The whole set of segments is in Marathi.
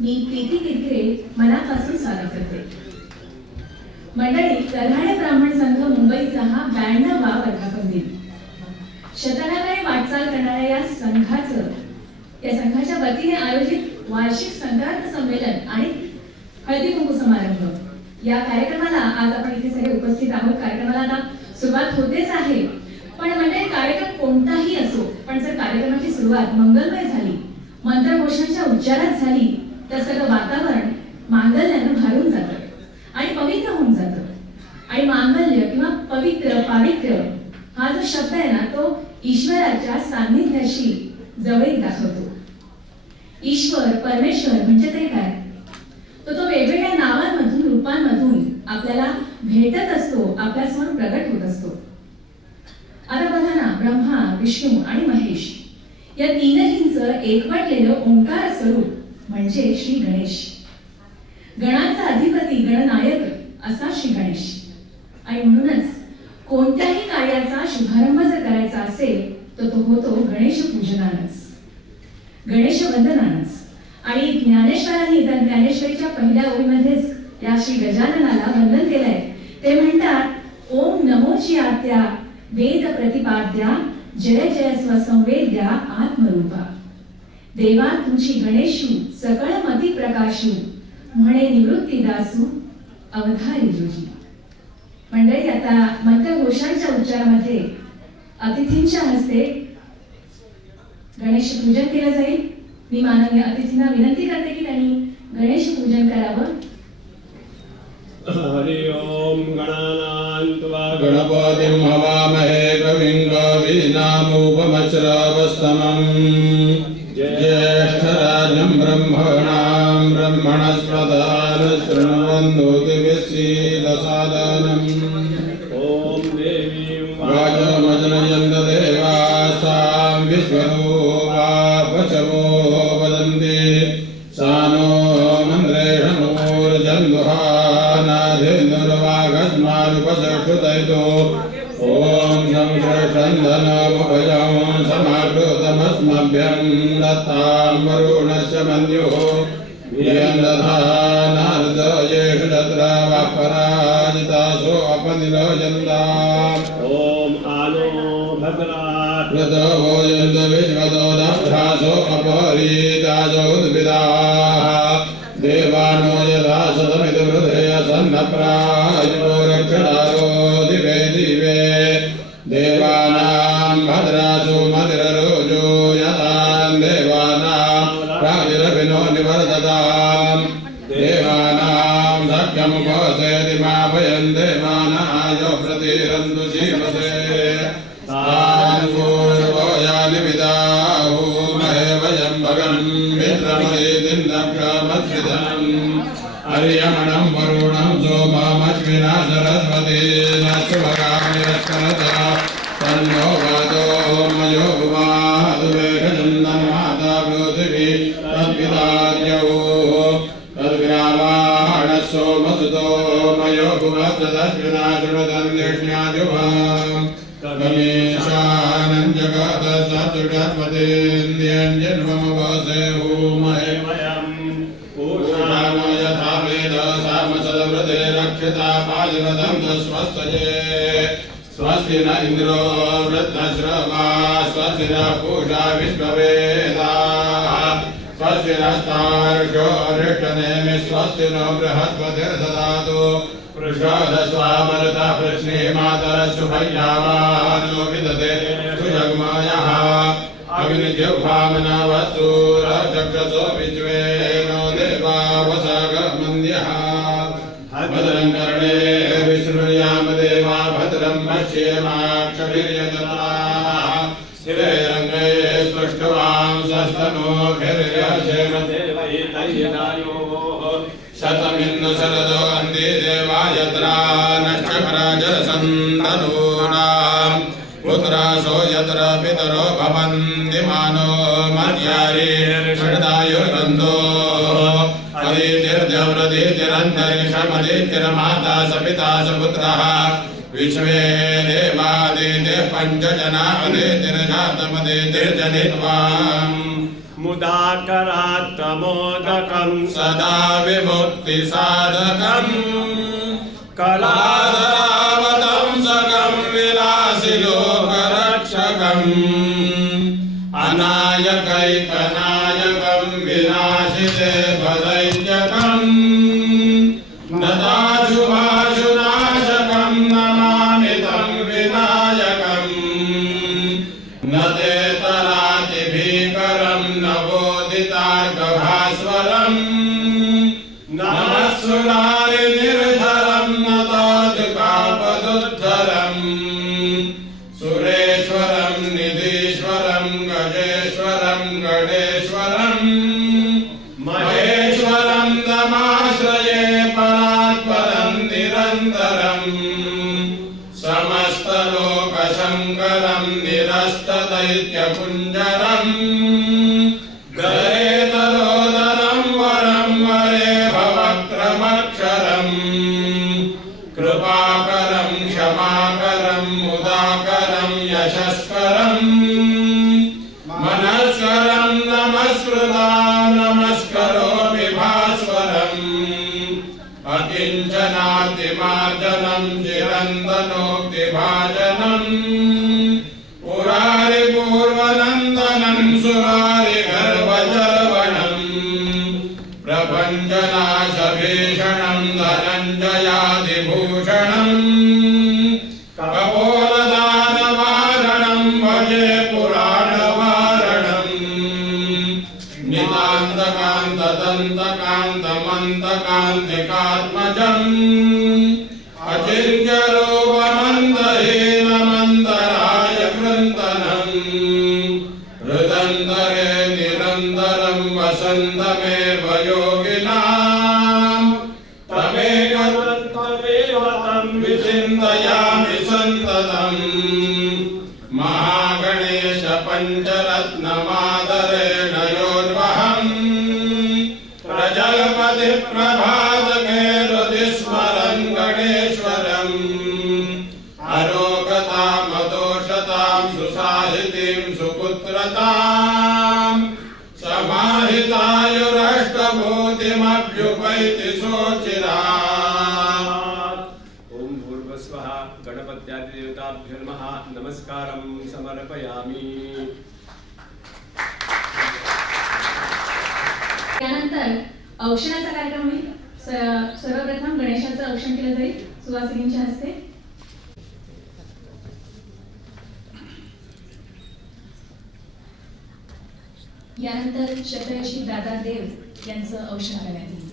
मी प्रीती किरकिरे मनापासून स्वागत करते. मंडळी, कऱ्हाडे ब्राह्मण संघ मुंबईचा हा 92वा वर्धापन दिन. शतकाकडे वाटचाल करणाऱ्या या संघाच्या वतीने आयोजित वार्षिक संक्रांत संमेलन आणि हळदी कुंकू समारंभ या कार्यक्रमाला आज आपण इथे सगळे उपस्थित आहोत. कार्यक्रमाला आता सुरुवात होतेच आहे, पण मंडळी कार्यक्रम कोणताही असो, पण जर कार्यक्रमाची सुरुवात मंगलमय झाली, मंत्रघोषांच्या उच्चारात झाली, तर सगळं वातावरण मांगल्यानं भारून जातं आणि पवित्र होऊन जातं. आणि मांगल्य किंवा पावित्र्य हा जो शब्द आहे ना, तो ईश्वराच्या सान्निध्याशी जवळीक दाखवतो. ईश्वर परमेश्वर म्हणजे ते काय, तो वेगवेगळ्या नावांमधून रूपांमधून आपल्याला भेटत असतो, आपल्यासमोर प्रगट होत असतो. आता बघा ना, ब्रह्मा विष्णू आणि महेश या तीनहींचं एकवटलेलं ओंकार स्वरूप म्हणजे श्री गणेश. गणाचा अधिपती गणनायक असा श्री गणेश. आणि म्हणूनच कोणत्याही कार्याचा शुभारंभ जर करायचा असेल तर तो होतो गणेश पूजनानच, गणेश वंदनानच. आणि ज्ञानेश्वरांनी तर ज्ञानेश्वरीच्या पहिल्या ओळीमध्येच या श्री गजाननाला वंदन केलंय. ते म्हणतात, ओम नमोची आत्या वेद प्रतिपाद्या जय जय स्वसंवेद्या आत्मरूपा. देवा तुमची गणेशू सकळ मती प्रकाशू म्हणे निवृत्ती दासू अवधारी जोजी. मंडळी, आता मंत्रघोषांच्या उच्चारामध्ये अतिथींच्या हस्ते गणेश पूजन केलं जाईल. मी माननीय अतिथींना विनंती करते की त्यांनी गणेश पूजन करावं. हरि ओम गणानान्त्वा गणपतिं हवामहे कविं कवीनामुपमश्रवस्तमम्. ज्येष्ठराजं ब्रह्मणां ब्रह्मणस्पत शृण्वन्नोतिभिश्रीदसादनम्. ओम देवीं वाचमजनयन्त देवास्तां विश्वरूपा पशवो वदन्ति. सानो मन्द्रेषमूर्जन्वहानाधिनुर्वागस्मानुपचक्षुदयितो. ॐ शं श्रेष्ठन्दनमुभयं समाकृतमस्मभ्यं दत्तां वरुणस्य मन्युः. भियं दधानार्दयेषु तत्र वापराजितासो अपनिलोचन्ताम्. ओम आनो भद्रा ऋतो भोजन्त विश्वतो दभ्रासो अपरीतासो उद्भिदाः. देवानो यथा सतमिति हृदय सन्नप्रायो रक्षणारो दिवे दिवे. देवानां भद्रासु मतिररोजो यथा देवानां प्रातिरभिनो निवर्तताम्. देवानां सख्यं कोसयति मा भयं देवानायो प्रतिरन्तु जीवसे. हरियमणं वरुणं सोममश्विना सरस्वती नश्वगामिरस्करतः. तन्नो वातो मयो भुवादु वेषचन्दनमाता पृथिवी तद्विदाद्यौः. तद्ग्रामाणः सोमसुतो मयो भुवस्तदश्विना शृणुतन्यष्ण्याजुभाम्. तमीशानं जगत सचुषत्पतीन्द्यं जन्ममवसे ऊमहे पूषानो यथा वेद सामसदवृते रक्षिता पाजवतं स्वस्तये. स्वस्ति न इन्द्रो वृद्धश्रवा स्वस्ति न पूषा विश्ववेदाः. स्वस्ति नस्तार्क्ष्यो अरिष्टनेमि स्वस्ति नो बृहस्पतिर्ददातु. पृषोदस्वामरुता प्रश्ने मातरस्तु भय्यावानो विदते सुजग्मयः. अग्निजिह्वामनवस्तु रचक्षसो विश्वे नो देवा वसगमन्द्यः. भद्रं कर्णे विष्णुयाम देवा भद्रं पश्येमाक्षभिर्यजत्राः. स्थिरैरङ्गे स्पृष्टवांसस्तनोभिर्यशेम देवैतैर्यदायोः. शतमिन्नु शरदो अन्ते देवा यत्रा नश्चकराजसन्तनूनां. पुत्रासो यत्र पितरो भवन्ति मानो मर्यारीर्षदायुर्गन्धो. अदितिर्देवरदितिरन्तरिक्षमदितिर्माता सपिता सपुत्रः. विश्वे देवादितिः पञ्चजना अदितिर्जातमदितिर्जनित्वाम्. मुदाकरात्तमोदकं सदा विमुक्तिसाधकम् कलाधरावतंसकं विलासिलोकरक्षकम् अनायकैकनायकं विनाशिते भदैत्यकम् नताशुभाशुनाशकं नमामि तं विनायकम् न ते तरातिभीकरं नवोदितार्कभास्वरम् नमस्सुरारिनिर्धरं नताधिकापदुद्धरम् सुरेश्वरं निधीश्वरं गजेश्वरं गणेश्वरम् महेश्वरं तमाश्रये परात्परं निरन्तरम् समस्तलोकशङ्करं निरस्तदैत्यपुञ्जरम् गरेतरोदरं वरं वरे भवक्रमक्षरम् कृपाकरं क्षमाकरं मुदाकरं यशस्करम् मनस्करं नमस्कृता नमस्करोमि भास्वरम् अकिञ्चनातिमार्जनं चिरन्तनोक्तिभाजनम् पुरारिपूर्वनन्दनं सुरारिगर्भचर्वणम् प्रपञ्चनाशभीषणं धनञ्जयादिभूषणम् कपोलदानवारणं भजे पुराणवारणम् नितान्तकान्तदन्तकान्तमन्तकान्तिकात्मजम् अचिन्त्यरूपमन्दहीनमन्तराय कृन्तनम् हृदन्तरे निरन्तरं वसन्तमेव योगिनाम् तमेव तं विचिन्तयामि सन्ततम् महागणेश पञ्चरत्नमादरेण योर्वहम् प्रजलपति प्रभातके हृदि स्मरन् गणेश्वरम् अरोगतामदोषतां सुसाहितीं सुपुत्रताम् समाहितायुरष्टभूतिमभ्युपैति सोचिरात्। ॐ भूर्भुवस्वः गणपत्यादिदेवताभ्यो नमः नमस्कारं समर्पयामि। त्यानंतर औक्षणाचा कार्यक्रम होईल। सर्वप्रथम गणेशाचं औक्षण केलं जाईल सुवासिनींच्या हस्ते। यानंतर शतयशी दादा देव यांचं औक्षण करण्यात येईल।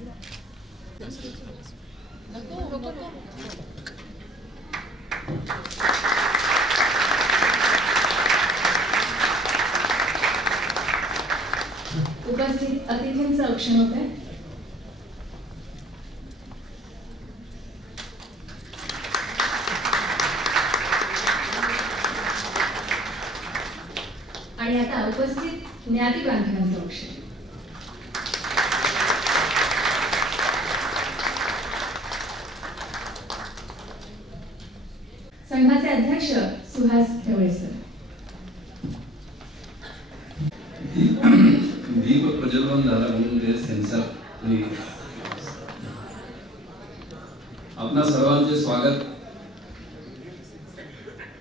उपस्थित अतिथींचं औक्षण होत आहे। आणि आता उपस्थित ज्ञाती बांधवांचं औक्षण। संघाचे अध्यक्ष सुहास ढवळे सर। दीप प्रज्वलन झाला म्हणून ते सेन्सर आपणा सर्वांचे स्वागत।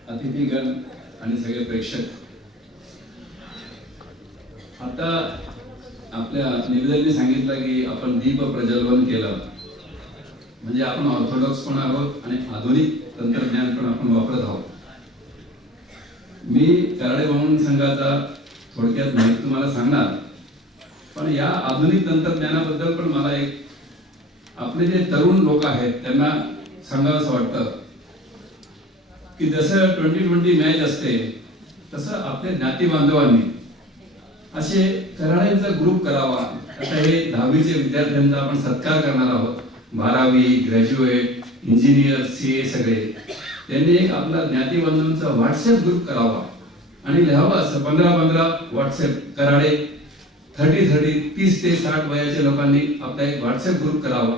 अतिथीगण आणि सगळे प्रेक्षक, आता आपल्या निवेदनाने सांगितलं की आपण दीप प्रज्वलन केलं म्हणजे आपण ऑर्थोडॉक्स पण आहोत आणि आधुनिक तंत्रज्ञान पण आपण वापरत आहोत। मी कराडे ब्राह्मण संघाचा थोडक्यात माहिती तुम्हाला सांगणार, पण या आधुनिक तंत्रज्ञानाबद्दल पण मला एक आपले जे तरुण लोक आहेत त्यांना सांगावंसं वाटतं की जसं 2020 मॅच असते तसं आपल्या ज्ञाती बांधवांनी असे कराड्यांचा ग्रुप करावा। आता हे 10वीचे विद्यार्थ्यांचा आपण सत्कार करणार आहोत, 12वी ग्रॅज्युएट इंजिनियर सीए सगळे, त्यांनी एक आपला ज्ञाती बांधवांचा व्हॉट्सअप ग्रुप करावा आणि लिहावा असं 15 व्हॉट्सअप कराडे 30 ते 60 वयाच्या लोकांनी आपला एक व्हॉट्सअप ग्रुप करावा।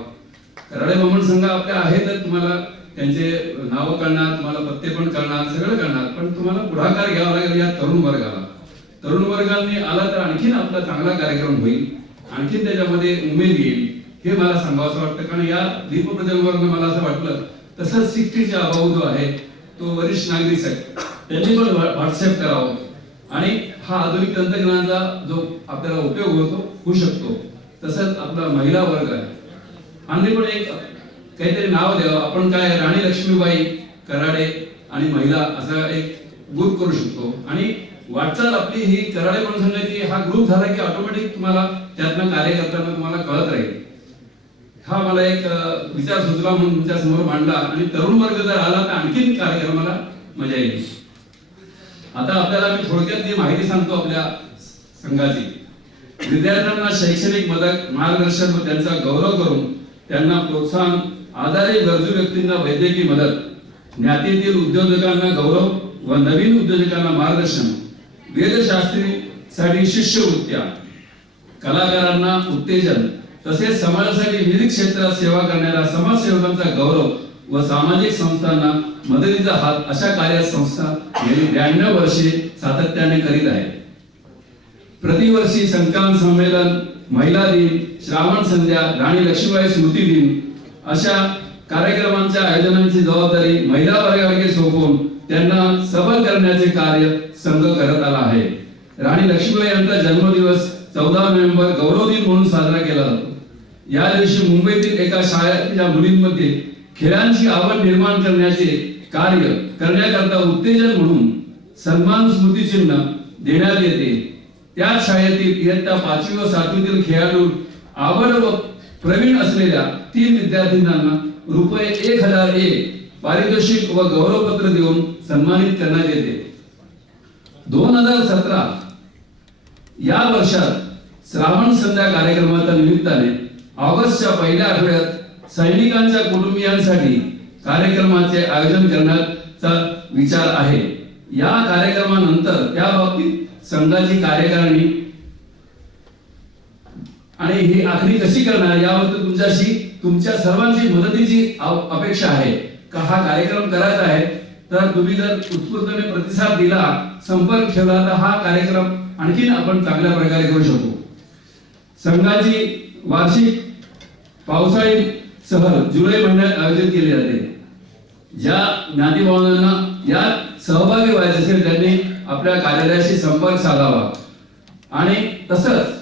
कराडे ब्राह्मण संघ आपल्या आहेतच, तुम्हाला त्यांचे नाव कळणार, तुम्हाला पत्ते पण कळणार, सगळं कळणार, पण तुम्हाला पुढाकार घ्यावा लागेल या तरुण वर्गाला तरुण वर्गांनी आला तर आणखीन आपला चांगला कार्यक्रम होईल, आणखीन त्याच्यामध्ये उमेद येईल, हे मला सांगावं वाटतं. कारण या दीप प्रज्वलनावरून मला असं वाटलं, तसंच 60चे अभाव जो आहे तो वरिष्ठ नागरिक आहे, त्यांनी पण व्हॉट्सअप करावं आणि हा आधुनिक तंत्रज्ञानाचा जो आपल्याला उपयोग होऊ शकतो, तसंच आपला महिला वर्ग आहे, आणि पण एक काहीतरी नाव द्यावं आपण. काय राणी लक्ष्मीबाई कराडे आणि महिला असा एक ग्रुप करू शकतो, आणि वाटचाल आपली ही कराडे म्हणून सांगायची, हा ग्रुप झाला की ऑटोमॅटिक तुम्हाला त्यातनं कार्य करताना तुम्हाला कळत राहील. हा मला एक विचार सुचला म्हणून तुमच्या समोर मांडला, आणि तरुण वर्ग जर आला तर आणखीन कार्यक्रमाला मजा येईल. आता आपल्याला मी थोडक्यात जी माहिती सांगतो आपल्या संघाची. विद्यार्थ्यांना शैक्षणिक मदत, मार्गदर्शन व त्यांचा गौरव करून त्यांना प्रोत्साहन, आजारी गरजू व्यक्तींना वैद्यकीय मदत, ज्ञातीतील उद्योजकांना गौरव व नवीन उद्योजकांना मार्गदर्शन, वेदशास्त्रीसाठी शिष्यवृत्त्या, कलाकारांना उत्तेजन, तसेच समाजासाठी विविध क्षेत्रात सेवा करणाऱ्या समाजसेवकांचा गौरव व सामाजिक संस्थांना मदतीचा हात, अशा कार्य संस्था गेली 92 वर्षे सातत्याने करीत आहे. प्रतिवर्षी संकलन संमेलन, महिला दिन, श्रावण संध्या, राणी लक्ष्मीबाई स्मृती दिन अशा कार्यक्रमांच्या आयोजनाची जबाबदारी महिला वर्गावर सोपवून त्यांना सबल करण्याचे कार्य संघ करत आला आहे. राणी लक्ष्मीबाई यांचा जन्मदिवस 14 नोव्हेंबर गौरव दिन म्हणून साजरा केला जातो. या दिवशी मुंबईतील एका शाळेच्या मुलींमध्ये खेळांची आवड निर्माण करण्याचे कार्य करण्याकरता उत्तेजन म्हणून सन्मान स्मृतिचिन्ह देण्यात येते. त्या शाळेतील इयत्ता 5वी व 7वीतील खेळाडू आवड व प्रवीण असलेल्या 3 विद्यार्थ्यांना ₹1001 पारितोषिक व गौरवपत्र देऊन सन्मानित करण्यात येते. 2017 या वर्षात श्रावण संध्या कार्यक्रमाच्या निमित्ताने ऑगस्टच्या पहिल्या आठवड्यात सैनिकांच्या कुटुंबियांसाठी कार्यक्रमाचे आयोजन करण्याचा विचार आहे. या कार्यक्रमानंतर त्या बाबतीत संघाची कार्यकारिणी आणि ही आखणी कशी करणार याबद्दल तुमच्या सर्वांची मदतीची अपेक्षा आहे. का हा कार्यक्रम करायचा आहे तर तुम्ही जर उत्स्फूर्तपणे प्रतिसाद दिला, संपर्क ठेवला तर हा कार्यक्रम आणखीन आपण चांगल्या प्रकारे करू शकू. संघाची वार्षिक पावसाळी सहल जुलै महिन्यात आयोजित केली जाते. ज्या ज्ञातीभावांना यात सहभागी व्हायचे असेल त्यांनी आपल्या कार्यालयाशी संपर्क साधावा. आणि तसंच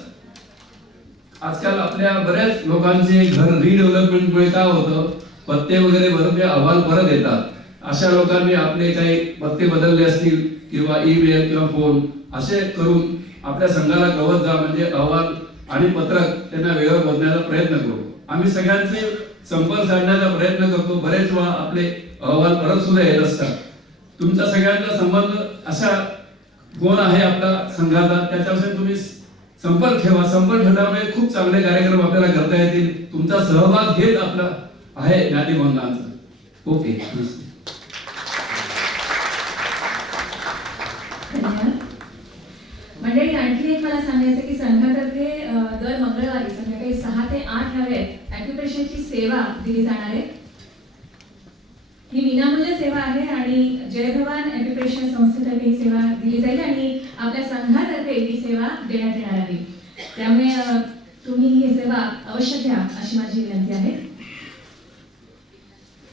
आजकाल आपल्या बऱ्याच लोकांचे घर रिडेव्हलपमेंटमुळे काय होतं, पत्ते वगैरे बदलले, अहवाल परत येतात. अशा लोकांनी आपले काही पत्ते बदलले असतील किंवा ईमेल किंवा फोन असे करून आपल्या संघाला कळवत जा, म्हणजे अहवाल आणि पत्रक त्यांना वेळेवर बदलण्याचा प्रयत्न करू. आम्ही सगळ्यांचे संपर्क साधण्याचा प्रयत्न करतो. बरेच वेळा आपले अहवाल परत सुद्धा येत असतात. तुमचा सगळ्यांचा संबंध असा कोण आहे आपला संघाचा, त्याच्यापासून तुम्ही संपर्क ठेवा. संपर्क ठेवल्यामुळे खूप चांगले कार्यक्रम आपल्याला करता येतील. तुमचा सहभाग हेच आपला आहे ज्ञातीबंधांचा. ओके. मंडळी, आणखी एक मला सांगायचं की संघातर्फे दर मंगळवारी संध्याकाळी 6 ते 8 या वेळेत ॲक्युप्रेशरची सेवा दिली जाणार आहे. ही विनामूल्य सेवा आहे आणि जय भवान ॲक्युप्रेशर संस्थेतर्फे ही सेवा दिली जाईल आणि आपल्या संघातर्फे ही सेवा देण्यात येणार आहे. त्यामुळे तुम्ही ही सेवा अवश्य घ्या अशी माझी विनंती आहे.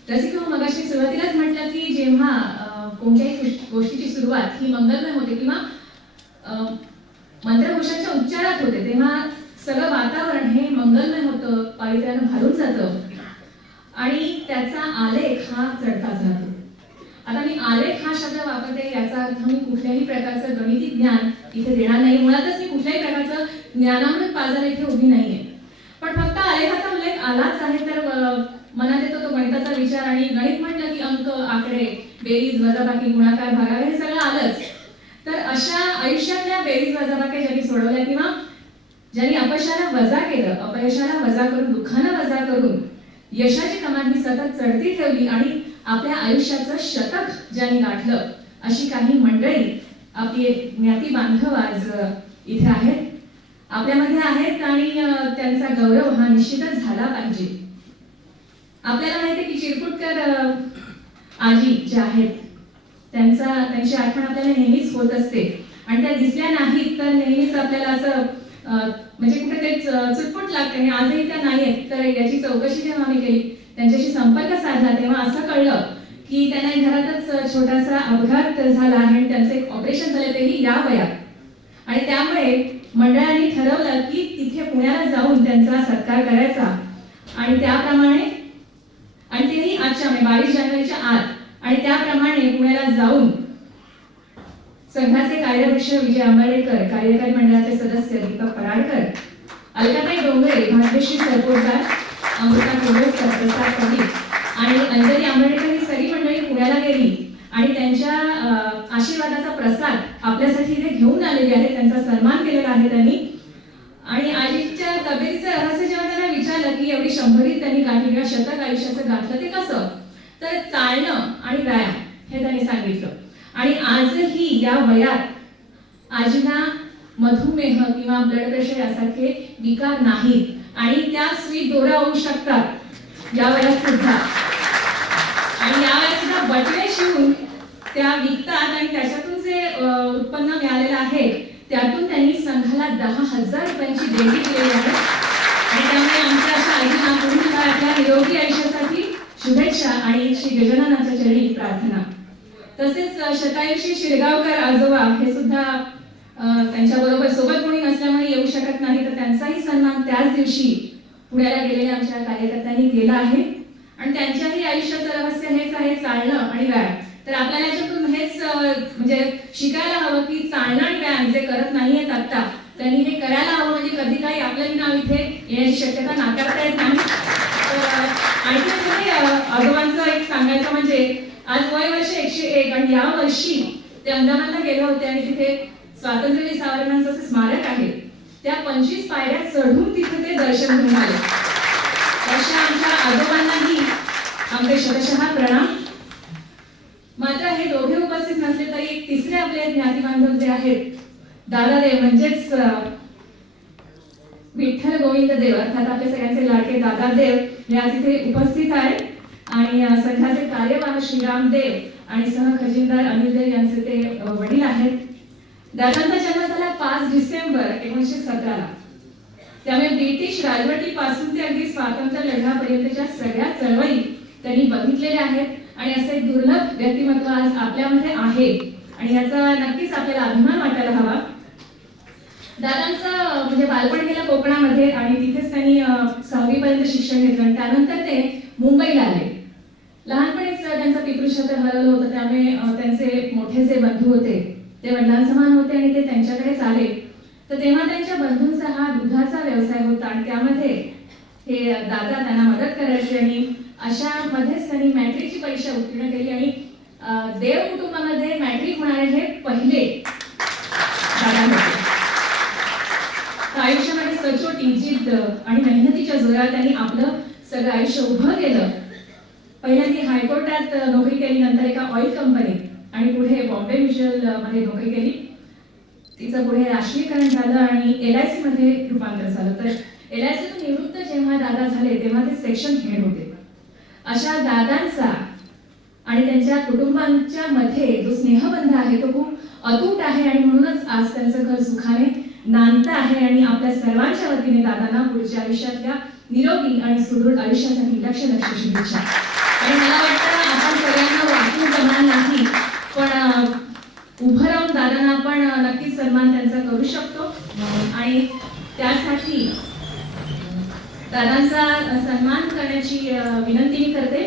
रसिको, मगाशी सुरुवातीलाच म्हटलं की जेव्हा कोणत्याही गोष्टीची सुरुवात ही मंगलमय होते किंवा मंत्रघोषाच्या उच्चारात होते, तेव्हा सगळं वातावरण हे मंगलमय होतं, पावित्र्यानं भरून जातं आणि त्याचा आलेख हा चढताच राहतो. आता मी आलेख हा शब्द वापरते, याचा अर्थ मी कुठल्याही प्रकारचं गणिती ज्ञान इथे देणार नाही. मुळातच मी कुठल्याही प्रकारचं ज्ञानामृत पाजर इथे उभी नाहीये. पण फक्त आलेखाचा उल्लेख आलाच आहे तर मनात येतो तो गणिताचा विचार, आणि गणित म्हटलं की अंक, आकडे, बेरीज, वजाबाकी, गुणाकार, भागाकार हे सगळं आलंच. तर अशा आयुष्यातल्या बेरीज वजाबाकी ज्यांनी सोडवल्या किंवा ज्यांनी अपयशाला वजा केलं, अपयशाला वजा करून, दुःखाला वजा करून यशाची कमान ही सतत चढती ठेवली आणि आपल्या आयुष्याचं शतक ज्यांनी गाठलं, अशी काही मंडळी आपली ज्ञाती बांधव आज इथे आहेत, आपल्यामध्ये आहेत आणि त्यांचा गौरव हा निश्चितच झाला पाहिजे. आपल्याला माहिती आहे की चिरकुटकर आजी ज्या आहेत त्यांची आठवण आपल्याला नेहमीच होत असते. आणि त्या दिसल्या नाहीत तर नेहमीच आपल्याला असं म्हणजे कुठेतरी चुटपुट लागते आणि आजही त्या नाही आहेत. तर याची चौकशी जेव्हा आम्ही केली, त्यांच्याशी संपर्क साधला, तेव्हा असं कळलं की त्यांना एक घरातच छोटासा अपघात झाला आहे आणि त्यांचं एक ऑपरेशन झालं, तेही या वयात. आणि त्यामुळे मंडळाने ठरवलं की तिथे पुण्याला जाऊन त्यांचा सत्कार करायचा आणि त्याप्रमाणे, आणि तेही आजच्या 22 जानेवारीच्या आत, आणि त्याप्रमाणे पुण्याला जाऊन संघाचे कार्याध्यक्ष विजय आंबेडकर, कार्यकारी मंडळाचे सदस्य दीपक पराडकर, अलकाताई डोंगरे, भाग्यश्री सरपोतदार, अमृता कोल्हस्कर, प्रसाद पंडित आणि अंजली आंबेडकर ही सगळी मंडळी पुण्याला गेली आणि त्यांच्या आशीर्वादाचा प्रसाद आपल्यासाठी इथे घेऊन आलेले आहे. त्यांचा सन्मान केलेला आहे त्यांनी. आणि आजीच्या तब्येतीचं रहस्य जेव्हा त्यांना विचारलं की एवढी 100 त्यांनी गाठली किंवा शतक आयुष्याचं गाठलं ते कसं, तर चालणं आणि व्यायाम हे त्यांनी सांगितलं. आणि आजही या वयात आजींना मधुमेह किंवा ब्लड प्रेशर यासारखे विकार नाहीत आणि त्या सुई दोरा होऊ शकतात या वयात सुद्धा. आणि या वयात सुद्धा बटवे शिवून त्या विकतात आणि त्याच्यातून जे उत्पन्न मिळालेलं आहे त्यातून त्यांनी संघाला 10,000 रुपयांची देणगी दिलेली आहे. आणि त्यामुळे आमच्या अशा आजींना पुढील काळातल्या निरोगी आयुष्यासाठी शुभेच्छा आणि श्री गजाननाच्या चरणी प्रार्थना. तसेच शतायुषी शिरगावकर आजोबा हे सुद्धा त्यांच्याबरोबर सोबत कोणी नसल्यामुळे येऊ शकत नाही, तर त्यांचाही सन्मान त्याच दिवशी पुण्याला गेलेल्या आमच्या कार्यकर्त्यांनी केला आहे. आणि त्यांच्याही आयुष्याचं रहस्य हेच आहे, चालणं आणि व्यायाम. तर आपल्याला याच्यातून हेच म्हणजे शिकायला हवं की चालणं आणि व्यायाम जे करत नाहीयेत आता, त्यांनी हे करायला हवं, म्हणजे कधी काही आपलंही नाव इथे येण्याची शक्यता नाकारता येत नाही. आणखी आजोबांचं एक सांगायचं म्हणजे आज वय वर्ष 101 आणि या वर्षी ते अंदमानला गेले होते आणि तिथे स्वातंत्र्यवीर सावरकरांचं असं स्मारक आहे, त्या 25 पायऱ्या चढून तिथे ते दर्शन घेऊन आले. अशा आमच्या आजोबांनाही आमचे शतशः प्रणाम. मात्र हे दोघे उपस्थित नसले तरी एक तिसरे आपले ज्ञाती बांधव जे आहेत दादादेव, म्हणजेच विठ्ठल गोविंद देव अर्थात आपले सगळ्यांचे लाडके दादादेव हे आज इथे उपस्थित आहेत. आणि संघाचे कार्यवाह श्रीराम देव आणि सह खजिनदार अनिल देव यांचे ते वडील आहेत. दादांचा जन्म झाला 5 डिसेंबर 1917ला. त्यामुळे ब्रिटिश राजवटीपासून ते अगदी स्वातंत्र्य लढ्यापर्यंतच्या सगळ्या चळवळी त्यांनी बघितलेल्या आहेत. आणि असं एक दुर्लभ व्यक्तिमत्व आज आपल्यामध्ये आहे आणि याचा नक्कीच आपल्याला अभिमान वाटायला हवा. दादांचं म्हणजे बालपण गेलं कोकणामध्ये आणि तिथेच त्यांनी 6वी पर्यंत शिक्षण घेतलं आणि त्यानंतर ते मुंबईला आले. लहानपणीच त्यांचं पितृक्षेत्र हरवलं होतं, त्यामुळे त्यांचे मोठे जे बंधू होते ते वडिलांसमान होते आणि ते त्यांच्याकडेच आले. तर तेव्हा त्यांच्या बंधूंचा हा दुधाचा व्यवसाय होता आणि त्यामध्ये हे दादा त्यांना मदत करायचे आणि अशा मध्येच त्यांनी मॅट्रिकची परीक्षा उत्तीर्ण केली आणि देव कुटुंबामध्ये मॅट्रिक होणारे हे पहिले दादा होते. आयुष्यामध्ये सचोटी, जिद्द आणि मेहनतीच्या जोरावर त्यांनी आपलं सगळं आयुष्य उभं केलं. पहिल्यांदा हायकोर्टात नोकरी केली, नंतर एका ऑइल कंपनीत आणि पुढे बॉम्बे म्युच्युअल मध्ये नोकरी केली. तिचं पुढे राष्ट्रीयकरण झालं आणि LIC मध्ये रूपांतर झालं. तर LIC तून निवृत्त जेव्हा दादा झाले तेव्हा ते सेक्शन हेड होते. अशा दादांचा आणि त्यांच्या कुटुंबांच्या मध्ये जो स्नेहबंध आहे तो खूप अतूट आहे आणि म्हणूनच आज त्यांचं घर सुखाने नांदत आहे. आणि आपल्या सर्वांच्या वतीने दादांना पुढच्या आयुष्यातल्या निरोगी आणि सुदृढ आयुष्यासाठी लक्ष शुभेच्छा. आणि मला वाटतं आपण सगळ्यांना वाटून जमणार नाही, पण उभं राहून दादांना आपण नक्कीच सन्मान त्यांचा करू शकतो. आणि त्यासाठी दादांचा सन्मान करण्याची विनंती मी करते.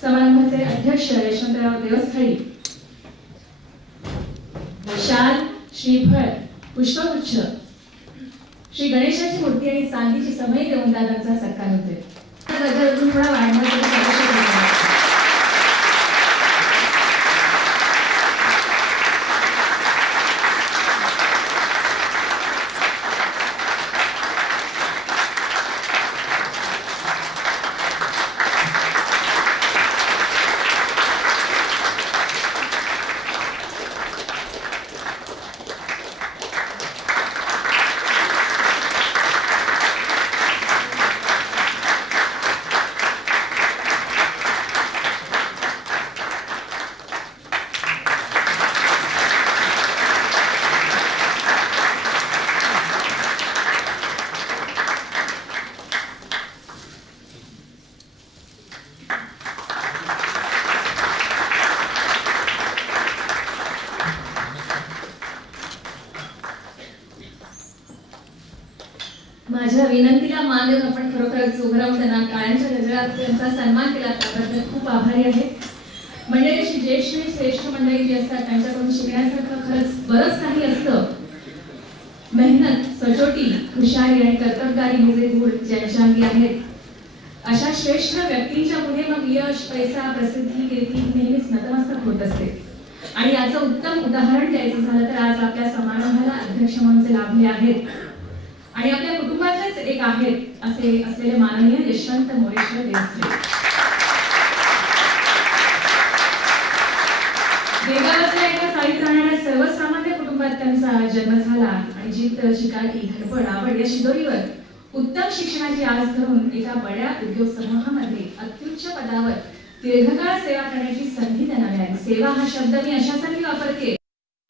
समारंभाचे अध्यक्ष यशवंतराव देवस्थळी शाल, श्रीफळ, पुष्पगुच्छ, श्री गणेशाची मूर्ती आणि चांदीची समय देऊन दादांचा सत्कार होते. थोडा वाढणार मान देऊन आपण खरोखरच उभं राहून त्यांना टाळ्यांच्या गजरात त्यांचा सन्मान केला त्याबद्दल खूप आभारी आहे. म्हणजे अशी ज्येष्ठ आणि श्रेष्ठ मंडळी जी असतात त्यांच्याकडून शिकण्यासारखं खरंच बरंच काही असतं. मेहनत, सचोटी, हुशारी आणि कर्तबगारी हे जे गुण ज्यांच्या अंगी आहेत अशा श्रेष्ठ व्यक्तींच्या पुढे मग यश, पैसा, प्रसिद्धी, कीर्ती नेहमीच नतमस्तक होत असते. आणि याचं उत्तम उदाहरण द्यायचं झालं तर आज आपल्या समारंभाला अध्यक्ष म्हणून जे लाभले आहेत आणि आपल्या कुटुंबातलेच एक आहेत असे असलेले माननीय यशवंत मोरेश्वर देसले. देगावातल्या एका चाळीत राहणाऱ्या सर्वसामान्य कुटुंबात त्यांचा जन्म झाला आणि जिद्द, चिकाटी, धडपड, आवड या शिदोरीवर उत्तम शिक्षणाची आस धरून एका बड्या उद्योग समूहामध्ये अत्युच्च पदावर दीर्घकाळ सेवा करण्याची संधी त्यांना मिळाली. सेवा हा शब्द मी अशासाठी वापरते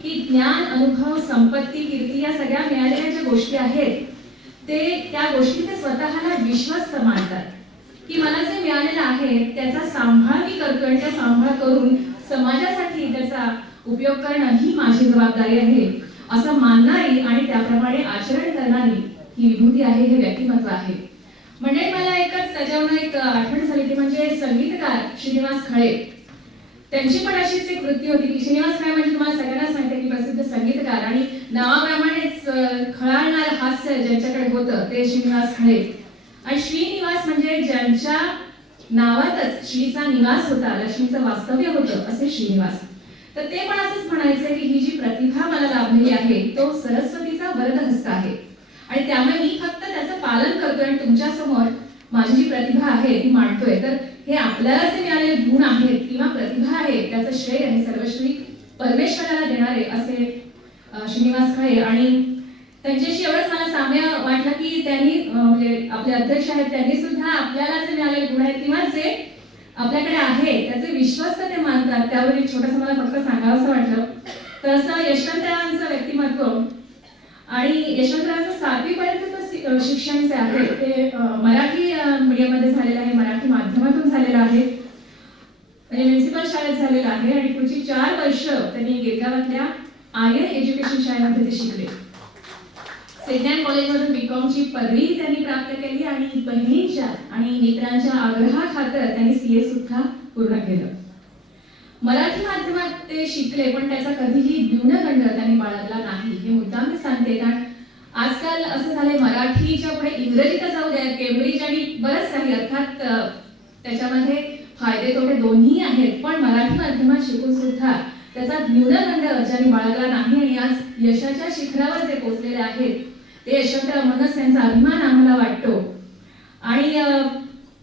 की ज्ञान, अनुभव, संपत्ती, कीर्ती या सगळ्या मिळालेल्या ज्या गोष्टी आहेत ते त्या गोष्टीचे स्वतःला विश्वस्त मानतात की मला जे मिळालेलं आहे त्याचा सांभाळ मी करतो आणि त्या सांभाळ करून समाजासाठी त्याचा उपयोग करणं ही माझी जबाबदारी आहे असं मानणारी आणि त्याप्रमाणे आचरण करणारी ही विभूती आहे, हे व्यक्तिमत्व आहे. म्हणजे मला एकच त्याच्यावरून एक आठवण झाली ती म्हणजे संगीतकार श्रीनिवास खळे. त्यांची पण अशीच एक वृत्ती होती की श्रीनिवास खळे म्हणजे तुम्हाला सगळ्यांनाच माहिती आहे की प्रसिद्ध संगीतकार आणि नावाप्रमाणेच खळाळणारं हास्य ज्यांच्याकडे होतं ते श्रीनिवास खळे. आणि श्रीनिवास म्हणजे ज्यांच्या नावातच श्रीचा निवास होता, लक्ष्मीचं वास्तव्य होतं असे श्रीनिवास. तर ते पण असंच म्हणायचे की ही जी प्रतिभा मला लाभलेली आहे तो सरस्वतीचा वरदहस्त आहे आणि त्यामुळे मी फक्त त्याचं पालन करतोय आणि तुमच्या समोर माझी जी प्रतिभा आहे ती मांडतोय. तर हे आपल्याला जे मिळालेले गुण आहेत किंवा प्रतिभा आहे त्याचं श्रेय हे सर्वश्री परमेश्वराला देणारे असे श्रीनिवास खळे. आणि त्यांच्याशी एवढंच मला साम्य वाटलं की त्यांनी म्हणजे आपले अध्यक्ष आहेत त्यांनी सुद्धा आपल्याला जे मिळालेले गुण आहेत किंवा जे आपल्याकडे आहे त्याचे विश्वस्त ते मानतात. त्यावर एक छोटंसं मला फक्त सांगावंसं वाटलं. तर असं यशवंतरावांचं व्यक्तिमत्व आणि यशवंतरावांचं 7वी पर्यंतचं शिक्षण जे आहे ते मराठी मीडियममध्ये झालेलं आहे, मराठी माध्यमातून झालेलं आहे, म्हणजे म्युन्सिपल शाळेत झालेलं आहे. आणि पुढची 4 वर्ष त्यांनी गिरगावातल्या आर्यन एज्युकेशन शाळेमध्ये ते शिकले. सेज्ञान कॉलेजमधून बीकॉमची पदवी त्यांनी प्राप्त केली आणि बहिणींच्या आणि मित्रांच्या आग्रहाखातर त्यांनी सीए सुद्धा पूर्ण केलं. मराठी माध्यमात ते शिकले पण त्याचा कधीही न्यूनगंड त्यांनी बाळगला नाही. हे मुद्दाम मी सांगते कारण आजकाल असं झालंय मराठीच्या पुढे इंग्रजी तर जाऊ द्या, केम्ब्रिज आणि बरंच काही अर्थात त्याच्यामध्ये फायदे तोटे दोन्ही आहेत पण मराठी माध्यमात शिकून सुद्धा त्याचा न्यूनगंड ज्यांनी बाळगला नाही आणि आज यशाच्या शिखरावर जे पोहोचलेले आहेत ते यशवंतराव म्हणूनच त्यांचा अभिमान आम्हाला वाटतो. आणि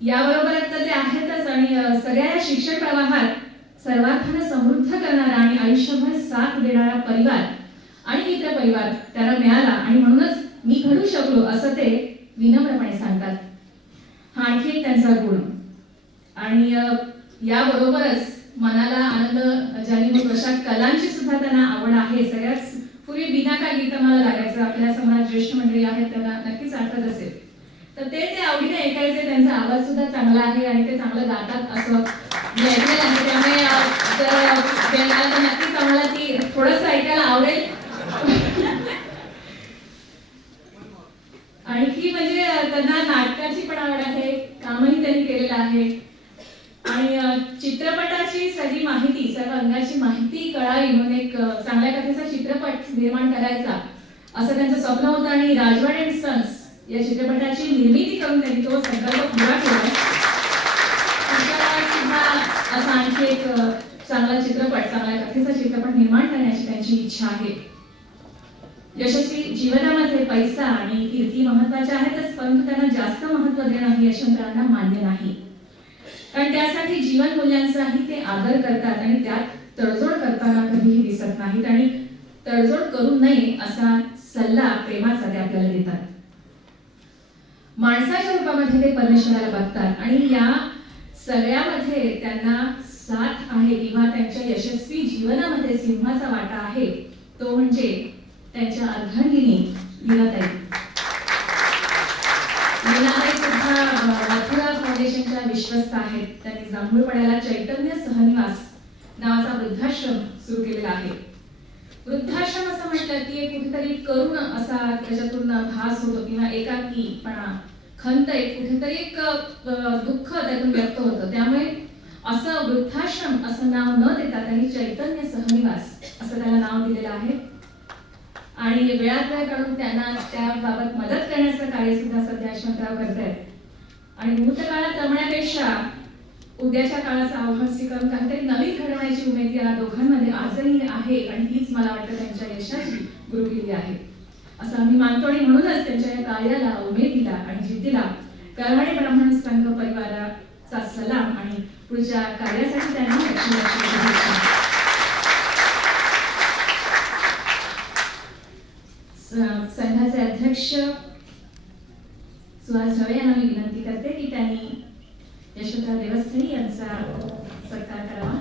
याबरोबरच तर ते आहेतच आणि सगळ्या शिक्षण प्रवाहात सर्वार्थाने समृद्ध करणारा आणि आयुष्यभर साथ देणारा परिवार आणि मित्र परिवार त्याला मिळाला आणि म्हणूनच मी घडू शकलो असं ते विनम्रपणे सांगतात. हा आणखी एक त्यांचा गुण. आणि याबरोबरच मनाला आनंद ज्यांनी मग अशा कलांची सुद्धा त्यांना आवड आहे. सगळ्यात पूर्वी बिनाका गीत मला लागायचं, आपल्या समाजात ज्येष्ठ मंडळी आहेत त्यांना नक्कीच आठवत असेल. तर ते आवडीने ऐकायचे. त्यांचा आवाज सुद्धा चांगला आहे आणि ते चांगलं गातात असं मी ऐकलेलं आहे. त्यामुळे तर नक्कीच आम्हाला ती थोडंसं ऐकायला आवडेल. आणखी म्हणजे त्यांना नाटकाची पण आवड आहे, कामही त्यांनी केलेलं आहे आणि चित्रपटाची सगळी माहिती, सर्व अंगाची माहिती कळावी म्हणून एक चांगल्या कथेचा चित्रपट निर्माण करायचा असं त्यांचं स्वप्न होतं आणि राजवाडे अँड सन्स या चित्रपटाची निर्मिती करून त्यांनी तो संकल्प पुरा केला. असा आणखी एक चांगला चित्रपट, चांगल्या कथेचा चित्रपट निर्माण करण्याची त्यांची इच्छा आहे. यशस्वी जीवनामध्ये पैसा आणि कीर्ती महत्वाच्या आहेतच परंतु त्यांना जास्त महत्व देणं हे यशवंतरावांना मान्य नाही. कारण त्यासाठी जीवन मूल्यांचाही ते आदर करतात आणि त्यात तडजोड करताना कधीही दिसत नाहीत आणि तडजोड करू नये असा सल्ला प्रेमाचा ते आपल्याला देतात. माणसाच्या रूपामध्ये ते परमेश्वराला बघतात आणि या सगळ्यामध्ये त्यांना साथ आहे किंवा त्यांच्या यशस्वी जीवनामध्ये सिंहाचा वाटा आहे तो म्हणजे त्यांच्या अर्धांगिनी लीनाताई. लीनाताई सुद्धा मथुरा फाउंडेशनच्या विश्वस्त आहेत. त्यांनी जांभूळपाड्याला चैतन्य सहनिवास नावाचा वृद्धाश्रम सुरू केलेला आहे. वृद्धाश्रम असं म्हटलं की कुठेतरी करुण असा त्याच्यातून भास होतो किंवा एकाकीपणा, खंत एक कुठेतरी एक दुःख त्यातून व्यक्त होतं. त्यामुळे असं वृद्धाश्रम असं नाव न देता त्यांनी चैतन्य सहनिवास असं त्याला नाव दिलेलं आहे. आणि वेळात वेळ काढून त्यांना त्याबाबत मदत करण्याचं कार्य सुद्धा सध्या यशवंतराव करतायत. आणि भूतकाळात रमण्यापेक्षा उद्याच्या काळाचं आव्हान स्वीकारून काहीतरी नवीन घडवण्याची उमेद या दोघांमध्ये आजही आहे. आणि हीच मला वाटतं त्यांच्या यशाची गुरुकिल्ली आहे असं आम्ही मानतो. आणि म्हणूनच त्यांच्या या कार्याला, उमेदीला आणि जिद्दीला कऱ्हाडे ब्राह्मण संघ परिवाराचा सलाम आणि पुढच्या कार्यासाठी त्यांना शुभेच्छा. संघाचे अध्यक्ष सुहास ढवळे यांना मी विनंती करते की त्यांनी यशवंतराव देवस्थळी यांचा सत्कार करावा.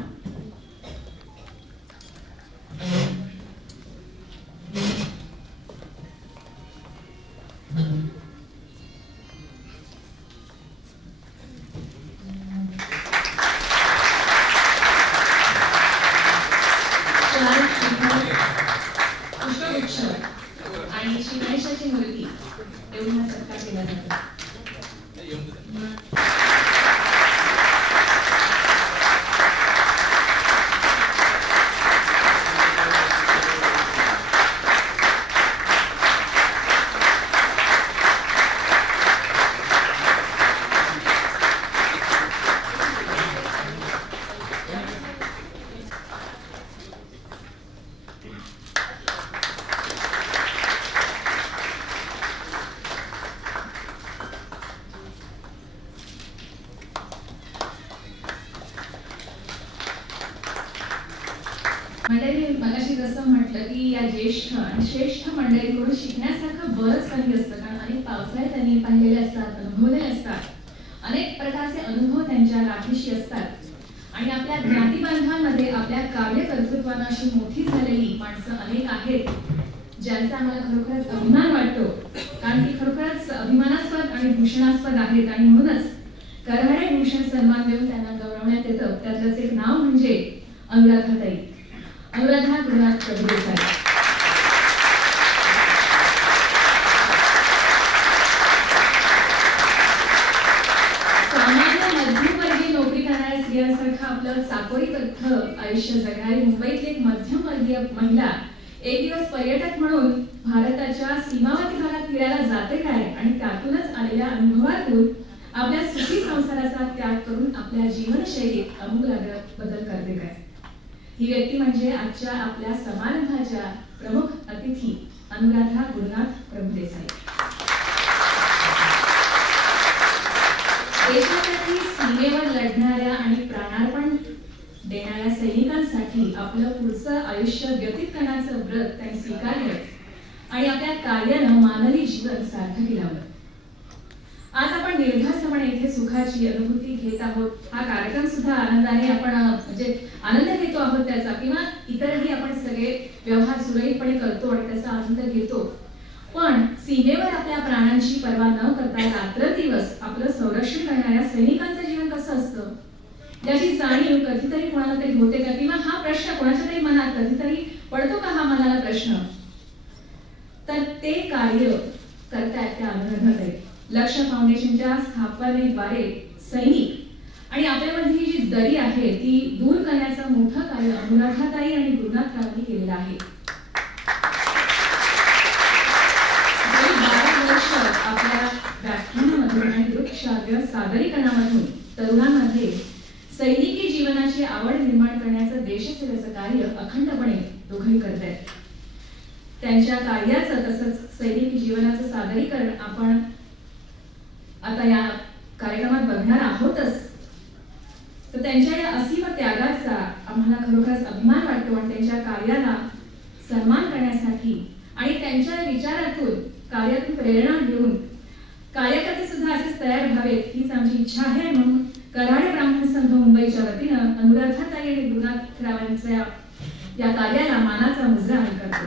पुष्पवृक्ष आणि श्री गणेशाची मूर्ती एवढा हा सत्कार केला जातो. मंडळी, मगाशी जसं म्हटलं की या ज्येष्ठ आणि श्रेष्ठ मंडळीकडून शिकण्यासारखं बरंच काही असतं. कारण अनेक पावसाळे त्यांनी पाहिलेले असतात, अनुभवलेले असतात, अनेक प्रकारचे अनुभव त्यांच्या गाठीशी असतात. आणि आपल्या ज्ञातिबांधवांमध्ये आपल्या कार्य कर्तृत्वानं अशी मोठी झालेली माणसं अनेक आहेत ज्यांचा आम्हाला खरोखरच अभिमान वाटतो. कारण ती खरोखरच अभिमानास्पद आणि भूषणास्पद आहेत. आणि म्हणूनच कऱ्हाडे भूषण सन्मान देऊन त्यांना गौरवण्यात येतं. त्यातलंच एक नाव म्हणजे अनुराधाताई, अनुराधा गुरुनाथ प्रभुदेसाई. सामान्य मध्यमवर्गीय नोकरी करणाऱ्या स्त्रियांसारखं आपलं चाकोरीबद्ध आयुष्य जगणारी मुंबईतली एक मध्यमवर्गीय महिला एक दिवस पर्यटक म्हणून भारताच्या सीमावर्ती भागात फिरायला जाते काय, आणि त्यातूनच आलेल्या अनुभवातून आपल्या सुखी संसाराचा त्याग करून आपल्या जीवनशैलीत आमूलाग्र बदल करते काय. ही व्यक्ती म्हणजे आजच्या आपल्या समारंभाच्या प्रमुख अतिथी अनुराधा गुरुनाथ प्रभुदेसाई. देशासाठी सीमेवर लढणाऱ्या आणि प्राणार्पण देणाऱ्या सैनिकांसाठी आपलं पुढचं आयुष्य व्यतीत करण्याचं व्रत त्यांनी स्वीकारलं आणि आपल्या कार्यानं मानवी जीवन सार्थकी लावलं. आज आपण निर्धास्तपणे इथे सुखाची अनुभूती घेत आहोत. हा कार्यक्रम सुद्धा आनंदाने आपण म्हणजे आनंद घेतो आहोत त्याचा, किंवा इतरही आपण सगळे व्यवहार सुरळीतपणे करतो आणि त्याचा आनंद घेतो. पण सीमेवर आपल्या प्राणांची पर्वा न करता रात्रदिवस आपलं संरक्षण करणाऱ्या सैनिकांचं जीवन कसं असतं याची जाणीव कधीतरी कोणाला तरी होते का, किंवा हा प्रश्न कोणाच्या तरी मनात कधीतरी पडतो का, हा मनाला प्रश्न. तर ते कार्य करतायत त्या अनुराधाताई. लक्ष फाउंडेशनच्या स्थापनेद्वारे सैनिक आणि आपल्यामधली जी दरी आहे ती दूर करण्याचं मोठं कार्य अनुराधाताई आणि गुरुनाथरावांनी केलेलं आहे. गेली 12 वर्ष आपल्या व्याख्यानामधून आणि दृकश्राव्य सादरीकरणामधून तरुणांमध्ये सैनिकी जीवनाची आवड निर्माण करण्याचं देशसेवेचं कार्य अखंडपणे दोघंही करतायत. त्यांच्या कार्याचं तसंच सैनिकी जीवनाचं सादरीकरण आपण आता या कार्यक्रमात बघणार आहोतच. तर त्यांच्या या असीम त्यागाचा आम्हाला खरोखरच अभिमान वाटतो आणि त्यांच्या कार्याला सन्मान करण्यासाठी आणि त्यांच्या विचारातून कार्यातून प्रेरणा घेऊन कार्यकर्ते सुद्धा असेच तयार व्हावेत हीच आमची इच्छा आहे. म्हणून कऱ्हाडे ब्राह्मण संघ मुंबईच्या वतीनं अनुराधाताई आणि गुरुनाथरावांच्या या कार्याला मानाचा मुजरा आम्ही करतो.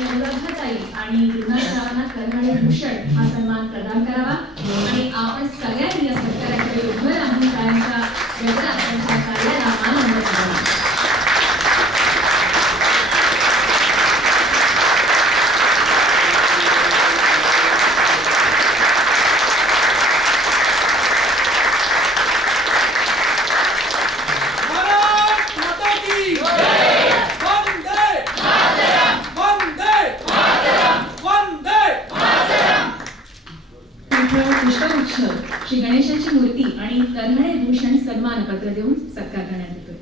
अनुराधाताई आणि गुरुनाथरावांना कऱ्हाडे भूषण हा सन्मान प्रदान करावा आणि आपण सगळ्यांनी या सत्काराकडे उभं राहून त्यांच्या कार्याला मान द्यावा. श्री गणेशाची मूर्ती आणि कर्हणे भूषण सन्मान पत्र देऊन सत्कार करण्यात येतोय.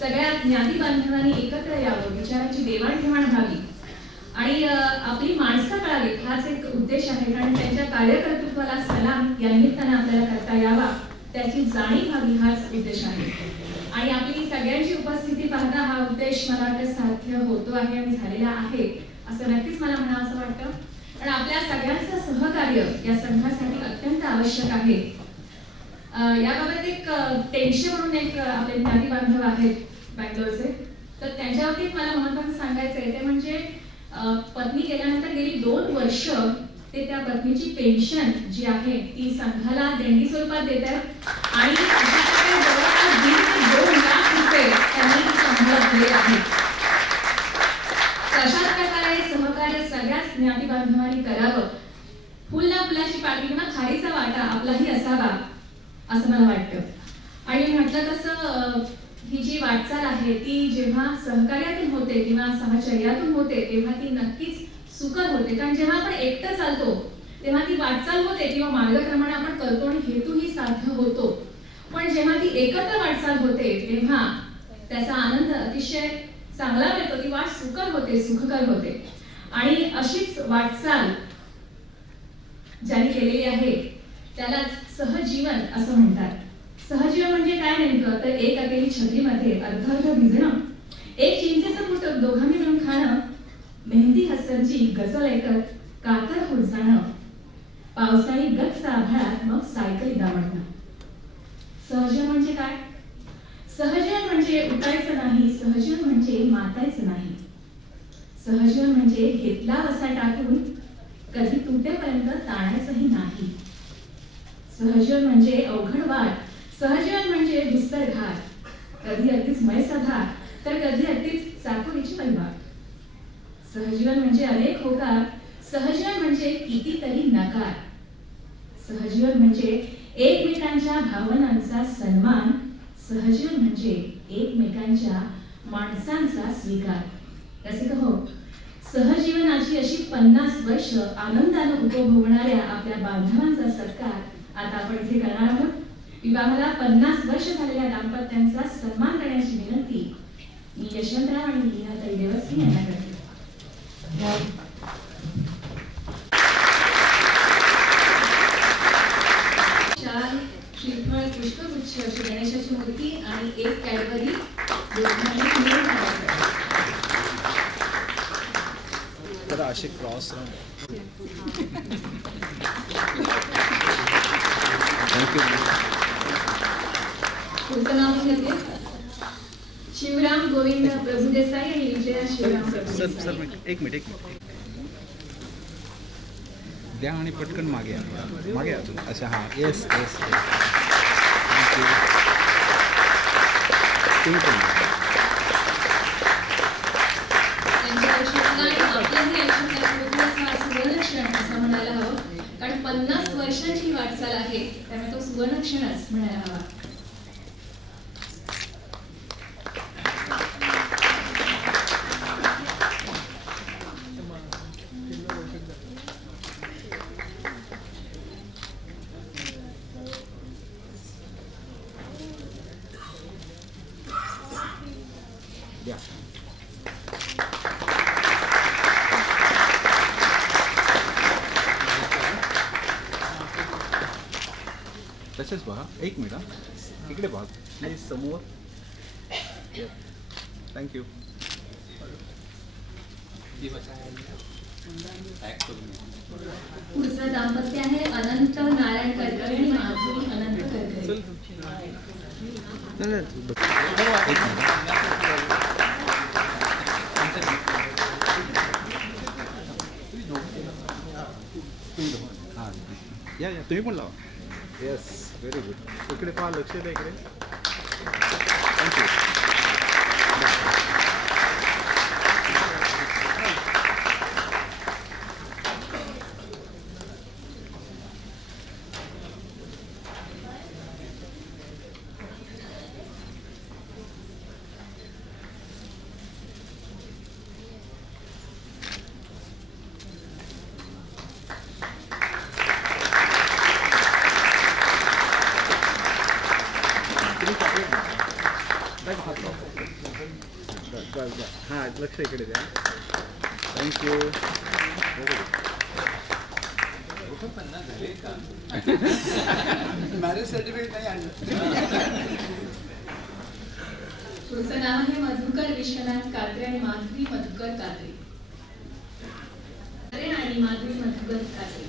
सगळ्या ज्ञाती बांधवांनी एकत्र यावं, विचारांची देवाणघेवाण व्हावी आणि आपली माणसं कळावी हाच एक उद्देश आहे. कारण त्यांच्या कार्यकर्तृत्वाला सलाम या निमित्तानं आपल्याला करता यावा, त्याची जाणीव व्हावी हाच उद्देश आहे. आणि आपली सगळ्यांची उपस्थिती पाहता हा उद्देश मला वाटतं साध्य होतो आहे आणि झालेला आहे असं नक्कीच मला म्हणावं असं वाटतं. कारण आपल्या सगळ्यांचं सहकार्य या संघासाठी अत्यंत आवश्यक आहे. याबाबत एक टेन्शन म्हणून एक आपले ज्ञाती बांधव आहेत बँगलोरचे, तर त्यांच्यावरती मला महत्त्वाचं सांगायचं आहे ते म्हणजे पत्नी गेल्यानंतर गेली 2 वर्ष ते त्या पत्नीची पेन्शन जी आहे ती संघाला देणगी स्वरूपात देत आहेत आणि अशा प्रकारे जवळपास 1.5 ते 2 लाख रुपये त्यांनी संघाला दिले आहेत. अशाच प्रकारे सहकार्य सगळ्याच ज्ञाती बांधवांनी करावं. फुल ना फुलाची पाकळी किंवा खारीचा वाटा आपलाही असावा असं मला वाटतं. आणि म्हटलं तसं ही जी वाटचाल आहे ती जेव्हा सहकार्यातून होते किंवा सहचर्यातून होते तेव्हा ती नक्कीच सुकर होते. कारण जेव्हा आपण एकटं चालतो तेव्हा ती वाटचाल होते किंवा मार्गक्रमण आपण करतो आणि हेतूही साध्य होतो. पण जेव्हा ती एकत्र वाटचाल होते तेव्हा त्याचा आनंद अतिशय चांगला मिळतो, ती वाट सुकर होते, सुखकर होते. आणि अशीच वाटचाल ज्यांनी केलेली आहे त्याला सहजीवन असं म्हणतात. सहजीवन म्हणजे काय नेमकं तर एक अकेली छत्रीमध्ये अर्ध भिजणं, एक चिंचेचं फुटक दोघांनी मिळून खाणं, मेहंदी हसनची गझल ऐकत कातर होत जाणं, पावसाळी गच्च आभाळात मग सायकली दामटणं. सहजीवन म्हणजे काय? सहजीवन म्हणजे उठायचं नाही, सहजीवन म्हणजे मातायचं नाही, सहजीवन म्हणजे घेतला वसा टाकून कधी तुटेपर्यंत ताणायचंही नाही, सहजीवन म्हणजे अवघड वाट, सहजीवन म्हणजे दुस्तर घाट, कधी अगदीच मैसधार तर कधी अगदीच चाकोरीची पैवाट. सहजीवन म्हणजे अनेक होकार, सहजीवन म्हणजे कितीतरी नकार, सहजीवन म्हणजे एकमेकांच्या भावनांचा सन्मान, सहजीवन म्हणजे एकमेकांच्या माणसांचा स्वीकार. कसे कहो सहजीवनाची अशी 50 वर्ष आनंदानं उपभोगणाऱ्या आपल्या बांधवांचा सत्कार आता आपण इथे करणार आहोत. विवाहाला 50 वर्ष झालेल्या दाम्पत्यांचा सन्मान करण्याची विनंती मी यशवंतराव आणि लीनाताई देवस्वी यांना करते. शाल, श्रीफळ, पुष्पगुच्छ श्री गणेशाची मूर्ती आणि 1 कॅडबरी दोघांनी मिळून खायचं. तर असे क्रॉस पुढचं नाव घेते शिवराम गोविंद प्रभुदेसाई आणि विजया शिवराम प्रभुदेसाई. सर एक मिनिट द्या आणि पटकन मागे अजून अच्छा हां येस येस थँक्यू. त्यांच्या आयुष्यातला आणि आपल्याही आयुष्यातला खूपच सुवर्ण क्षण असं म्हणायला हवं. कारण 50 वर्षांची वाटचाल आहे त्यामुळे तो सुवर्ण क्षणच म्हणायला हवा. द्या तसेच बघा एक मिनिट इकडे बघा प्लीज समोर थँक्यू. पुढचं दाम्पत्य आहे अनंत नारायण कडकरे आणि माधुरी अनंत कडकरे. हां या तुम्ही पण लावा. Yes very good. इकडे पहा, लक्ष द्या इकडे. थँक्यू. हां लक्ष इकडे द्या. थँक्यू. मॅरेज सर्टिफिकेट नाही आणलं. पुढचं नाव आहे मधुकर विश्वनाथ कात्रे आणि माधुरी मधुकर कात्रे. आणि माधुरी मधुकर कात्रे.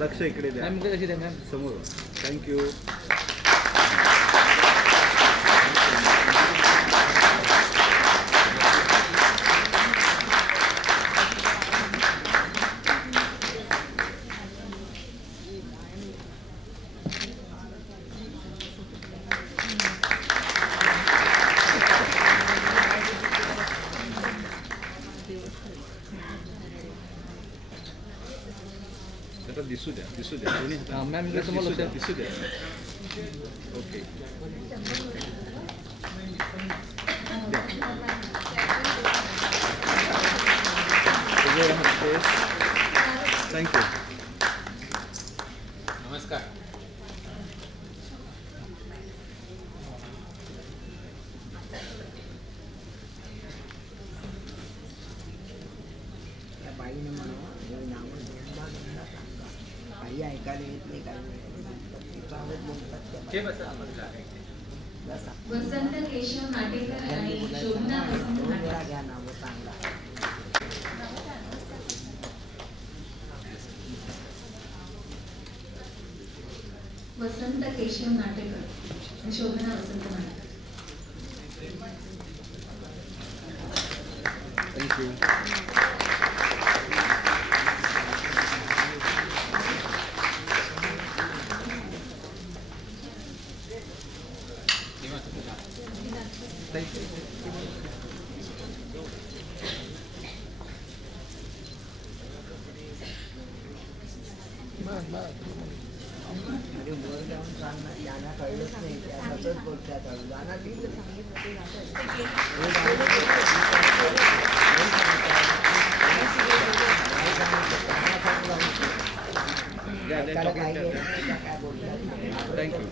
लक्ष इकडे द्या. मुलं कशी द्या मॅम? समोर. थँक्यू. दिसू द्या, दिसू द्या. मॅम इकडे समोर लक्ष द्या. दिसू द्या. ओके. थँक्यू. नमस्कार. बाईने म्हणा काही ऐकायला येत नाही, काही वसंत केशव नाटेकर आणि शोभना वसंत नाटेकर. घ्या नाव चांगला. वसंत केशव नाटेकर आणि शोभना वसंत नाटेकर. थँक्यू. आणि वर जाऊन सांगणार यांना कळलंच नाही, त्या सतत बोलतात यांना दिलं काय बोलतात. थँक्यू.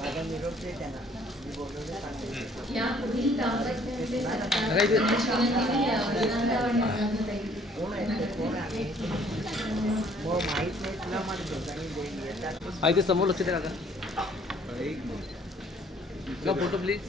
माझा निरोप दे त्यांना. मी बोलवलं सांगितलं. या पुढील दाम्पत्याचे सत्कार करण्याची विनंती वृंदावन आणि आनंदताई. कोण आहे ते? कोण आहे? मग माहीत नाही तुला म्हणतो आणि येतात. हा इथे समोर लक्ष द्या का? एक मिनिट. का photo please.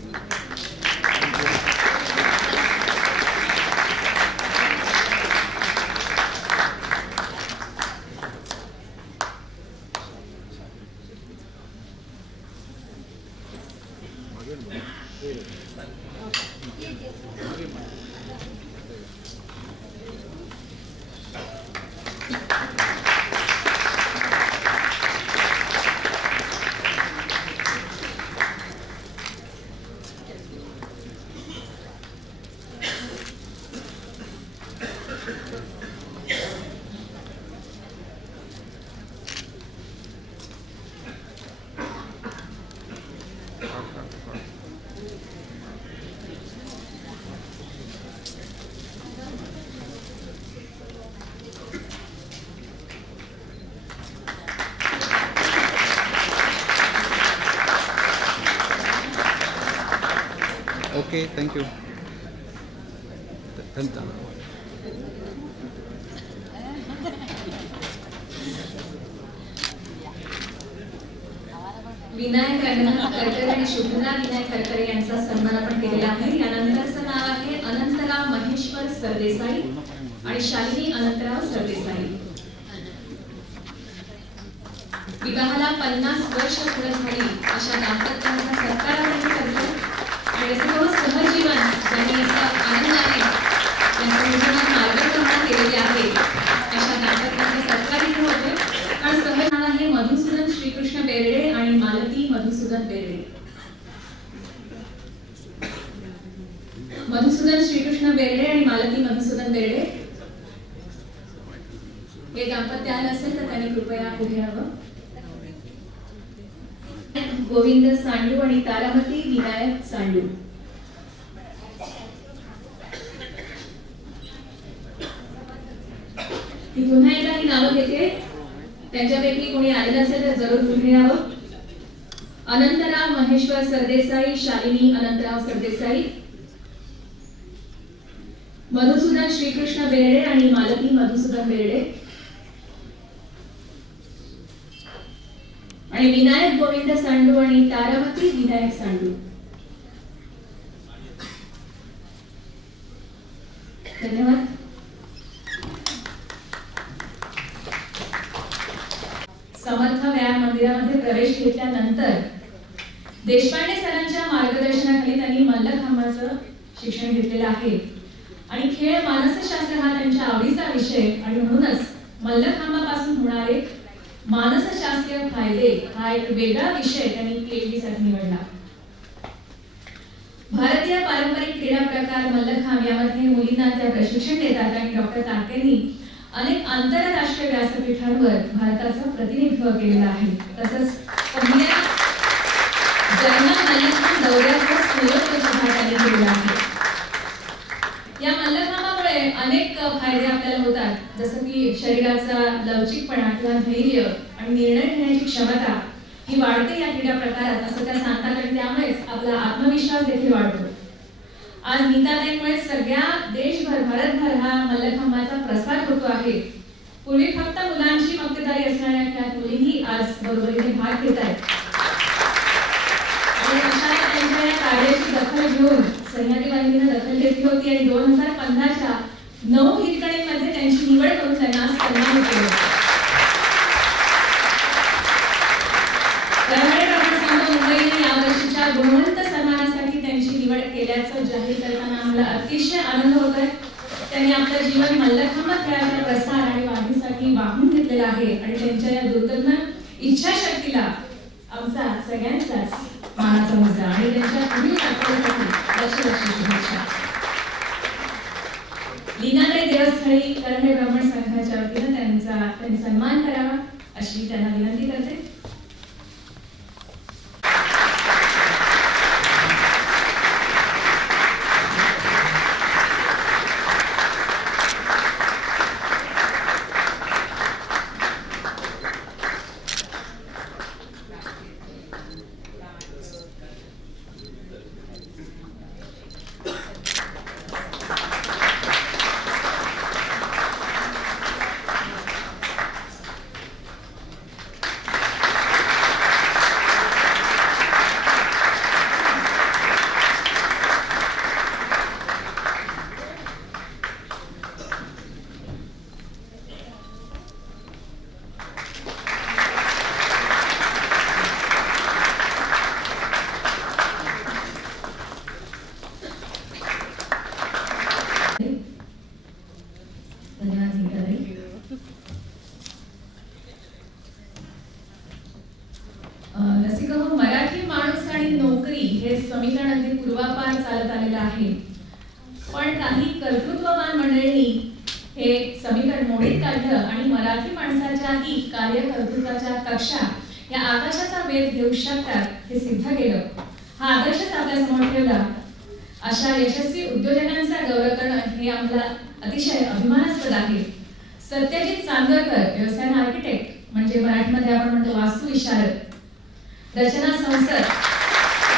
Okay. Thank you. Vinayak Ranganath Karkare आणि शुभदा विनायक करकरे यांचा सन्मान आपण केलेला आहे. यानंतरचं नाव आहे अनंतराव महेश्वर सरदेसाई आणि शालिनी अनंतराव सरदेसाई. विवाहाला 50 वर्ष पूर्ण झाली अशा दाम्पत्याचा सत्कार आपण करतो आणि असं सहजीवन ज्यांनी असं आनंदाने त्यांच्या जीवनात मार्गक्रमण केलेले आहे अशा दाम्पत्याचा सत्कार इथे होतोय. आणि सहज नाव आहे मधुसूदन श्रीकृष्ण बेर्डे आणि मालती मधुसूदन बेर्डे. मधुसूदन श्रीकृष्ण बेर्डे आणि मालती मधुसूदन बेर्डे हे दाम्पत्य आलं असेल तर त्यांनी कृपया पुढे यावं. गोविंद सांडू आणि तारामती विनायक सांडू. ती पुन्हा एकदा ही नावं घेते. त्यांच्यापैकी कोणी आलेलं असेल तर जरूर पुढे यावं. अनंतराव महेश्वर सरदेसाई, शालिनी अनंतराव सरदेसाई, मधुसूदन श्रीकृष्ण बेर्डे आणि मालती मधुसूदन बेर्डे आणि विनायक गोविंद सांडू आणि तारामती विनायक सांडू. धन्यवाद. समर्थ व्यायाम मंदिरामध्ये प्रवेश घेतल्यानंतर देशपांडे सरांच्या मार्गदर्शनाखाली त्यांनी मल्लखांबाचं शिक्षण घेतलेलं आहे आणि खेळ मानसशास्त्र हा त्यांच्या आवडीचा विषय आणि म्हणूनच मल्लखांबापासून होणारे मानसशास्त्रीय फायदे हा एक वेगळा विषय त्यांनी PhD साठी निवडला. भारतीय पारंपरिक क्रीडा प्रकार मल्लखांब यामध्ये मुलींना त्या प्रशिक्षण देतात आणि डॉक्टर तारकेंनी अनेक आंतरराष्ट्रीय व्यासपीठांवर भारताचं प्रतिनिधित्व केलेलं आहे. तसंच पहिल्या जर्मन मल्लखांब दौऱ्याचं सुयोग्य सुद्धा त्यांनी केलेलं आहे. या मल्लखांबामुळे अनेक फायदे आपल्याला होतात, जसं की शरीराचा लवचिकपणा किंवा धैर्य आणि निर्णय घेण्याची क्षमता ही वाढते या क्रीडा प्रकारात असं त्या सांगतात आणि त्यामुळेच आपला आत्मविश्वास देखील वाढतो. आज नीताताईंमुळे सगळ्या देशभर भारतभर हा मल्लखांबाचा प्रसार होतो आहे. पूर्वी फक्त मुलांची मक्तेदारी असणाऱ्या खेळात मुलीही आज बरोबरीने भाग घेत आहेत आणि अशा त्यांच्या या कार्याची दखल घेऊन सह्याद्री वाहिनीने दखल घेतली होती आणि 2015च्या 9 हिरकणींमध्ये त्यांची निवड करून त्यांना सन्मानित केलं. मुंबईने यावर्षीच्या गुणवंत सन्मानासाठी त्यांची निवड केल्याचं जाहीर करताना आम्हाला अतिशय आनंद होतोय. त्यांनी आपलं जीवन मल्लखांब खेळाच्या प्रसार आणि वाढीसाठी वाहून घेतलेलं आहे आणि त्यांच्या या दुर्गम इच्छाशक्तीला आमचा सगळ्यांचाच मानाचा मुद्दा आणि त्यांच्या पुढील वाटचालीसाठी लक्ष शुभेच्छा. लीनाताई देवस्थळी करंडे ब्राह्मण संघाच्या वतीनं त्यांनी सन्मान करावा अशी त्यांना विनंती करते. मराठी माणूस आणि नोकरी हे समीकरण अगदी पूर्वापार चालत आलेलं आहे, पण काही कर्तृत्ववान मंडळींनी हे समीकरण मोडीत काढलं आणि मराठी माणसाच्याही कार्यकर्तृत्वाच्या कक्षा या आकाशाचा वेध घेऊ शकतात हे सिद्ध केलं. हा आदर्शच आपल्या समोर ठेवला. अशा यशस्वी उद्योजकांचा गौरव करणं हे आम्हाला अतिशय अभिमानास्पद आहे. सत्यजित चांदोरकर व्यवसाय आर्किटेक्ट म्हणजे मराठीमध्ये आपण म्हणतो वास्तुविशारद, रचना संसद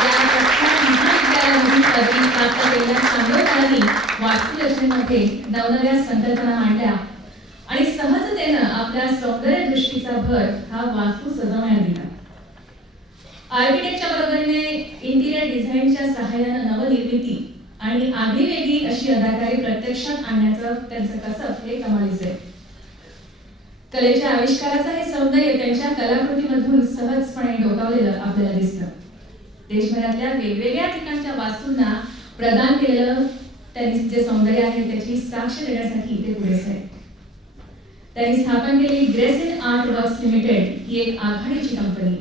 या प्रख्यात महाविद्यालयामधून पदवी प्राप्त केलेल्या चांदोरकरांनी वास्तुरचनेमध्ये नवनव्या संकल्पना मांडल्या आणि सहजतेनं आपल्या सौंदर्य दृष्टीचा भर हा वास्तू सजवण्यात दिला. आर्किटेक्टच्या बरोबरीने इंटिरियर डिझाईनच्या सहाय्याने नवनिर्मिती आणि आगळीवेगळी अशी अदाकारी प्रत्यक्षात आणण्याचं त्यांचं कसब हे कमालीचे आहे. कलेच्या आविष्काराचं हे सौंदर्य त्यांच्या कलाकृतीमधून सहजपणे डोकावलेलं आपल्याला दिसतं. देशभरातल्या वेगवेगळ्या ठिकाणच्या वास्तूंना प्रदान केलेलं त्यांनी जे सौंदर्य आहे त्याची साक्ष देण्यासाठी ते पुरेसे आहे. त्यांनी स्थापन केलेली grace in art works limited ही एक आघाडीची कंपनी.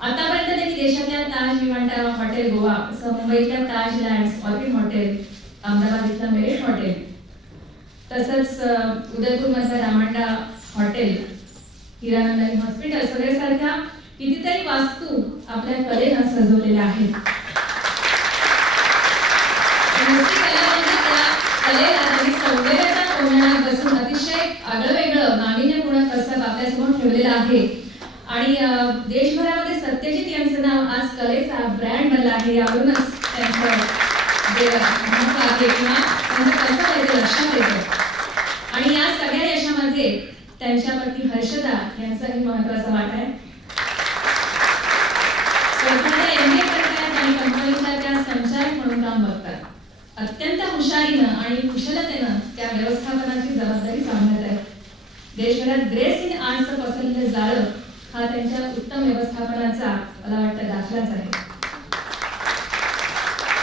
आतापर्यंत त्यांनी देशातल्या ताज विमानतळ हॉटेल गोवा, मुंबईतल्या ताज लँड्स ऑर्किड हॉटेल, अहमदाबाद इथलं मेरिट हॉटेल, तसंच उदयपूरमधलं रामांडा हॉटेल, हिरानंदानी हॉस्पिटल वगैरे सारख्या कितीतरी वास्तू आपल्या कलेनं सजवलेल्या आहेत. कलेला त्यांनी सौंदर्याच्या कोंडाण्यात बसून अतिशय आगळंवेगळं नाविन्यपूर्ण कसब आपल्यासमोर ठेवलेलं आहे. आणि देशभरामध्ये सत्यजित यांचं नाव आज कलेचा ब्रँड बनला आहे. यावरूनच त्यांचं जे महत्त्व आहे किंवा त्यांचं कसब आहे ते लक्षात येतं. आणि या सगळ्या यशामध्ये त्यांच्या पत्नी हर्षदा यांचाही महत्त्वाचा वाटा आहे. स्वतःला MBA करतात आणि कंपनीच्या त्या संचालक म्हणून काम बघतात. अत्यंत हुशारीनं आणि कुशलतेनं त्या व्यवस्थापनाची जबाबदारी सांभाळत आहेत. देशभरात ग्रेस इन आर्टचं पसरलेलं जाळं हा त्यांच्या उत्तम व्यवस्थापनाचा मला वाटतं दाखलाच आहे.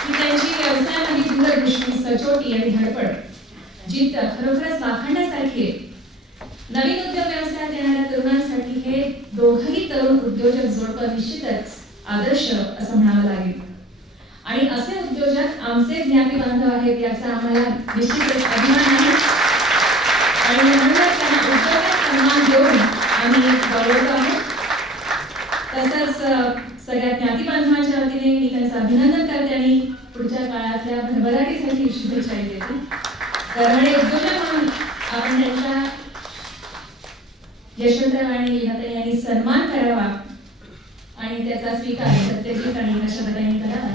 ही त्यांची व्यवसायामध्ये दूरदृष्टी, सचोटी आणि धडपड जिद्द खरोखरच वाखाणण्यासारखी आहे. नवीन उद्योग व्यवसायात येणाऱ्या तरुणांसाठी हे दोघंही तरुण उद्योजक जोडपं निश्चितच आदर्श असं म्हणावं लागेल. आणि असे उद्योजक आमचे ज्ञाती बांधव आहेत याचा आम्हाला निश्चितच अभिमान आहे. आणि म्हणूनच त्यांना उद्योगात सन्मान देऊन आम्ही गौरवतो आहोत. तसंच सगळ्या ज्ञाती बांधवांच्या वतीने मी त्यांचं अभिनंदन करते आणि पुढच्या काळातल्या भरभराटीसाठी शुभेच्छा देते. करणारे उद्योजक म्हणून आपण त्यांचा यशवंतराव आणि लीनाताई यांनी सन्मान करावा आणि त्याचा स्वीकार सत्यजित आणि हर्षदाताईंनी करावा.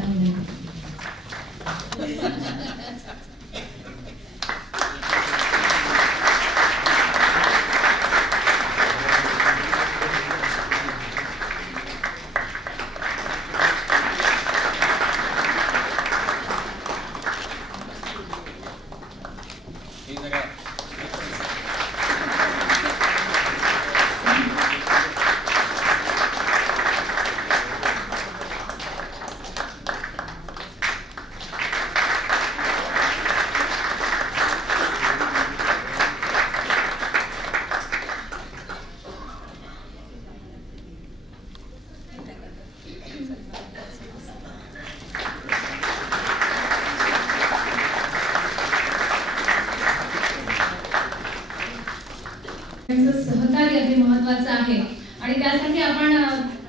सहकार्य हे महत्त्वाचं आहे आणि त्यासाठी आपण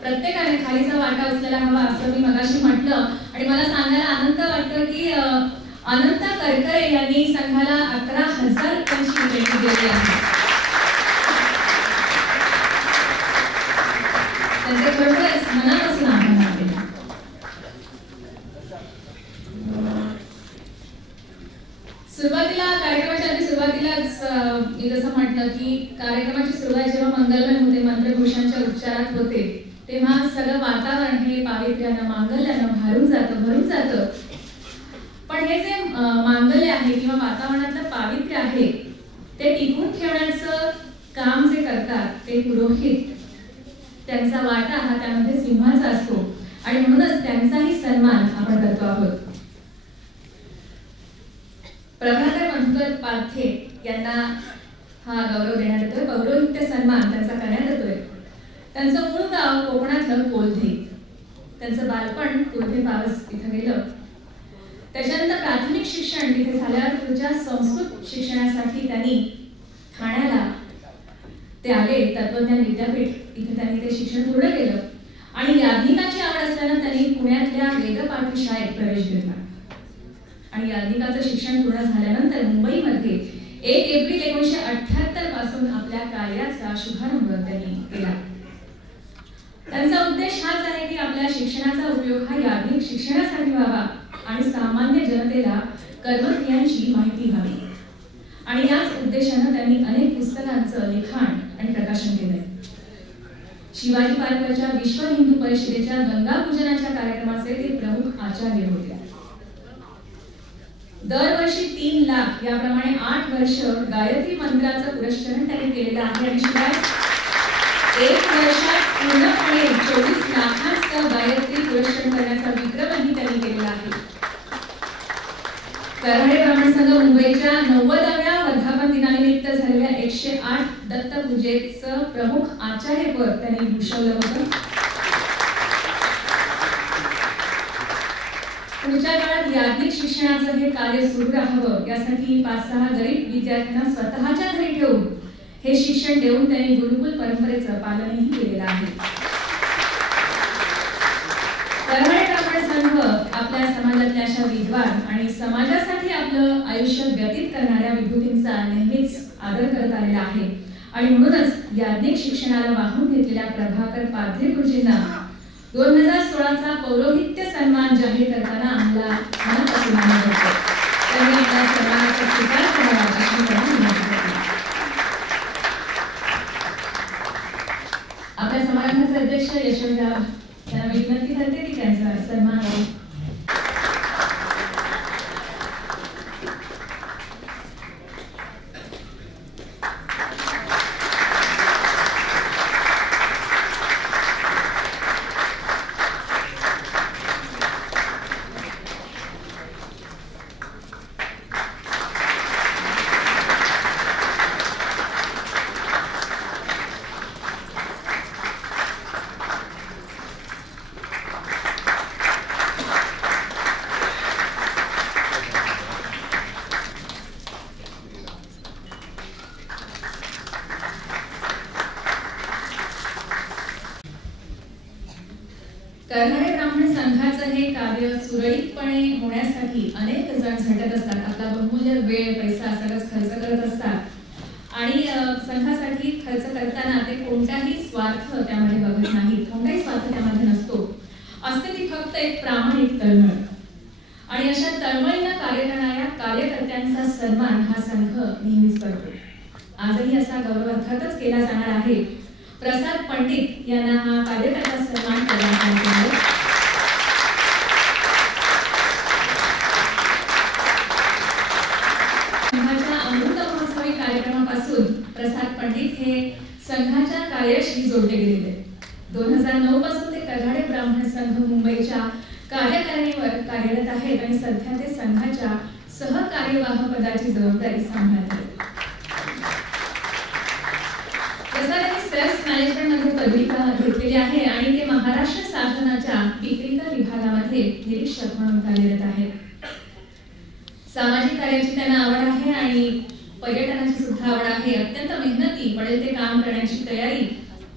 प्रत्येकाने खालीचा वाटा उचलायला हवा असं मी मगाशी म्हटलं. आणि मला सांगायला आनंद वाटतो की अनंत करकरे यांनी संघाला 11,000 रुपयांची देणगी दिली आहे. त्यांचे खरोखरच मनापासून आभार मानते. सुरुवातीला कार्यक्रमाच्या आधी सुरुवातीलाच मी जसं म्हटलं की कार्यक्रमाची सुरुवात जेव्हा मंगलमय होते, मंत्रघोषांच्या उच्चारात होते, तेव्हा सगळं वातावरण हे पावित्र्यानं, मांगल्यानं भरून जातं. पण हे जे मांगल्य आहे किंवा वातावरणातलं पावित्र्य आहे ते टिकवून ठेवण्याचं काम जे करतात ते पुरोहित, त्यांचा वाटा हा त्यामध्ये सिंहाचा असतो आणि म्हणूनच त्यांचाही सन्मान आपण करतो आहोत. प्रभाकर मधुकर पालथे यांना हा गौरव देण्यात येतोय. पौरोहित्य सन्मान त्यांचा करण्यात येतोय. त्यांचं मूळ गाव कोकणातलं कोल्हे. त्यांचं बालपण कोल्हे पावस इथं गेलं. त्याच्यानंतर प्राथमिक शिक्षण तिथे झाल्यावर पुढच्या संस्कृत शिक्षणासाठी त्यांनी ठाण्याला ते आले. तत्वज्ञान विद्यापीठ इथे त्यांनी ते शिक्षण पूर्ण केलं आणि याज्ञिकाची आवड असल्यानं त्यांनी पुण्यातल्या वेदपाठी शाळेत प्रवेश घेतला. आणि याज्ञिकाचं शिक्षण पूर्ण झाल्यानंतर मुंबईमध्ये 1 एप्रिल 1978 पासून आपल्या कार्याचा शुभारंभ त्यांनी केला. त्यांचा उद्देश हाच आहे की आपल्या शिक्षणाचा उपयोग हा याज्ञिक शिक्षणासाठी व्हावा आणि सामान्य जनतेला कर्मक्रियांची माहिती व्हावी. आणि याच उद्देशानं त्यांनी अनेक पुस्तकांचं लिखाण आणि प्रकाशन केलंय. शिवाजी पार्कच्या विश्व हिंदू परिषदेच्या गंगा पूजनाच्या कार्यक्रमाचे ते प्रमुख आचार्य होते. दरवर्षी 3 लाख याप्रमाणे 8 वर्ष गायत्री मंत्राचं पुरस्करण त्यांनी केलेलं आहे आणि शिवाय 1 वर्षात पूर्णपणे 24 लाखांचं गायत्री पुरस्करण करण्याचा विक्रमही त्यांनी केलेला आहे. कऱ्हाडे ब्राह्मण संघ मुंबईच्या 90व्या वर्धापन दिनानिमित्त झालेल्या 108 दत्तपूजेचं प्रमुख आचार्यपद त्यांनी भूषवलं होतं. पुढच्या काळात याज्ञिक शिक्षणाचं हे कार्य सुरू राहावं यासाठी 5-6 गरीब विद्यार्थ्यांना स्वतःच्या घरी ठेवून हे शिक्षण देऊन त्यांनी गुरुकुल परंपरेचं पालनही केलेलं आहे. कऱ्हाडे ब्राह्मण संघ आपल्या समाजातल्या अशा विद्वान आणि समाजासाठी आपलं आयुष्य व्यतीत करणाऱ्या विभूतींचा नेहमीच आदर करत आलेला आहे आणि म्हणूनच याज्ञिक शिक्षणाला वाहून घेतलेल्या प्रभाकर पाध्ये गुरुजींना 2016चा पौरोहित्य सन्मान जाहीर करताना आम्हाला मनापासून आनंद होतो. त्यांनी या सन्मानाचा स्वीकार करावा अशी त्यांना विनंती करते. आपल्या समारंभाचे अध्यक्ष यशवंतराव त्यांना विनंती करते की त्यांचा सन्मान व्हावा. कऱ्हाडे ब्राह्मण संघाचं हे कार्य सुरळीतपणे होण्यासाठी अनेक जण झटत असतात. आपला बहुमूल्य वेळ पैसा सगळंच खर्च करत असतात आणि संघासाठी खर्च करताना ते कोणताही स्वार्थ त्यामध्ये बघत नाहीत. कोणताही स्वार्थ त्यामध्ये नसतो. असते ती फक्त एक प्रामाणिक तळमळ आणि अशा तळमळीनं कार्य करणाऱ्या कार्यकर्त्यांचा सन्मान हा संघ नेहमीच करतो. आजही असा गौरव अर्थातच केला जाणार आहे. प्रसाद पंडित यांना हा कार्यकर्ता सन्मान करण्यात आला आहे. संघाच्या अमृत महोत्सवी कार्यक्रमापासून प्रसाद पंडित हे संघाच्या कार्याशी जोडले गेलेले. 2009 पासून ते कऱ्हाडे ब्राह्मण संघ मुंबईच्या कार्यकारिणीवर कार्यरत आहेत आणि सध्या ते संघाच्या सहकार्यवाह पदाची जबाबदारी सांभाळतात. प्रसादांनी सेल्स मॅनेजमेंट मध्ये पदविका घेतलेली आहे आणि ते महाराष्ट्र शासनाच्या विक्रीकर विभागामध्ये निरीक्षक म्हणून कार्यरत आहेत. सामाजिक कार्याची त्यांना आवड आहे आणि पर्यटनाची सुद्धा आवड आहे. अत्यंत मेहनती पडेल ते काम करण्याची तयारी,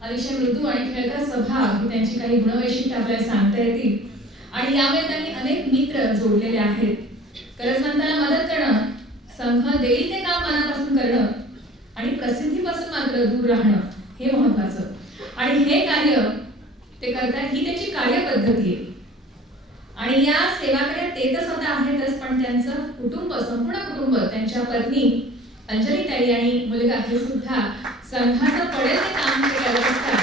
अतिशय मृदू आणि खेळकर स्वभाव ही त्यांची काही गुणवैशिष्ट्ये आपल्याला सांगता येतील आणि यामुळे त्यांनी अनेक मित्र जोडलेले आहेत. गरजवंताला मदत करणं, संघ देईल ते काम मनापासून करणं आणि प्रसिद्धीपासून मात्र दूर राहणं हे महत्त्वाचं आणि हे कार्य ते करतात ही त्यांची कार्यपद्धती आहे. आणि या सेवाकार्यात ते तर स्वतः आहेतच पण त्यांचं कुटुंब, संपूर्ण कुटुंब, त्यांच्या पत्नी अंजली ताई आणि मुलगा हे सुद्धा संघाचं पडेल ते काम ते करत असतात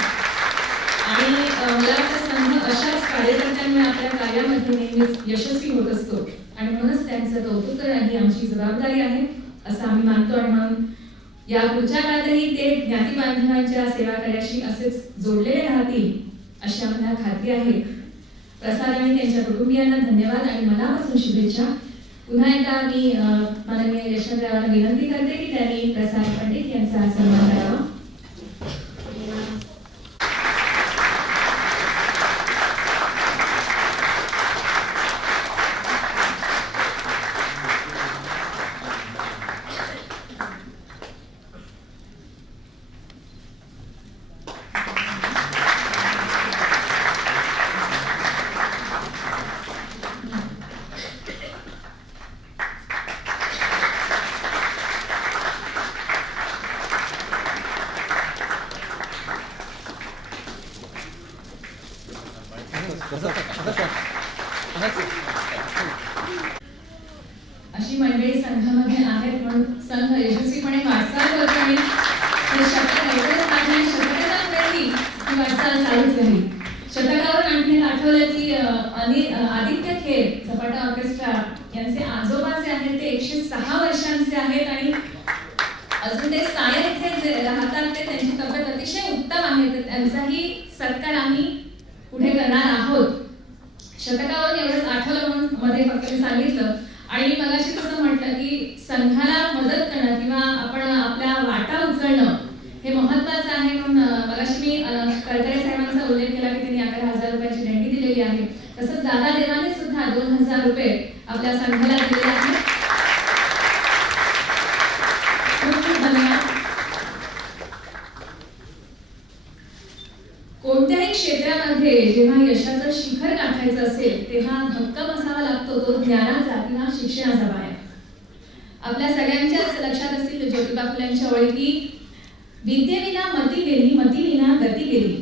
आणि मला वाटतं संघ अशाच कार्यकर्त्यांमुळे आपल्या कार्यामध्ये नेहमीच यशस्वी होत असतो आणि म्हणूनच त्यांचं कौतुक करणं ही आमची जबाबदारी आहे असं आम्ही मानतो आणि म्हणून या पुढच्या काळातही ते ज्ञाती बांधवांच्या सेवा कार्याशी असेच जोडलेले राहतील अशी आम्हाला खात्री आहे. प्रसाद आणि त्यांच्या कुटुंबियांना धन्यवाद आणि मनापासून शुभेच्छा. पुन्हा एकदा मी माननीय यशवंतरावांना विनंती करते की त्यांनी प्रसाद पंडित यांचा सन्मान करावा. अशी मंडळी संघामध्ये आहेत म्हणून संघ यशस्वीपणे वाटचाल करतो आणि हे शक्य लवकरच आपल्या शक्यता मिळाली की वाटचाल चालूच राहील. शतकावर आणखी आठवलं की आदित्य खेर झपाटा ऑर्केस्ट्रा यांचे आजोबा जे आहेत ते 106 वर्षांचे आहेत आणि अजून ते सायर इथे जे राहतात ते त्यांची तब्येत अतिशय उत्तम आहे. तर त्यांचाही सत्कार आम्ही पुढे करणार आहोत. शतकावरून एवढंच आठवलं म्हणून मध्ये फक्त मी सांगितलं. आणि मी मगाशी कसं म्हटलं की संघाला मदत करणं किंवा आपण आपल्या वाटा उचलणं हे महत्त्वाचं आहे. म्हणून मगाशी मी करकरे साहेबांचा उल्लेख केला की त्यांनी 11,000 रुपयाची देणगी दिलेली आहे. तसंच दादा देवाने सुद्धा 2,000 रुपये आपल्या संघाला दिलेले आहेत. खूप खूप धन्यवाद. कोणत्याही क्षेत्रामध्ये जेव्हा यशाचं शिखर गाठायचं असेल तेव्हा भक्कम असावा लागतो तो ज्ञानाचा किंवा शिक्षणाचा पाया. आपल्या सगळ्यांच्याच लक्षात असतील ज्योतिबा फुलेंच्या ओळी की विद्येविना मती गेली, मतीविना गती गेली,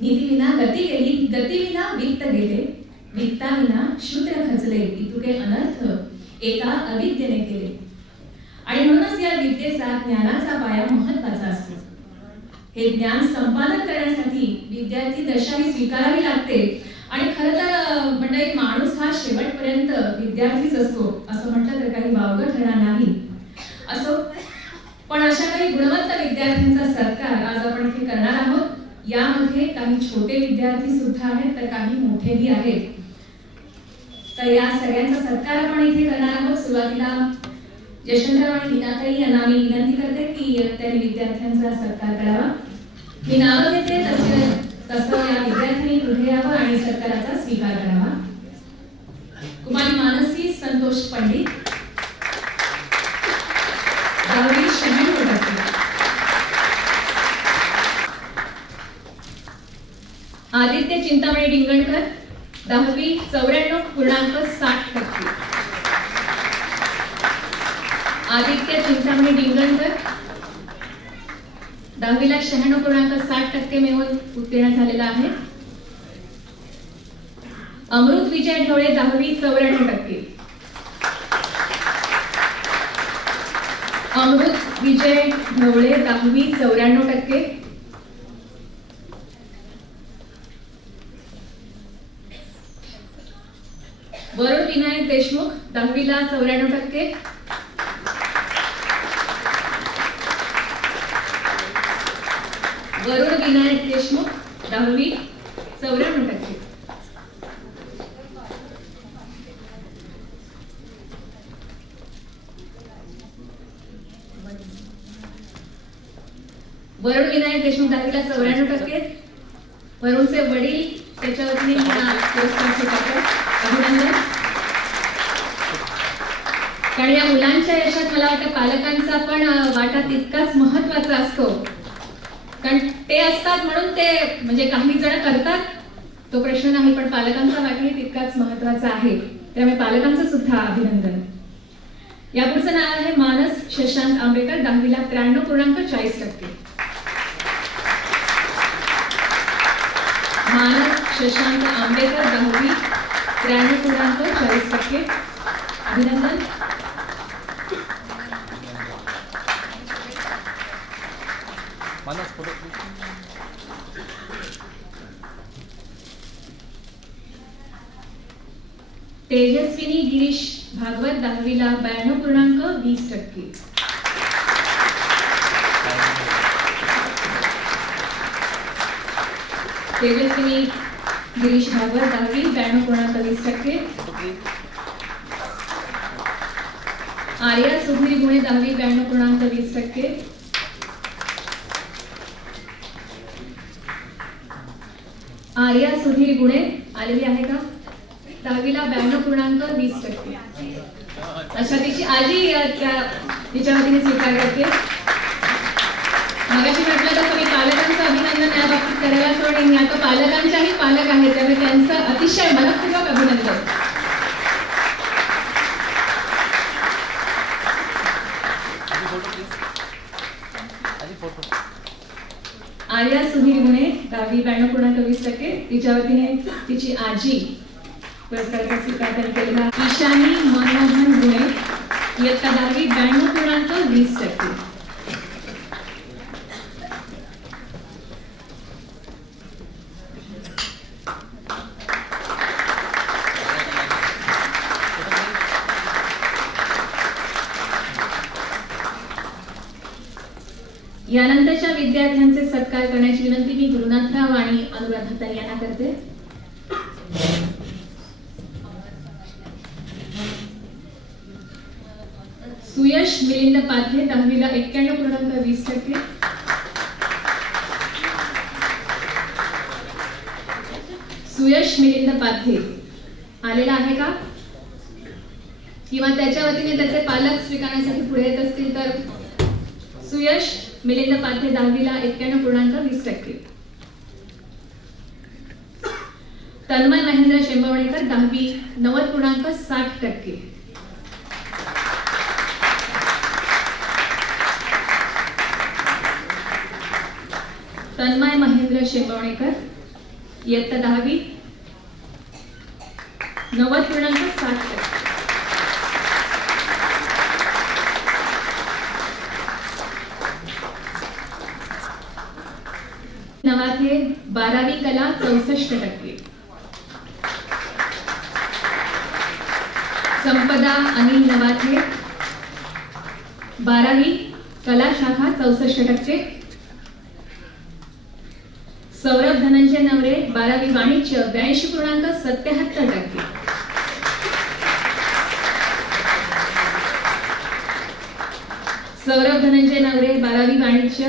नीतीविना गती गेली, गतीविना वित्त गेले, वित्ताविना शूद्र खचले, इतुके अनर्थ एका अविद्येने केले. आणि म्हणूनच या विद्येचा ज्ञानाचा पाया महत्त्वाचा असतो. हे ज्ञान संपादन करण्यासाठी विद्यार्थी दशा ही स्वीकारावी लागते. आणि खरं तर मंडळी माणूस हा शेवटपर्यंत विद्यार्थीच असतो असं म्हटलं तर काही वावगं ठरणार नाही. असो, पण अशा काही गुणवंत विद्यार्थ्यांचा सत्कार आज आपण इथे करणार आहोत. यामध्ये काही छोटे विद्यार्थी सुद्धा आहेत तर काही मोठेही आहेत. तर या सगळ्यांचा सत्कार आपण इथे करणार आहोत. सुरुवातीला यशवंतराव आणि लीनाताई यांना मी विनंती करते की त्यांनी विद्यार्थ्यांचा सत्कार करावा. मी नाव घेते तसं या विद्यार्थ्यांनी पुढे यावं आणि सत्काराचा स्वीकार करावा. कुमारी मानसी संतोष पंडित, 10वी 96%. आदित्य चिंतामणी डिंगणकर, 10वी 94.60%. आदित्य चिंतामणी डिंगणकर 10वीला 96.60% मिळवून उत्तीर्ण झालेला आहे. अमृत विजय ढवळे, 10वी 94%. अमृत विजय ढवळे 10वी 94%. वरुण विनायक देशमुख, 10वीला 94%. वरुण विनायक देशमुख, 10वी 94%. वरुण विनायक देशमुख 10वीला 94%. वरुणचे वडील त्याच्या वतीने हा पुरस्कार स्वीकारतात. अभिनंदन. कारण या मुलांच्या यशात मला वाटतं पालकांचा पण वाटा तितकाच महत्त्वाचा असतो. कारण ते असतात म्हणून ते म्हणजे काही जण करतात तो प्रश्न नाही, पण पालकांचा वाटाही तितकाच महत्त्वाचा आहे. त्यामुळे पालकांचं सुद्धा अभिनंदन. या पुढचं नाव आहे मानस शशांक आंबेकर, 10वीला 93.40%. मानस शशांक आंबेकर, 10वी 93.40%. अभिनंदन. मानस फोटो तेजस्विनी गिरीश भागवत, 10वीला 92.20%. तेजस्विनी गिरीश भागवत, 10वी 92.20%. आर्या सुधीर गुणे, 10वी 92.20%. आर्या सुधीर गुणे आलेली आहे का? 10वीला 92.20%. अशा तिची आजी तिच्या वतीने स्वीकार करते. मगाशी म्हटलं तसं मी पालकांचं अभिनंदन या बाबतीत करायला सोडेन. मी आता पालकांच्याही पालक आहेत त्यामुळे त्यांचं अतिशय मनपूर्वक अभिनंदन. आर्या सुधीर गुणे, 10वी 92.20%. तिच्या वतीने तिची आजी पुरस्काराचा स्वीकार केलेला. ईशानी मनमोहन गुणे, इयत्ता 10वी 92.20%. यानंतरच्या विद्यार्थ्यांचे सत्कार करण्याची विनंती मी गुरुनाथराव आणि अनुराधा दत्तानी यांना करते. सुयश मिलिंद पाथे 10वीला 91.20%. सुयश मिलिंद पाथे आलेला आहे का? किंवा त्याच्या वतीने त्याचे पालक स्वीकारण्यासाठी पुढे येत असतील तर सुयश मिलिंद पाथे 10वीला 91.20%. तन्मय महेंद्र शेंबवणेकर 10वी 90.60%. तन्मय महेंद्र शेंबवणेकर इयत्ता 10वी 90.60%. नवाथे 12वी कला 64%. संपदा अनिल नवाथे 12वी कला शाखा 64%. सौरभ धनंजय नवरे 12वी वाणिज्य 82.77%. सौरभ धनंजय नवरे 12वी वाणिज्य.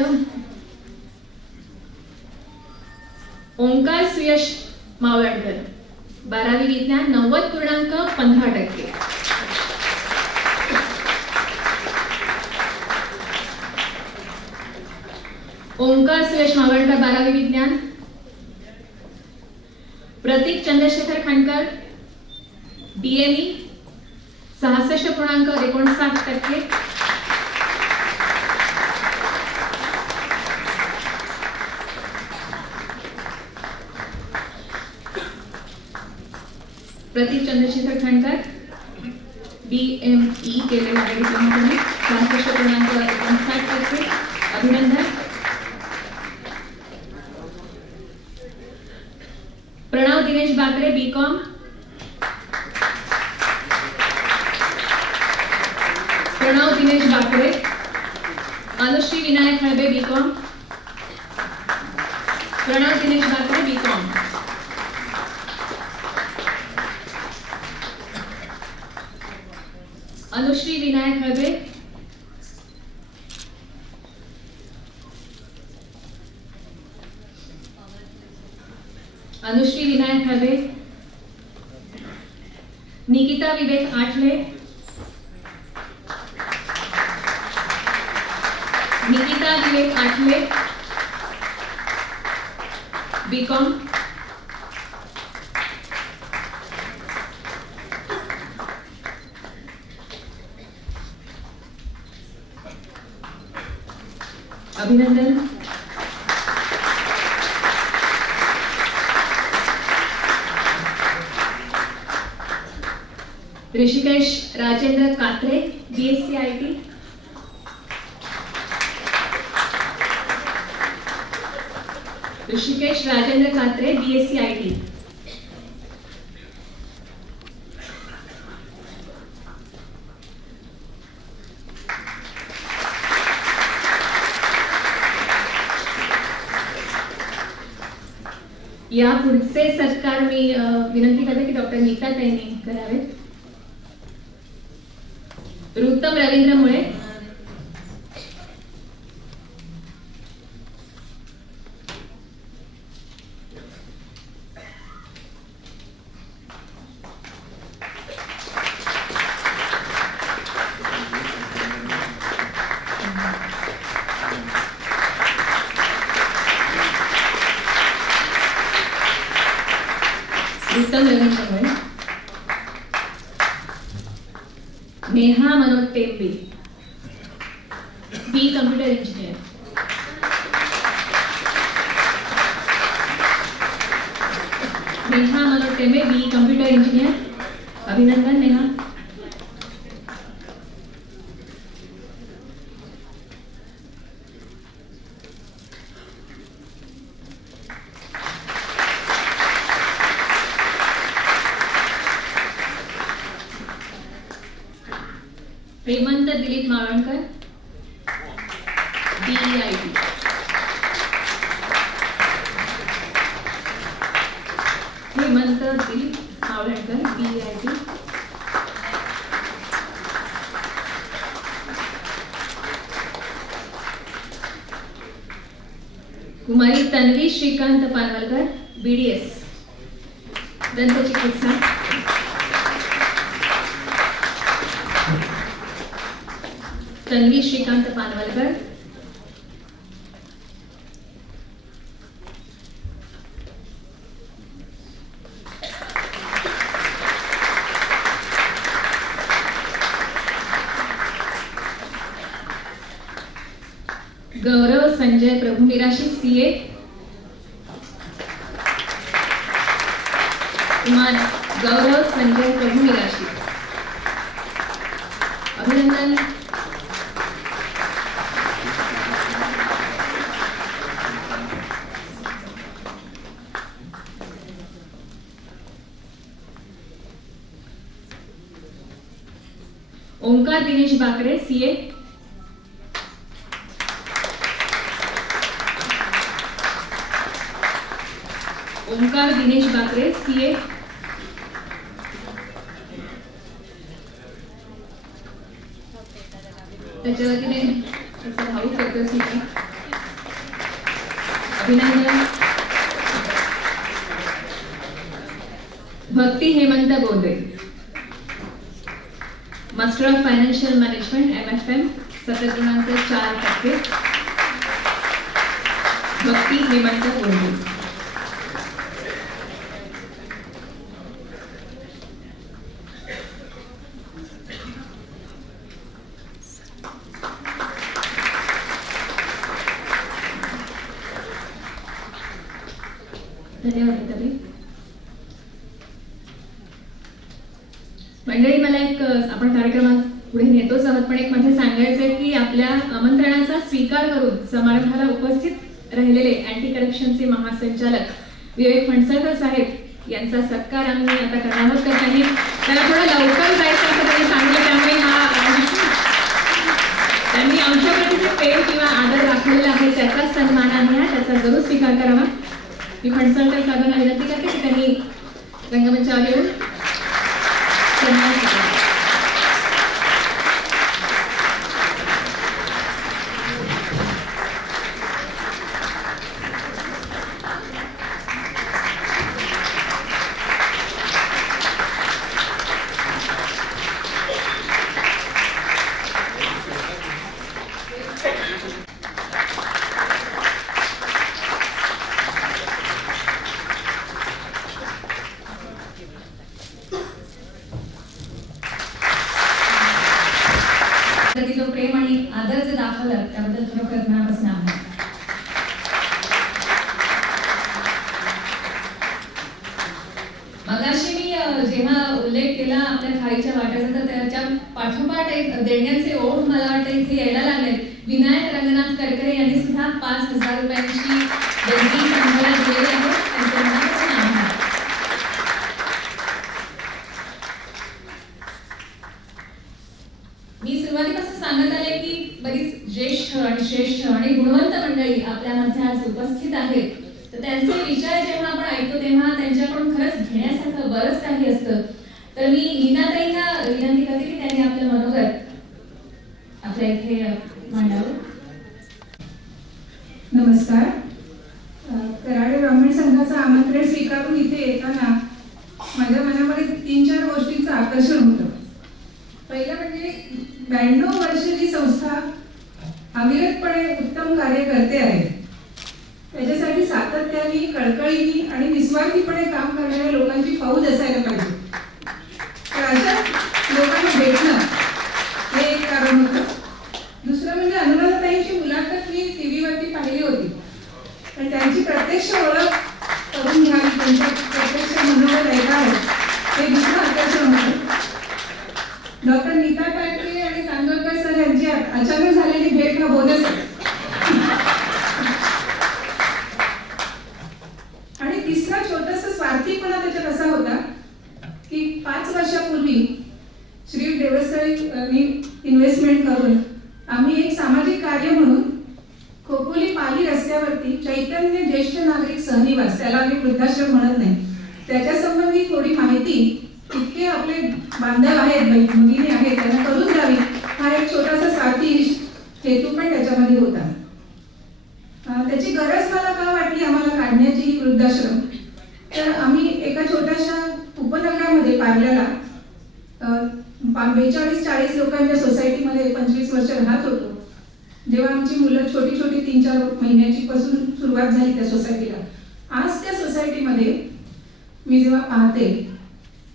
ओंकार सुयश मावळकर 12वी विज्ञान 90.15%. ओंकार सुयश मावळकर 12वी विज्ञान. प्रतीक चंद्रशेखर खानकर BME 66.59%. प्रतीक चंद्रशेखर खानकर BME केलेला आहे डिप्लोमामध्ये 66.59%. अभिनंदन. Pranab Dinesh Bakre BCom. Pranab Dinesh Bakre. Anushree Vinayak Halbe BCom. Pranab Dinesh Bakre BCom. Anushree Vinayak Halbe. Anushree Vinayak Halbe. Nikita विवेक आठले. निकिता विवेक आठले BCom. अभिनंदन. Rishikesh Rajendra Katre BSc IT. Rishikesh Rajendra Katre BSc IT. या पुढचे सत्कार मी विनंती करते की डॉक्टर नीता ताईंनी करावेत. रुत्तम रवींद्र मुळे. रुत्तम रवींद्र मुळे. Neha Manoj Tembe B computer engineer. Neha Manoj Tembe B computer engineer. अभिनंदन नेहा. हेमंत दिलीप मावळकर BEIT. पानवलकर BEIT. कुमारी तन्वी श्रीकांत पानवलकर BDS दंतचिकित्सा. तन्वी श्रीकांत पानवलकर. गौरव संजय प्रभुनिराशी CA. कुमार गौरव संजय प्रभुनिराशी. अभिनंदन. ओंकार दिनेश बाकरे CA. ओंकार दिनेश बाकरे CA. त्याच्या वतीने असं भाऊ करतो CA. अभिनंदन. भक्ती हेमंत बोधे master of financial management MFM 7.4%. भक्ती हेमंत बोधे. धन्यवाद ताई. मंडळी, मला एक आपण कार्यक्रमात पुढे नेतोच आहोत, पण एक मध्ये सांगायचंय की आपल्या आमंत्रणाचा स्वीकार करून समारंभाला उपस्थित राहिलेले अँटी करप्शनचे महासंचालक विवेक फणसळकर साहेब यांचा सत्कार आम्ही आता करणार आहोत. तर त्याला थोडं लवकर जायचं असं त्यांनी सांगितलं, त्यामुळे त्यांनी आमच्या प्रतीचे प्रेम किंवा आदर दाखवलेला आहे त्याचा सन्मान आहे, त्याचा जरूर स्वीकार करावा. मी फणसळकर साहेबांना विनंती करते की त्यांनी रंगमंचावर येऊन सन्मान स्वीकारावा. जो प्रेम आणि आदर जे दाखवलं त्याबद्दल खरोखर मनापासून आभार. मगाशी मी जेव्हा उल्लेख केला आपल्या खाईच्या वाट्याचा, तर त्याच्या पाठोपाठ एक देण्याचे ओढ मला वाटतं इथे यायला लागले. विनायक रंगनाथ करकरे यांनी सुद्धा 5,000 रुपयांची देणगी संघाला दिलेली आहे. त्यांचे मनापासून आभार. मी सुरुवातीपासून सांगत आले की बरीच ज्येष्ठ आणि श्रेष्ठ आणि गुणवंत मंडळी आपल्यामध्ये आज उपस्थित आहेत. तर त्यांचे विचार जेव्हा आपण ऐकतो तेव्हा त्यांच्याकडून खरंच घेण्यासारखं बरंच काही असतं. तर मी लीनाताईंना विनंती करते की त्यांनी आपलं मनोगत आपल्या इथे मांडावं. नमस्कार. कराडे ब्राह्मण संघाचं आमंत्रण स्वीकारून इथे येताना माझ्या मनामध्ये 3-4 गोष्टींचं आकर्षण होतं. पहिलं म्हणजे 92 वर्ष जी संस्था अविरतपणे उत्तम कार्य करते आहे, त्याच्यासाठी सातत्याने, कळकळीने आणि निस्वार्थीपणे काम करणाऱ्या लोकांची फौज असायला पाहिजे. तर अशा लोकांना भेटणं हे एक कारण होतं. दुसरं म्हणजे अनुराधाताईंची मुलाखत मी TV वरती पाहिली होती, पण त्यांची प्रत्यक्ष ओळख करून घ्यावी, त्यांच्या प्रत्यक्ष मनोगत ऐकावं हे दुसरं आकर्षण होतं. डॉक्टर नीता टाकरे आणि चांदोरकर सर यांची अचानक झालेली भेट हा बोनस आहे. आणि तिसरा छोटासा स्वार्थीपणा त्याच्यात असा होता की 5 वर्षापूर्वी श्री देवस्थळी इन्व्हेस्टमेंट करून आम्ही एक सामाजिक कार्य म्हणून खोपोली पाली रस्त्यावरती चैतन्य ज्येष्ठ नागरिक सहनिवास, त्याला आम्ही वृद्धाश्रम म्हणत नाही, त्याच्या संबंधी थोडी माहिती इतके आपले बांधव आहेत, भगिनी आहेत, त्यांना करून द्यावी हा एक छोटासा स्वार्थी हेतू पण त्याच्यामध्ये होता. त्याची गरज मला का वाटली आम्हाला काढण्याची ही वृद्धाश्रम, तर आम्ही एका छोट्याशा उपनगरामध्ये पार्ल्याला 42-40 लोकांच्या सोसायटीमध्ये 25 वर्ष राहत होतो. जेव्हा आमची मुलं छोटी छोटी 3-4 महिन्याची पासून सुरुवात झाली त्या सोसायटीला, आज त्या सोसायटीमध्ये मी जेव्हा पाहते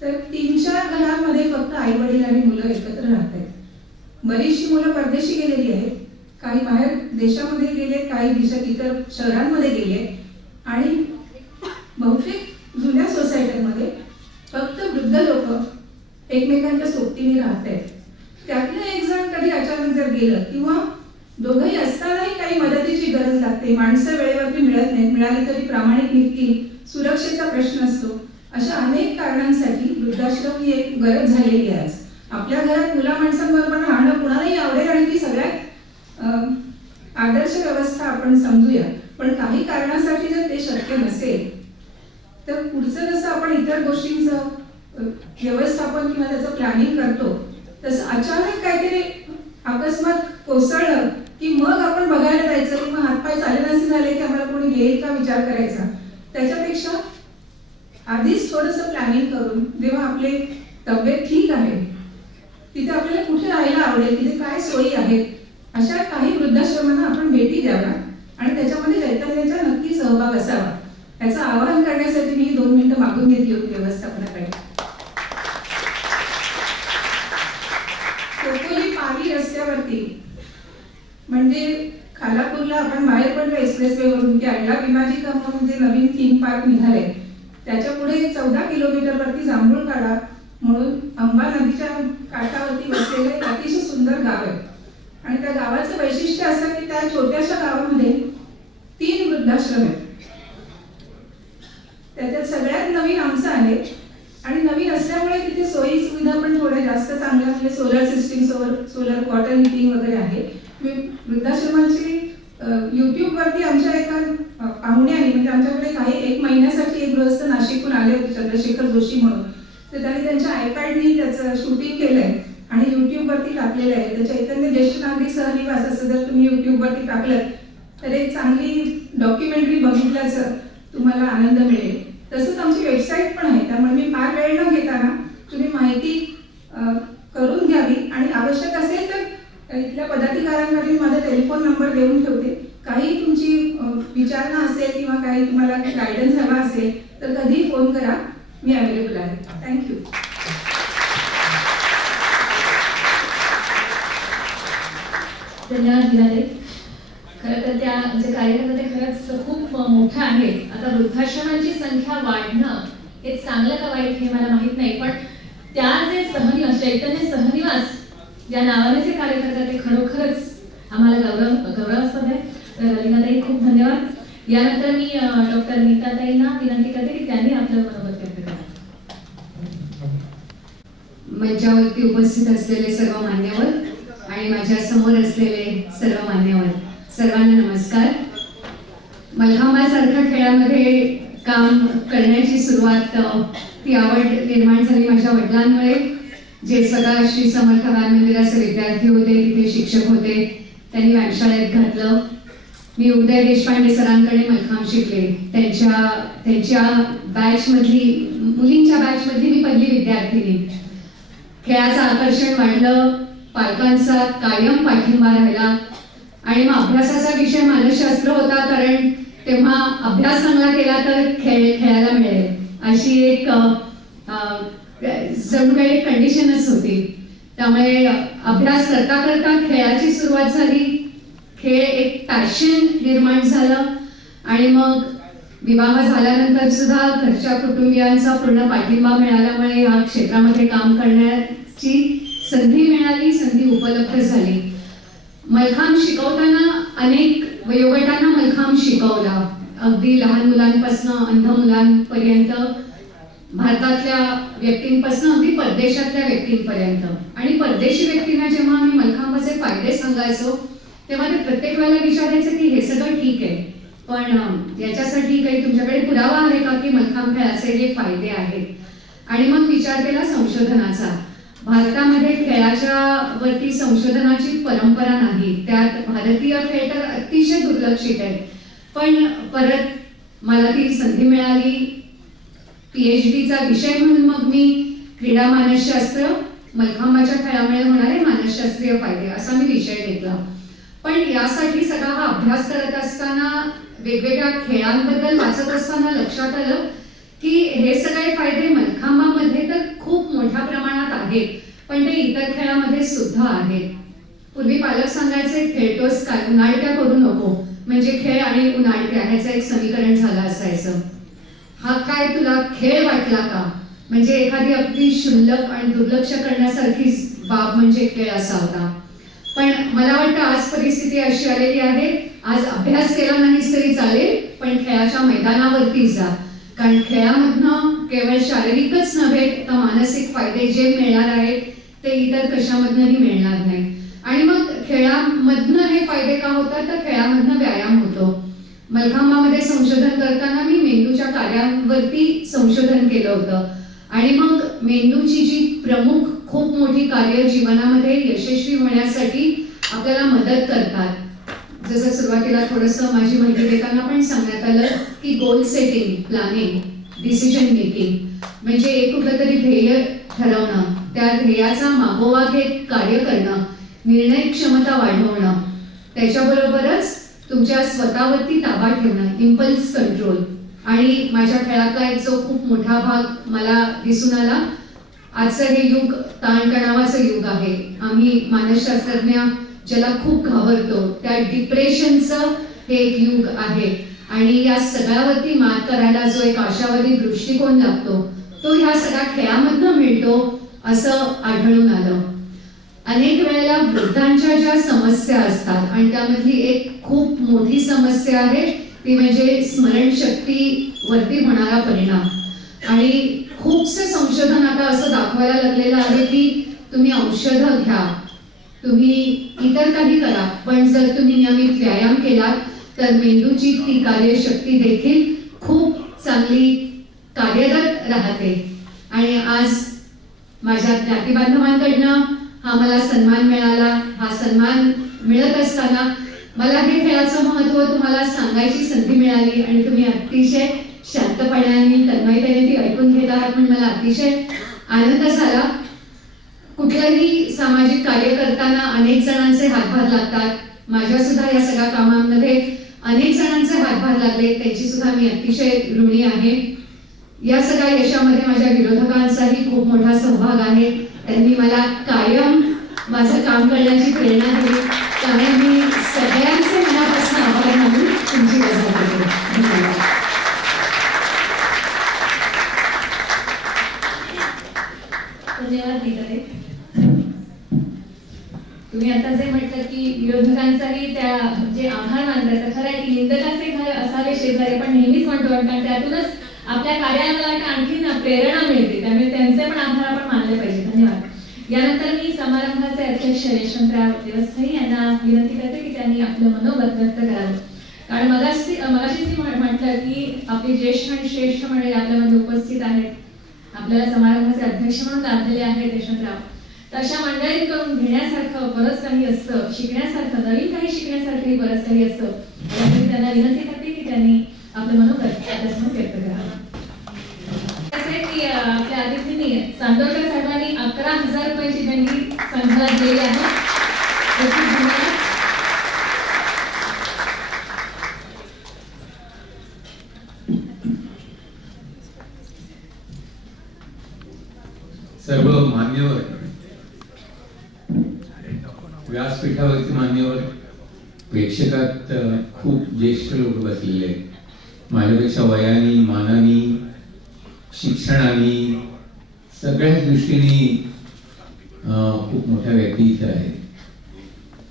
तर 3-4 घरांमध्ये फक्त आई वडील आणि मुलं एकत्र राहत आहेत. बरीचशी मुलं परदेशी गेलेली आहेत, काही बाहेर देशामध्ये गेले, काही इतर शहरांमध्ये गेले आणि बहुतेक जुन्या सोसायट्यांमध्ये फक्त वृद्ध लोक एकमेकांच्या सोबतीने राहत आहेत. त्यातलं एक जण कधी अचानक जर गेलं किंवा दोघंही असतानाही काही मदतीची गरज लागते, माणसं वेळेवरती मिळत नाहीत, मिळाली तरी प्रामाणिक निघतील, सुरक्षेचा प्रश्न असतो, अशा अनेक कारणांसाठी वृद्धाश्रम ही एक गरज झालेली आहे. आज आपल्या घरात मुला माणसांबरोबर राहणं कुणालाही आवडेल आणि ती सगळ्यात आदर्श व्यवस्था आपण समजूया. पण काही कारणासाठी जर ते शक्य नसेल तर पुढचं जसं आपण इतर गोष्टींचं व्यवस्थापन किंवा त्याचं प्लॅनिंग करतो तसं अचानक काहीतरी अकस्मात कोसळलं की मग आपण बघायला जायचं किंवा हातपाय चाले नसे झाले की आम्हाला कोणी घेईल का विचार करायचा. त्याच्यापेक्षा आधीच थोडंसं प्लॅनिंग करून जेव्हा आपली तब्येत ठीक आहे तिथे आपल्याला कुठे राहायला आवडेल, तिथे काय सोयी आहेत, अशा काही वृद्धाश्रमांना आपण भेटी द्याव्या आणि त्याच्यामध्ये चैतन्याचा नक्की सहभाग असावा. याचं आवाहन करण्यासाठी मी 2 मिनिटं मागून घेतली होती व्यवस्थापनाकडे. कोकोली पाली रस्त्यावरती म्हणजे खालापूरला आपण बाहेर पडलो एक्सप्रेसवे वरून की अड्डा विमाजिका म्हणून जे नवीन थीम पार्क निघाले त्याच्या पुढे 14 किलोमीटरवरती जांभूळपाडा म्हणून अंबा नदीच्या काठावरती वसलेलं एक अतिशय सुंदर गाव आहे. आणि त्या गावाचं वैशिष्ट्य असं की त्या छोट्याशा गावामध्ये 3 वृद्धाश्रम आहेत. त्याच्यात सगळ्यात नवीन आमचं आहे आणि नवीन असल्यामुळे तिथे सोयी सुविधा पण थोड्या जास्त चांगल्या, म्हणजे solar system, solar water heating वगैरे आहे. मी वृद्धाश्रमांची यूट्यूबवरती आमच्या एका पाहुण्याने, म्हणजे आमच्याकडे काही 1 महिन्यासाठी एक गृहस्थ नाशिकहून आले होते, चंद्रशेखर जोशी म्हणून, तर त्यांनी त्यांच्या आयपॅडनी त्याचं शूटिंग केलंय आणि यूट्यूबवरती टाकलेलं आहे. तर चैतन्य ज्येष्ठ नागरिक सहनिवास असं जर तुम्ही यूट्यूबवरती टाकलं तर एक चांगली डॉक्युमेंटरी बघितल्याचं तुम्हाला आनंद मिळेल. तसंच आमची वेबसाईट पण आहे, त्यामुळे मी फार वेळ न घेताना तुम्ही माहिती करून घ्यावी आणि आवश्यक असेल तर इथल्या पदाधिकाऱ्यांकडे माझा टेलिफोन नंबर देऊन ठेवते. काही तुमची विचारणा असेल किंवा काही तुम्हाला गायडन्स हवा असेल तर कधीही फोन करा, मी अवेलेबल आहे. थँक्यू. धन्यवाद दिनाताई. खरं तर त्या जे कार्यक्रम ते खरंच खूप मोठं आहे. आता वृद्धाश्रमांची संख्या वाढणं हे चांगलं का वाईट हे मला माहित नाही, पण त्या जे सहनिवास, चैतन्य सहनिवास या नावाने जे कार्य करतात ते खरोखरच आम्हाला गौरवास्पद आहे. तर लीनाताई खूप धन्यवाद. यानंतर मी डॉक्टर नीताताईंना विनंती करते की त्यांनी आपलं मनोगत व्यक्त करावं. मंचावरती उपस्थित असलेले सर्व मान्यवर आणि माझ्या समोर असलेले सर्व मान्यवर, सर्वांना नमस्कार. मल्लखांबासारख्या खेळामध्ये काम करण्याची सुरुवात, ती आवड निर्माण झाली माझ्या वडिलांमुळे, जे स्वतः श्री समर्थ बाल मंदिराचे विद्यार्थी होते, तिथे शिक्षक होते. त्यांनी व्यायामशाळेत घातलं. मी उदय देशपांडे सरांकडे मल्लखांब शिकले. त्यांच्या बॅचमधली, मुलींच्या बॅचमधली मी पहिली विद्यार्थिनी. खेळाचं आकर्षण वाढलं, पालकांचा कायम पाठिंबा राहिला आणि मग अभ्यासाचा विषय मानसशास्त्र होता, कारण तेव्हा अभ्यास चांगला केला तर खेळायला मिळेल अशी एक जणू काही एक कंडिशनच होती. त्यामुळे अभ्यास करता करता खेळाची सुरुवात झाली. खेळ एक पॅशन निर्माण झालं आणि मग विवाह झाल्यानंतर सुद्धा घरच्या कुटुंबियांचा पूर्ण पाठिंबा मिळाल्यामुळे या क्षेत्रामध्ये काम करण्याची संधी मिळाली, संधी उपलब्ध झाली. मल्लखांब शिकवताना अनेक वयोगटांना मल्लखांब शिकवला, अगदी लहान मुलांपासून अंध मुलांपर्यंत, भारतातल्या व्यक्तींपासून अगदी परदेशातल्या व्यक्तींपर्यंत. आणि परदेशी व्यक्तींना जेव्हा आम्ही मल्लखांबाचे फायदे सांगायचो तेव्हा ते प्रत्येक वेळेला विचारायचं की हे सगळं ठीक आहे, पण याच्यासाठी काही तुमच्याकडे पुरावा आहे का की मल्लखांब खेळाचे जे फायदे आहेत. आणि मग विचार केला संशोधनाचा. भारतामध्ये खेळाच्या वरती संशोधनाची परंपरा नाही, त्यात भारतीय खेळ तर अतिशय दुर्लक्षित आहेत. पण परत मला ती संधी मिळाली, PhDचा विषय म्हणून मग मी क्रीडा मानसशास्त्र, मलखांबाच्या खेळामुळे होणारे मानसशास्त्रीय फायदे असा मी विषय घेतला. पण यासाठी सगळा हा अभ्यास करत असताना, वेगवेगळ्या खेळांबद्दल वाचत असताना लक्षात आलं की हे सगळे फायदे मलखांबामध्ये तर खूप मोठ्या प्रमाणात आहेत, पण ते इतर खेळामध्ये सुद्धा आहेत. पूर्वी पालक सांगायचे खेळतोस काय, उन्हाळक्या करू नको, म्हणजे खेळ आणि उन्हाळक्या ह्याचं एक समीकरण झालं असायचं. हा काय तुला खेळ वाटला का, म्हणजे एखादी अगदी क्षुल्लक आणि दुर्लक्ष करण्यासारखी बाब म्हणजे खेळ असा होता. पण मला वाटतं आज परिस्थिती अशी आलेली आहे, आज अभ्यास केला नाहीच तरी चालेल, पण खेळाच्या मैदानावरती जा, कारण खेळामधनं केवळ शारीरिकच नव्हे तर मानसिक फायदे जे मिळणार आहेत ते इतर कशामधनंही मिळणार नाही. आणि मग खेळामधनं हे फायदे का होतात, तर खेळामधनं व्यायाम होतो. मलखांबामध्ये संशोधन करताना मी मेंदूच्या कार्यांवरती संशोधन केलं होतं आणि मग मेंदूची जी प्रमुख खूप मोठी कार्य जीवनामध्ये यशस्वी होण्यासाठी आपल्याला मदत करतात. जसं सुरुवातीला थोडंसं माझी माहिती देताना पण सांगण्यात आलं की goal setting, planning, decision making, म्हणजे एक कुठलं तरी ध्येय ठरवणं, त्या ध्येयाचा मागोवा घेत कार्य करणं, निर्णय क्षमता वाढवणं, त्याच्याबरोबरच तुमच्या स्वतःवरती ताबा ठेवणं, इम्पल्स कंट्रोल. आणि माझ्या खेळातला एक जो खूप मोठा भाग मला दिसून आला, आजचं हे युग ताणतणावाचं युग आहे. आम्ही मानसशास्त्रज्ञ ज्याला खूप घाबरतो, त्या डिप्रेशनचं हे एक युग आहे. आणि या सगळ्यावरती मात करायला जो एक आशावादी दृष्टिकोन लागतो तो ह्या सगळ्या खेळामधनं मिळतो असं आढळून आलं. अनेक वेळेला वृद्धांच्या ज्या समस्या असतात आणि त्यामधली एक खूप मोठी समस्या आहे ती म्हणजे स्मरणशक्तीवरती होणारा परिणाम. आणि खूपसे संशोधन आता असं दाखवायला लागलेलं आहे की तुम्ही औषधं घ्या, तुम्ही इतर काही करा, पण जर तुम्ही नियमित व्यायाम केलात तर मेंदूची ती कार्यशक्ती देखील खूप चांगली कार्यरत राहते. आणि आज माझ्या ज्ञाती बांधवांकडनं हा मला सन्मान मिळाला. हा सन्मान मिळत असताना मला हे खेळाचं महत्त्व तुम्हाला सांगायची संधी मिळाली आणि तुम्ही अतिशय शांतपणाने, तन्मयतेने ती ऐकून घेत आहात म्हणून मला अतिशय आनंद झाला. कुठलंही सामाजिक कार्य करताना अनेक जणांचे हातभार लागतात. माझ्या सुद्धा या सगळ्या कामांमध्ये अनेक जणांचे हातभार लागले, त्यांची सुद्धा मी अतिशय ऋणी आहे. या सगळ्या यशामध्ये माझ्या विरोधकांचाही खूप मोठा सहभाग आहे. त्यांनी मला कायम माझं काम करण्याची प्रेरणा दिली, त्यामुळे मी सगळ्यांचे मनापासून आभार मानून तुमची रजा करते. धन्यवाद. धन्यवाद गीताताई. तुम्ही आता जे म्हटलं की विरोधकांचाही त्या जे आभार मानतात, खरं आहे की निंदकाचे घर असावे शेजारी, पण नेहमीच म्हणतो कारण त्यातूनच आपल्या कार्याला आणखी प्रेरणा मिळते, त्यामुळे त्यांचे पण आभार आपण मानले पाहिजे. धन्यवाद. यानंतर मी समारंभाचे अध्यक्ष यशवंतराव देवस्थानी यांना विनंती करते की त्यांनी आपलं मनोगत व्यक्त करावं. कारण मगाशी म्हटलं की आपले ज्येष्ठ आणि श्रेष्ठ मंडळी आपल्यामध्ये उपस्थित आहेत, आपल्याला समारंभाचे अध्यक्ष म्हणून लाभलेले आहेत यशवंतराव. तशा मंडळींकडून घेण्यासारखं बरंच काही असतं, शिकण्यासारखं, नवीन काही शिकण्यासारखंही बरंच काही असतं. त्यामुळे त्यांना विनंती करते की त्यांनी आपलं मनोगत आपल्यासमोर व्यक्त करावं. की आपल्या अतिथींनी चांदोरकर साहेबांनी 11,000 रुपयाची देणगी संघाला दिलेली आहे. सर्व मान्यवर, व्यासपीठावरती मान्यवर, प्रेक्षकात खूप ज्येष्ठ लोक बसलेले आहेत. माझ्यापेक्षा वयानी, मानानी, शिक्षणाने, सगळ्याच दृष्टीने खूप मोठ्या व्यक्ती इथे आहेत,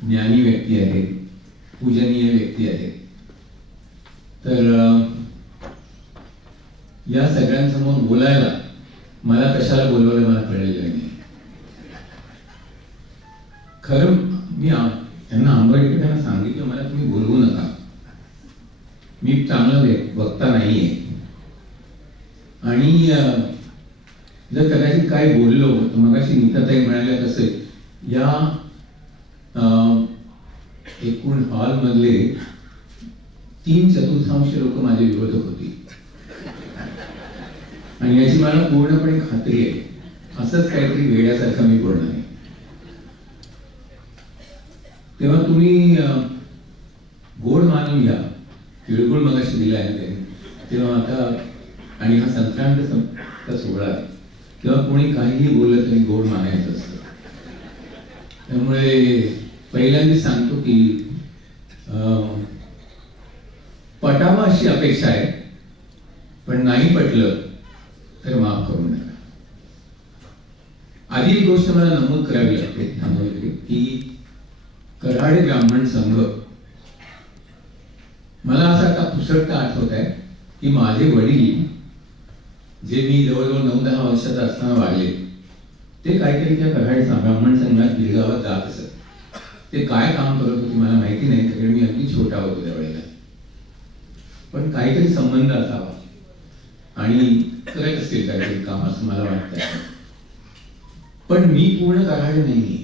ज्ञानी व्यक्ती आहेत, पूजनीय व्यक्ती आहेत. तर या सगळ्यांसमोर बोलायला मला कशाला बोलवलं मला कळलेलं नाही. खरं मी त्यांना आंबेडकर त्यांना सांगितलं मला तुम्ही बोलवू नका, मी चांगला वक्ता नाहीये. आणि जर कदाचित काय बोललो तर मगाशी नीताताई म्हणाल्या तसे या एकूण हॉलमधले 3/4 लोक माझे विरोधक होते आणि याची मला पूर्णपणे खात्री आहे. असंच काहीतरी वेड्यासारखं मी बोलणार आहे. तेव्हा तुम्ही गोड मानून घ्या. तिळगुळ मगाशी दिला आहे त्याने. तेव्हा आता आणि हा संक्रांत सोहळा आहे तेव्हा कोणी काहीही बोललं तरी गोड मानायचं असतं. त्यामुळे पहिल्यांदा सांगतो की पटावं अशी अपेक्षा आहे, पण नाही पटलं तर माफ करून नका. आधी एक गोष्ट मला नमूद करावी लागते त्यामुळे की कऱ्हाडे ब्राह्मण संघ, मला असं आता पुसटता आठवत आहे की माझे वडील जे मी जवळजवळ 9-10 वर्षाचा असताना वाढले ते काहीतरी त्या कऱ्हाडे ब्राह्मण संघात गिरगावात जात असत. ते काय काम करत होते मला माहिती नाही, कारण मी अगदी छोटा होतो त्यावेळेला, पण काहीतरी संबंध असावा आणि करत असतील काहीतरी काम असं मला वाटतं. पण मी पूर्ण कऱ्हाडे नाही,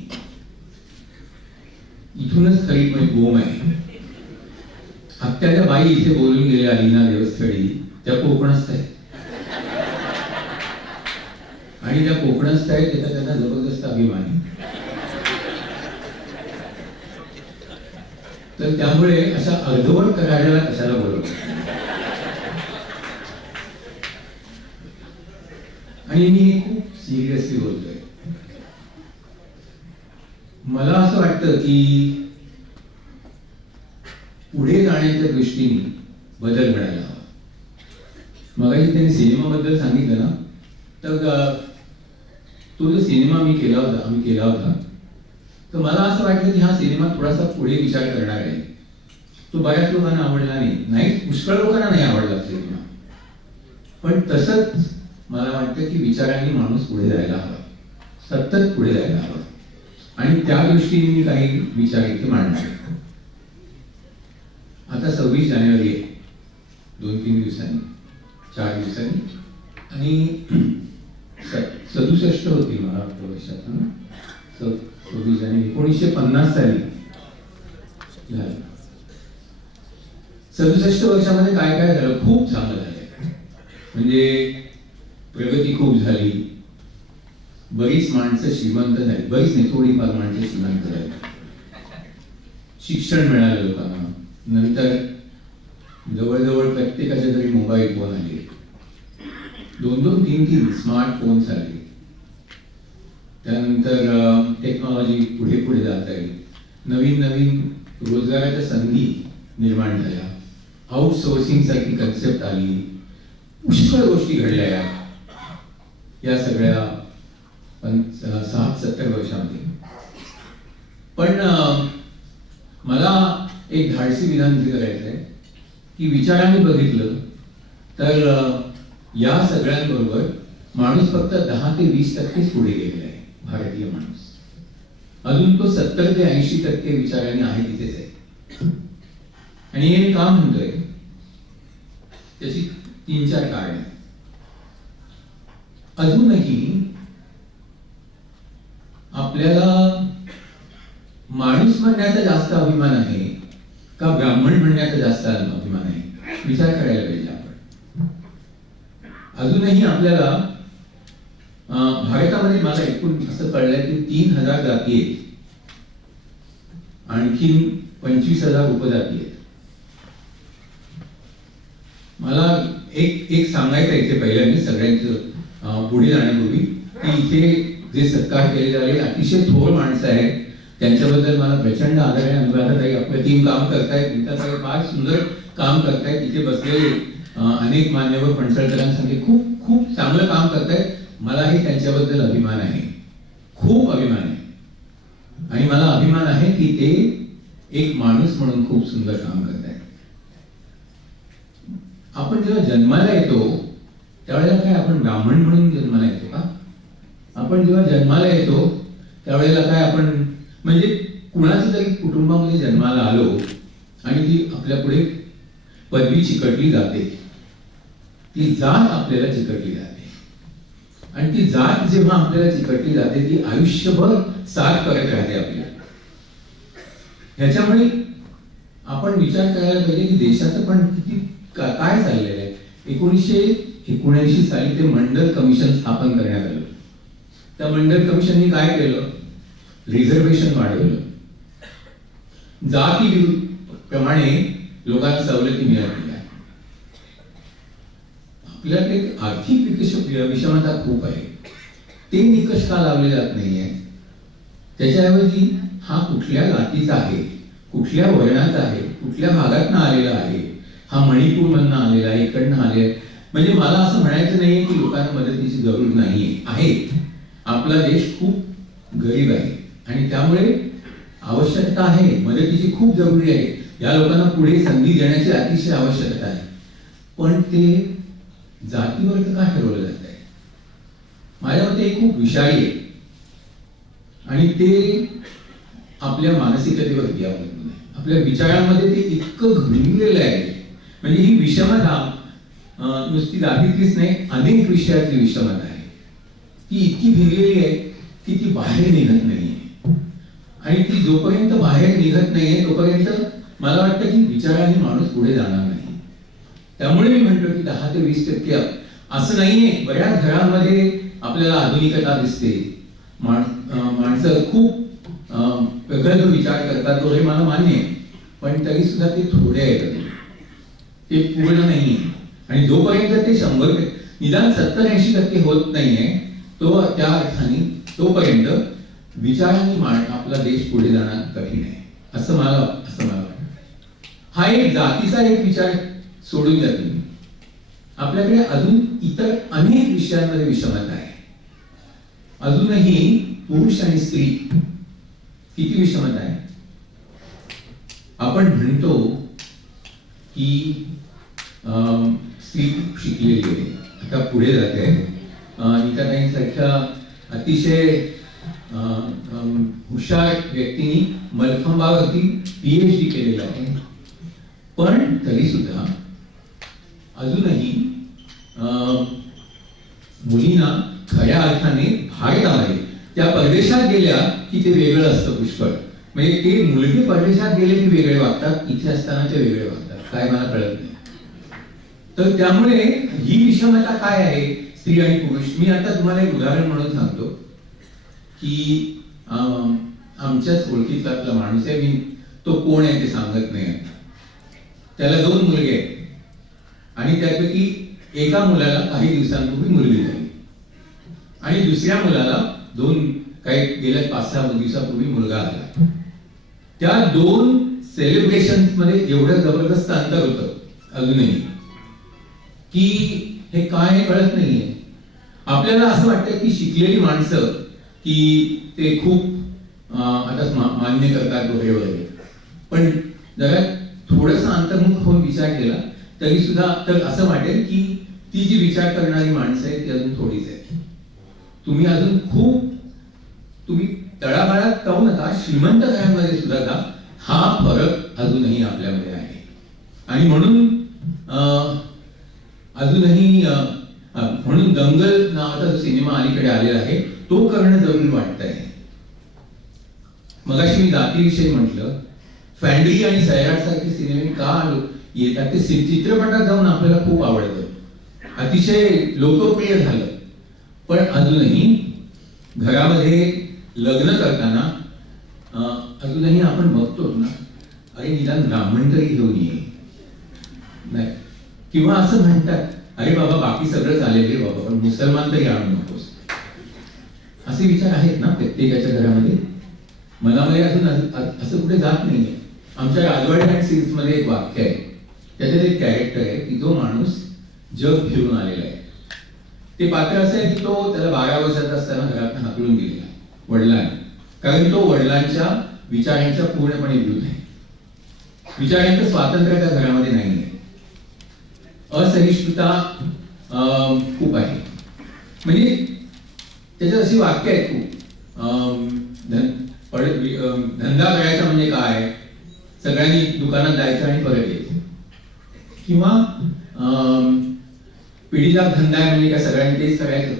इथूनच खरी पण गोम आहे. हत्याच्या बाई इथे बोलून गेल्या अलिना देवस्थळी, त्या कोकणस्थ आहेत आणि त्या कोकणस्थ आहेत त्याचा त्यांना जबरदस्त अभिमान आहे. तर त्यामुळे अशा अर्धवट कऱ्हाड्याला कशाला बोलवलं. आणि मी हे खूप सिरियसली बोलतोय. मला असं वाटतं की पुढे जाण्याच्या दृष्टीने बदल घडायला हवा. मगाशी त्यांनी सिनेमाबद्दल सांगितलं ना, तर तो जो सिनेमा आम्ही केला होता तर मला असं वाटतं की हा सिनेमा थोडासा पुढे विचार करणार आहे. तो बऱ्याच लोकांना आवडला नाही, पुष्कळ लोकांना नाही आवडला सिनेमा, पण तसंच मला वाटतं की विचारांनी माणूस पुढे जायला हवा, सतत पुढे जायला हवा. आणि त्या दृष्टीने मी काही विचार इथे मांडणार. आता 26 जानेवारी आहे, 2-3 दिवसांनी, 4 दिवसांनी, आणि 67 होती मला वाटतं वर्षात ना, 26 जानेवारी 1950 साली झालं. 67 वर्षामध्ये काय काय झालं? खूप चांगलं झालं. म्हणजे प्रगती खूप झाली, बरीच माणसं श्रीमंत झाली, बरीच नाही थोडीफार माणसं श्रीमंत झाली, शिक्षण मिळालं लोकांना. नंतर जवळजवळ प्रत्येकाच्या घरी मोबाईल फोन आले, 2-2, 3-3 स्मार्टफोन्स आले. त्यानंतर टेक्नॉलॉजी पुढे पुढे जात आहे. नवीन नवीन रोजगाराच्या संधी निर्माण झाल्या, आउटसोर्सिंग सारखी कन्सेप्ट आली, पुष्कळ गोष्टी घडल्या या सगळ्या 60-70 वर्षांमध्ये. पण मला एक धाडसी विनंती करायचं आहे की विचाराने बघितलं तर या सगळ्यांबरोबर माणूस फक्त 10 ते 20% पुढे गेलेला आहे. भारतीय माणूस अजून तो 70 ते 80% विचाराने आहे तिथेच आहे. आणि हे का म्हणतोय त्याची 3-4 कारण. अजूनही आपल्याला माणूस म्हणण्याचा जास्त अभिमान आहे का ब्राह्मण म्हणण्याचा जास्त अभिमान आहे? विचार करायला पाहिजे आपण. अजूनही आपल्याला भारतामध्ये मला एकूण असं कळलंय की 3000 जाती आहेत, आणखीन 25,000 उपजाती आहेत. मला एक सांगायचं इथे पहिल्यांदा सगळ्यांचं पुढे जाण्यापूर्वी की इथे जे सत्कार केले झाले अतिशय थोर माणसं आहेत, त्यांच्याबद्दल मला प्रचंड आदर आहे. अनुराधाताई अप्रतिम काम करतायत, नीताताई फार सुंदर काम करतायत, इथे बसलेले अनेक मान्यवर फणसळकरांसारखे खूप खूप चांगलं काम करतायत. मलाही त्यांच्याबद्दल अभिमान आहे, खूप अभिमान आहे. आणि मला अभिमान आहे की ते एक माणूस म्हणून खूप सुंदर काम करतायत. आपण जेव्हा जन्माला येतो त्यावेळेला काय आपण ब्राह्मण म्हणून जन्माला येतो का? आपण जेव्हा जन्माला येतो त्यावेळेला काय आपण म्हणजे कुणाच्या तरी कुटुंबामध्ये जन्माला आलो आणि ती आपल्या पुढे पदवी चिकटली जाते, ती जात आपल्याला चिकटली जाते. आणि ती जात जेव्हा आपल्याला चिकटली जाते ती आयुष्यभर साथ करत राहते आपल्याला. ह्याच्यामुळे आपण विचार करायला पाहिजे की देशाचं पण किती काय चाललेलं आहे. 1979 साली ते मंडल कमिशन स्थापन करण्यात आलं. त्या मंडल कमिशनने काय केलं? रिझर्वेशन वाढवलं, जाती प्रमाणे लोकांना सवलती मिळाल्या. आपल्याकडे आर्थिक विषमता खूप आहे. ते निकष का लावले जात नाहीये? त्याच्याऐवजी हा कुठल्या जातीचा आहे, कुठल्या वर्णाचा आहे, कुठल्या भागातनं आलेला आहे, हा मणिपूरमधनं आलेला आहे, इकडनं आलेला आहे. म्हणजे मला असं म्हणायचं नाहीये की लोकांना मदतीची जरूर नाहीये. आहे, आपला देश खूप गरीब आहे आणि त्यामुळे आवश्यकता आहे, मदतीची खूप जरुरी आहे. या लोकांना पुढे संधी देण्याची अतिशय आवश्यकता आहे. पण ते जातीवर का ठरवलं जात आहे? माझ्या मते हे खूप विषारी आहे आणि ते आपल्या मानसिकतेवरती अवलंबून आहे. आपल्या विचारांमध्ये ते इतकं घडलेलं आहे. म्हणजे ही विषमता नुसती जातीतलीच नाही, अनेक विषयातली विषमता आहे. ती इतकी भिनलेली आहे की ती बाहेर निघत नाहीये. आणि ती जोपर्यंत बाहेर निघत नाहीये तोपर्यंत मला वाटतं की विचाराने माणूस पुढे जाणार नाही. त्यामुळे मी म्हणतो की 10 ते 20% असं नाहीये. बऱ्याच घरांमध्ये आपल्याला आधुनिकता दिसते, माणसं खूप प्रगत विचार करतात, तो हे मला मान्य आहे. पण तरी सुद्धा ते थोडे आहेत, ते पूर्ण नाहीये. आणि जोपर्यंत ते 100 निदान 70-80% होत नाहीये तो त्या अर्थाने तोपर्यंत विचारांनी आपला देश पुढे जाणं कठीण आहे असं मला वाटतं. हा एक जातीचा एक विचार सोडून द्या तुम्ही. आपल्याकडे अजून इतर अनेक विषयांमध्ये विषमता आहे. अजूनही पुरुष आणि स्त्री किती विषमता आहे. आपण म्हणतो की स्त्री शिकलेली आहे, आता पुढे जाते आहे. नीताताईंसारख्या अतिशय हुशार व्यक्तींनी मलखंबावरती PhD केलेलं आहे. पण तरी सुद्धा अजूनही मुलींना खऱ्या अर्थाने भारतामध्ये त्या परदेशात गेल्या की ते वेगळं असतं पुष्कळ. म्हणजे ते मुलगे परदेशात गेले की वेगळे वागतात, इथे असताना ते वेगळे वागतात. काय मला कळत नाही. तर त्यामुळे ही विषमता काय आहे स्त्री आणि पुरुष? मी आता तुम्हाला एक उदाहरण म्हणून सांगतो की आमच्याच ओळखीतला माणूस आहे. मी तो कोण आहे ते सांगत नाही. त्याला 2 मुलगे आहेत आणि त्यापैकी एका मुलाला काही दिवसांपूर्वी मुलगी झाली आणि दुसऱ्या मुलाला गेल्या 5-6 दिवसापूर्वी मुलगा आला. त्या 2 सेलिब्रेशन मध्ये एवढं जबरदस्त अंतर होतं अजूनही की हे काय कळत नाहीये. आपल्याला असं वाटतं की शिकलेली माणसं की ते खूप आता मान्य करतात वगैरे, पण जरा थोडंसं अंतर्मुख होऊन विचार केला तरी सुद्धा तर असं वाटेल की ती जी विचार करणारी माणसं आहेत ती अजून थोडीच आहेत. तुम्ही अजून तुम्ही तळागाळात जाऊ नका, श्रीमंत घरांमध्ये सुद्धा जा, हा फरक अजूनही आपल्यामध्ये आहे. आणि म्हणून अजूनही म्हणून दंगल नावाचा जो सिनेमा अलीकडे आलेला आहे तो करणं जरूर वाटतंय. मगाशी मी जातीविषयी म्हटलं, फॅन्ड्री आणि सैराट सारखे सिनेमे का येतात ते चित्रपटात जाऊन आपल्याला खूप आवडतं, अतिशय लोकप्रिय झालं. पण अजूनही घरामध्ये लग्न करताना अजूनही आपण बघतो ना, अरे निदान ब्राह्मण तरी घेऊन ये नाही, किंवा असं म्हणतात अरे बाबा बाकी सगळं चालेल रे बाबा पण मुसलमान तरी आणू नकोस. असे विचार आहेत ना प्रत्येकाच्या घरामध्ये. मनामध्ये अजून असं कुठे जात नाहीये. आमच्या राजवाडे अँड सिल्स मध्ये एक वाक्य आहे, त्याच्यात एक कॅरेक्टर आहे की जो माणूस जग फिरून आलेला आहे. ते पात्र असं आहे की तो त्याला 12 वर्षाचा असताना घरातून हाकलून गेलेला वडिलांनी, कारण तो वडिलांच्या विचारांच्या पूर्णपणे विरुद्ध आहे. विचारांचं स्वातंत्र्य त्या घरामध्ये नाहीये. असहिष्णुता खूप आहे. म्हणजे त्याच्यात अशी वाक्य आहेत खूप. धंदा करायचा म्हणजे काय, सगळ्यांनी दुकानात जायचं आणि परत यायचं, किंवा पिढीजात धंदा आहे म्हणजे काय सगळ्यांनी तेच करायचं.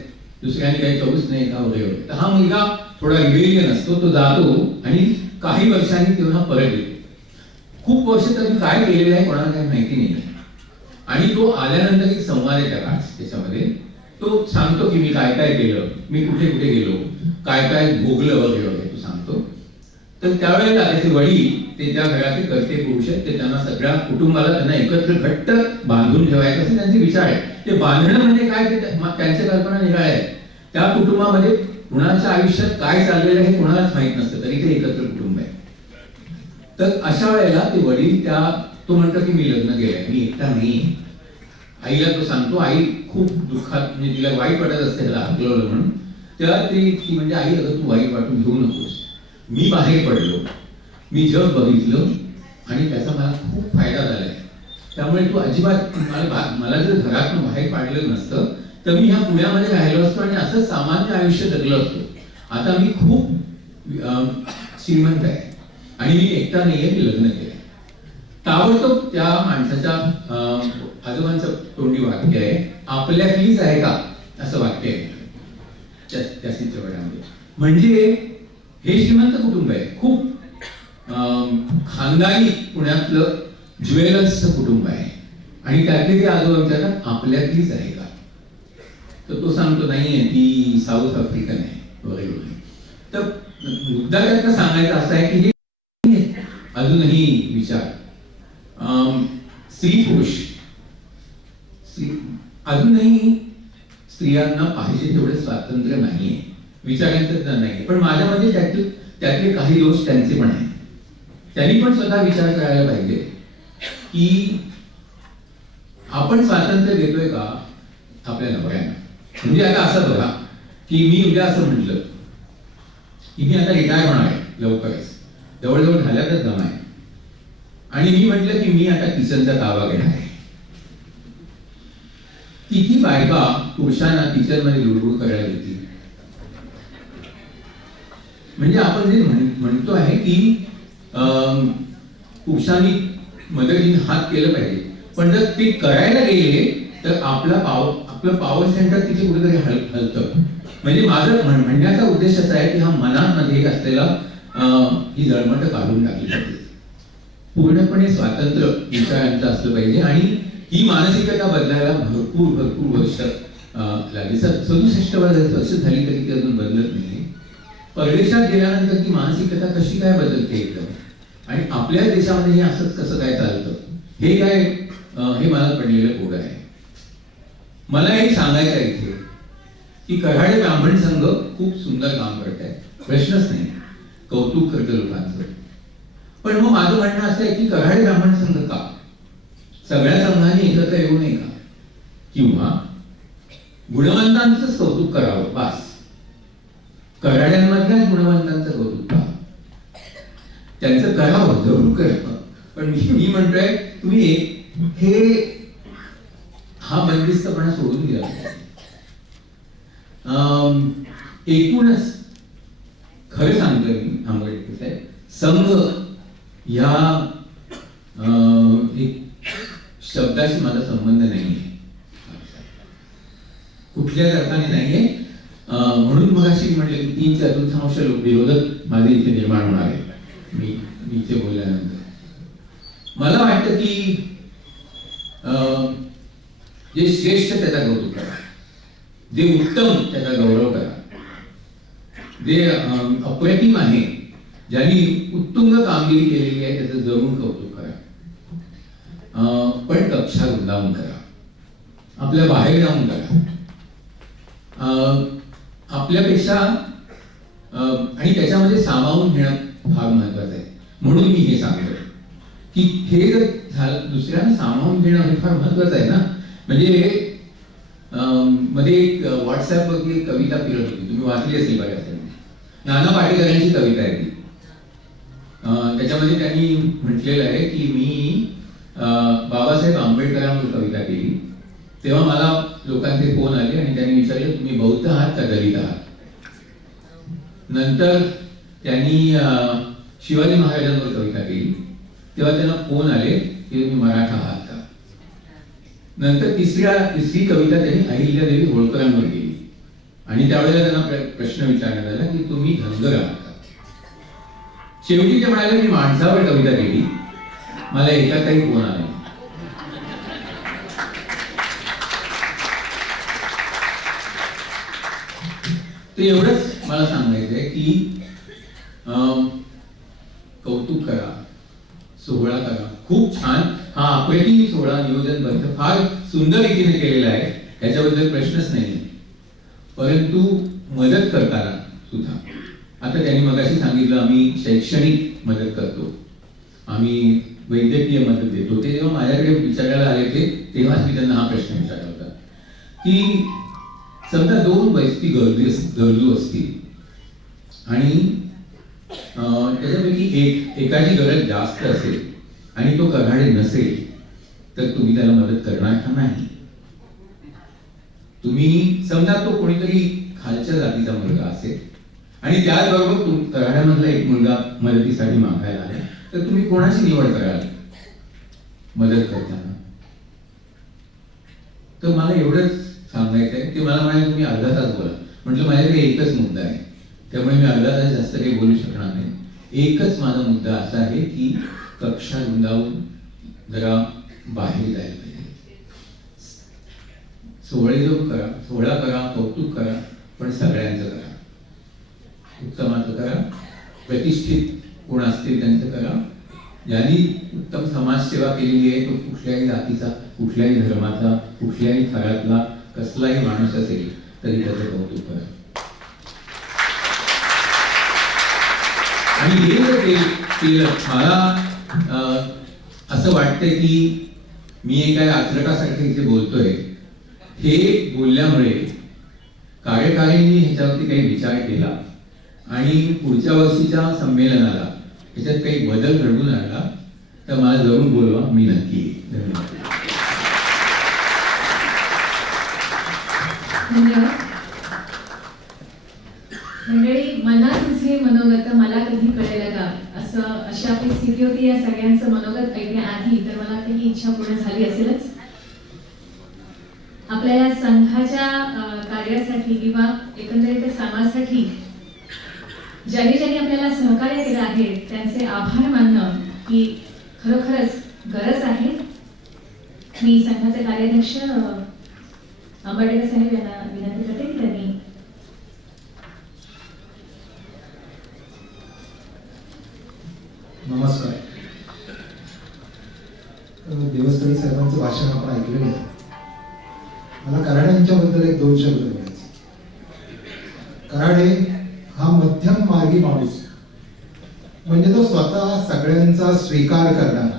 दुसऱ्याने काही करूच नाही का वगैरे. तर हा मुलगा थोडा रिबेलियन असतो, तो जातो आणि काही वर्षांनी तेव्हा परत येतो. खूप वर्ष तरी काय केलेलं आहे कोणाला काही माहिती नाही. आणि तो आल्यानंतर एक संवाद आहे त्याच्यामध्ये. तो सांगतो की मी काय काय केलं, मी कुठे कुठे गेलो, काय काय भोगलं वगैरे वगैरे तो सांगतो. तर त्यावेळेला त्याचे वडील ते त्या घराचे कर्ते पुरुष आहेत, ते त्यांना सगळ्या कुटुंबाला त्यांना एकत्र घट्ट बांधून ठेवायचं असे त्यांचे विचार आहे. ते बांधणं म्हणजे काय ते त्यांच्या कल्पना निराळ्या आहेत. त्या कुटुंबामध्ये कुणाच्या आयुष्यात काय चाललेलं आहे हे कोणालाच माहित नसतं, तरी ते एकत्र कुटुंब आहे. तर अशा वेळेला ते वडील तो म्हणतो की मी लग्न केलंय, मी एकटा नाही. आईला तो सांगतो. आई खूप दुःखात, म्हणजे तिला वाईट वाटत असते ह्याला हकलवलं म्हणून. तेव्हा ती म्हणजे आई अगं तू वाईट वाटून घेऊ नकोस, मी बाहेर पडलो, मी जग बघितलं आणि त्याचा मला खूप फायदा झालाय. त्यामुळे तू अजिबात मला जर घरातून बाहेर पाडलं नसतं तर मी ह्या पुण्यामध्ये राहिलो असतो आणि असं सामान्य आयुष्य जगलो असतो. आता मी खूप श्रीमंत आहे आणि मी एकटा नाहीये, मी लग्न केलंय. ताबडतोब त्या माणसाच्या आजोबांचं तोंडी वाक्य आहे, आपल्यातलीच आहे का, असं वाक्य आहे त्या चित्रपटामध्ये. म्हणजे हे श्रीमंत कुटुंब आहे, खूप खानदानी पुण्यातलं ज्वेलर्सचं कुटुंब आहे आणि त्यातले ते आजोबा विचारतात आपल्यातलीच आहे का. तर तो सांगतो नाहीये, ती साऊथ आफ्रिकन आहे वगैरे वगैरे. तर मुद्दा त्याचा सांगायचा असा आहे की हे अजूनही विचार स्त्री पुरुष अजूनही स्त्रियांना पाहिजे तेवढे स्वातंत्र्य नाहीये, विचारांचं नाहीये. पण माझ्या मते त्यातले काही दोष त्यांचे पण आहेत. त्यांनी पण स्वतः विचार करायला पाहिजे की आपण स्वातंत्र्य देतोय का आपल्या नवऱ्यांना. म्हणजे आता असं बघा की मी उद्या असं म्हटलं की मी आता रिटायर होणार आहे लवकरच, जवळजवळ झाल्यातच जमाय, आणि मी म्हटलं की मी आता किचनचा ताबा घेणार आहे. किती बायका पुरुषांना किचन मध्ये लुडबुड करायला देतील. म्हणजे आपण जे म्हणतो आहे की पुरुषांनी मदतीने हात केलं पाहिजे, पण जर ते करायला गेले तर आपलं पॉवर सेंटर तिथे कुठेतरी हलतं. म्हणजे माझं म्हणण्याचा उद्देश असा आहे की हा मनामध्ये असलेला ही जळमट काढून टाकली पाहिजे. पूर्णपणे स्वातंत्र्य विचारांचं असलं पाहिजे आणि ही मानसिकता बदलायला भरपूर वर्ष लागली. 67 वर्ष झाली तरी ती अजून बदलत नाही. परदेशात गेल्यानंतर ती मानसिकता कशी काय बदलते एकदम, आणि आपल्या देशामध्ये हे असंच कसं काय चालतं हे काय हे मला पडलेलं कोड आहे. मला हे सांगायचं आहे इथे की कऱ्हाडे ब्राह्मण संघ खूप सुंदर काम करत आहे, प्रश्नच नाही, कौतुक करतं लोकांचं. पण मग माझं म्हणणं असं आहे की कऱ्हाडे ब्राह्मण संघ का सगळ्या संघाने एकत्र येऊ नये का, किंवा गुणवंतांचंच कौतुक करावं बास, कऱ्हाड्यांमधल्याच गुणवंतांचं कौतुक का, त्यांचं करावं, जरूर करावं. पण मी म्हणतोय तुम्ही हा बंदिस्तपणा सोडून दिला. एकूणच खरं सांगतोय मी आंबेडकर साहेब, संघ या एक शब्दाशी माझा संबंध नाहीये, कुठल्याच अर्थाने नाहीये. म्हणून मग अशी म्हटलं की 3/4 लोक विरोधक माझे इथे निर्माण होणार आहे. मी इथे बोलल्यानंतर मला वाटतं की जे श्रेष्ठ त्याचा कौतुक करा, जे उत्तम त्याचा गौरव करा, जे अप्रतिम आहे, ज्यांनी उत्तुंग कामगिरी केलेली आहे त्याचं जरूर कौतुक करा. पण कक्षा रुंदावून करा, आपल्या बाहेर जाऊन करा. आपल्यापेक्षा आणि त्याच्यामध्ये सामावून घेणं फार महत्वाचं आहे. म्हणून मी हे सांगतो की हे जर झालं, दुसऱ्यांना सामावून घेणं हे फार महत्वाचं आहे ना. म्हणजे मध्ये एक व्हॉट्सअपवरती एक कविता फिरत होती, तुम्ही वाचली असेल बऱ्याच. नाना पाटेकरांची कविता आहे ती. त्याच्यामध्ये त्यांनी म्हटलेलं आहे की मी बाबासाहेब आंबेडकरांवर कविता केली, तेव्हा मला लोकांचे फोन आले आणि त्यांनी विचारले तुम्ही बौद्ध आहात का दलित आहात. नंतर त्यांनी शिवाजी महाराजांवर कविता केली, तेव्हा त्यांना फोन आले की तुम्ही मराठा आहात का. नंतर तिसरी कविता त्यांनी अहिल्यादेवी होळकरांवर केली, आणि त्यावेळेला त्यांना प्रश्न विचारण्यात आला की तुम्ही धनगर आहात का? शेवटी ते म्हणाले मी माणसावर कविता केली, मला एका काही फोन आला नाही. तर एवढंच मला सांगायचं आहे की कौतुक करा, सोहळा करा, खूप छान हा अप्रतिम सोहळा नियोजनबद्ध फार सुंदर रीतीने केलेला आहे, याच्याबद्दल प्रश्नच नाही. परंतु मदत करताना सुद्धा आता त्यांनी मगाशी सांगितलं आम्ही शैक्षणिक मदत करतो, आम्ही वैद्यकीय मदत देतो. ते जेव्हा माझ्याकडे विचारायला आले तेव्हाच मी त्यांना हा प्रश्न विचारला होता की समजा 2 व्यक्ती गरजू असतील आणि त्याच्यापैकी एकाची गरज जास्त असेल आणि तो कऱ्हाडे नसेल तर तुम्ही त्याला मदत करणार का नाही? तुम्ही समजा तो कोणीतरी खालच्या जातीचा मुलगा असेल आणि त्याचबरोबर कऱ्हाड्यामधला एक मुलगा मदतीसाठी मागायला आला तर तुम्ही कोणाची निवड कराल मदत करताना? तर मला एवढंच सांगायचं आहे की मला म्हणाले तुम्ही अर्धा तास बोला. म्हटलं माझ्याकडे एकच मुद्दा आहे, त्यामुळे मी अर्धा तास जास्त काही बोलू शकणार नाही. एकच माझा मुद्दा असा आहे की कक्षा रुंदावून जरा बाहेर जायला पाहिजे. सोहळा करा, कौतुक करा, पण सगळ्यांचं करा, उत्तमाचं करा, प्रतिष्ठित कोण असतील त्यांचं करा. ज्यांनी उत्तम समाजसेवा केलेली आहे तो कुठल्याही जातीचा, कुठल्याही धर्माचा, कुठल्याही थरातला कसलाही माणूस असेल तरी त्याचं कौतुक करा. आणि हे जर केलं, मला असं वाटतंय की मी एका आचरटासाठी इथे बोलतोय, हे बोलल्यामुळे कार्यकारिणीने ह्याच्यावरती काही विचार केला आणि पुढच्या वर्षीच्या संमेलनाला ह्याच्यात काही बदल घडवून आणला तर मला जरूर बोलवा, मी नक्की येईन. धन्यवाद. धन्यवाद. मंडळी, मनात तुझे मनोगत मला कधी कळेल का, अशी आपली स्थिती होती. या सगळ्यांचं मनोगत ऐकण्याआधी तर मला काही इच्छा पूर्ण झाली असेलच. आपल्या या संघाच्या कार्यासाठी किंवा एकंदरीत समाजासाठी ज्यांनी ज्यांनी आपल्याला सहकार्य केलं आहे त्यांचे आभार मानणं ही खरोखरच गरज आहे. मी संघाचे कार्याध्यक्ष आंबेडकर साहेब यांना विनंती करते की त्यांनी नमस्कार. देवस्थळी साहेबांचं भाषण आपण ऐकलेलं आहे. मला कराडे यांच्याबद्दल 1-2 शब्द बोलायचे. कराडे हा मध्यम मार्गी माणूस, म्हणजे तो स्वतः सगळ्यांचा स्वीकार करणारा.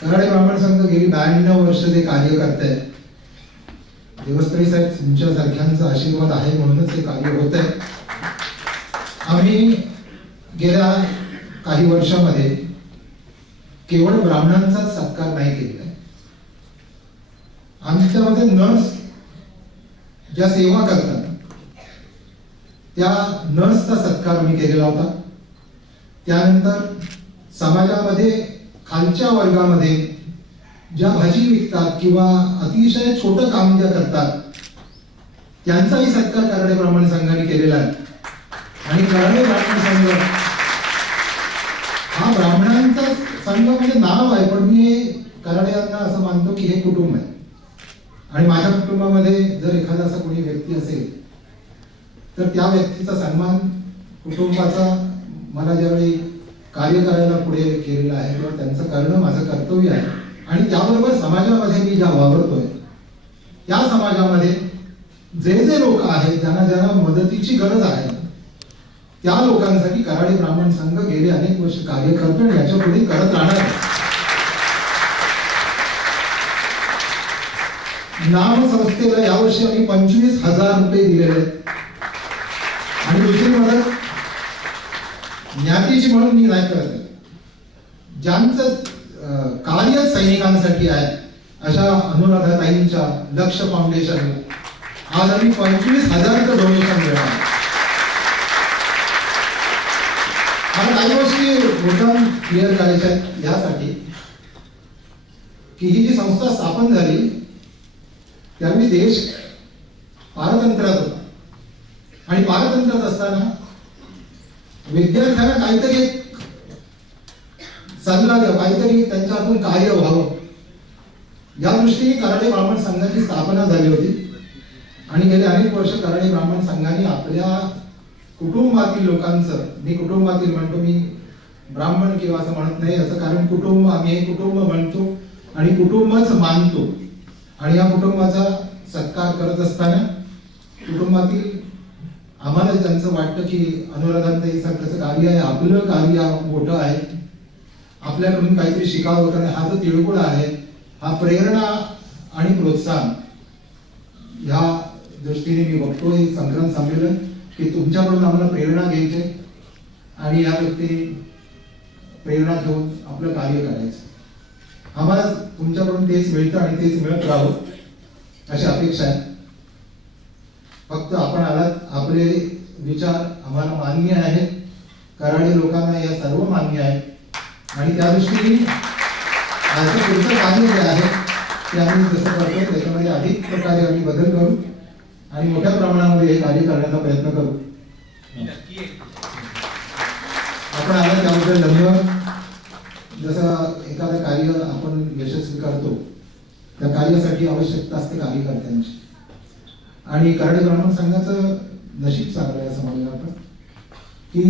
कराडे ब्राह्मण संघ गेली 92 वर्ष जे कार्य करतायत, देवस्थळी साहेब तुमच्यासारख्यांचा आशीर्वाद आहे म्हणूनच हे कार्य होत आहे. आम्ही गेल्या काही वर्षामध्ये केवळ ब्राह्मणांचा सत्कार नाही केलेला आहे. आमच्यामध्ये नर्स ज्या सेवा करतात त्या नर्सचा सत्कार आम्ही केलेला होता. त्यानंतर समाजामध्ये खालच्या वर्गामध्ये ज्या भाजी विकतात किंवा अतिशय छोटं काम ज्या करतात त्यांचाही सत्कार कराडे ब्राह्मण संघाने केलेला आहे. आणि कराडे ब्राह्मण संघ हा ब्राह्मणांचा संघ म्हणजे नाव आहे, पण मी कराडे यांना असं मानतो की हे कुटुंब आहे. आणि माझ्या कुटुंबामध्ये जर एखादा असा कोणी व्यक्ती असेल तर त्या व्यक्तीचा सन्मान कुटुंबाचा मला ज्यावेळी कार्य करायला पुढे केलेलं आहे किंवा त्यांचं करणं माझं कर्तव्य आहे. आणि त्याबरोबर समाजामध्ये मी ज्या वावरतोय त्या समाजामध्ये जे जे लोक आहेत ज्यांना ज्यांना मदतीची गरज आहे त्या लोकांसाठी कराडे ब्राह्मण संघ गेले अनेक वर्ष कार्य करतो आणि याच्या पुढे करत राहणार आहे. नाम संस्थेला यावर्षी आम्ही 25,000 रुपये दिलेले आहेत. आणि दुसरी मदत ज्ञातीची म्हणून मी नाही करत, ज्यांचं कार्य सैनिकांसाठी आहे अशा अनुराधाताईंच्या लक्ष फाउंडेशनला आज आम्ही 25,000चं डोनेशन मिळालं. मला काही गोष्टी मुद्दाम क्लिअर करायच्या आहेत. यासाठी की ही जी संस्था स्थापन झाली त्यावेळी देश पारतंत्र्यात होता आणि पारतंत्र्यात असताना विद्यार्थ्यांना काहीतरी एक सल्ला द्यावा, काहीतरी त्यांच्या हातून कार्य व्हावं या दृष्टीने कराडे ब्राह्मण संघाची स्थापना झाली होती. आणि गेले अनेक वर्ष कराडे ब्राह्मण संघाने आपल्या कुटुंबातील लोकांचं, मी कुटुंबातील म्हणतो, मी ब्राह्मण किंवा असं म्हणत नाही, याचं कारण कुटुंब, आम्ही हे कुटुंब म्हणतो आणि कुटुंबच मानतो. आणि या कुटुंबाचा सत्कार करत असताना कुटुंबातील आम्हाला त्यांचं वाटतं की अनुराधाताई सारखं कार्य आहे, आपलं कार्य मोठं आहे, आपल्याकडून काहीतरी शिकावं कारण हा जो तिळगुळ आहे हा प्रेरणा आणि प्रोत्साहन ह्या दृष्टीने मी बघतो हे संक्रांत संमेलन की तुमच्याकडून आम्हाला प्रेरणा घ्यायची आणि या व्यक्ती प्रेरणा घेऊन आपलं कार्य करायचं. आम्हाला तुमच्याकडून तेच मिळतं आणि तेच मिळत राहावं अशी अपेक्षा आहे. फक्त आपण आलात, आपले विचार आम्हाला मान्य आहेत, कराडी लोकांना या सर्व मान्य आहे आणि त्या दृष्टीने आजचं पुढचं कार्य जे आहे ते आम्ही जसं करतो त्याच्यामध्ये अधिक प्रकारे आम्ही बदल करू आणि मोठ्या प्रमाणामध्ये हे कार्य करण्याचा प्रयत्न करू. आपण आला त्याबद्दल धन्यवाद. जसं एखादं कार्य आपण यशस्वी करतो त्या कार्यासाठी आवश्यकता असते कार्यकर्त्यांची आणि कराडे ब्राह्मण संघाचं नशीब चांगलं आहे असं मला वाटतं की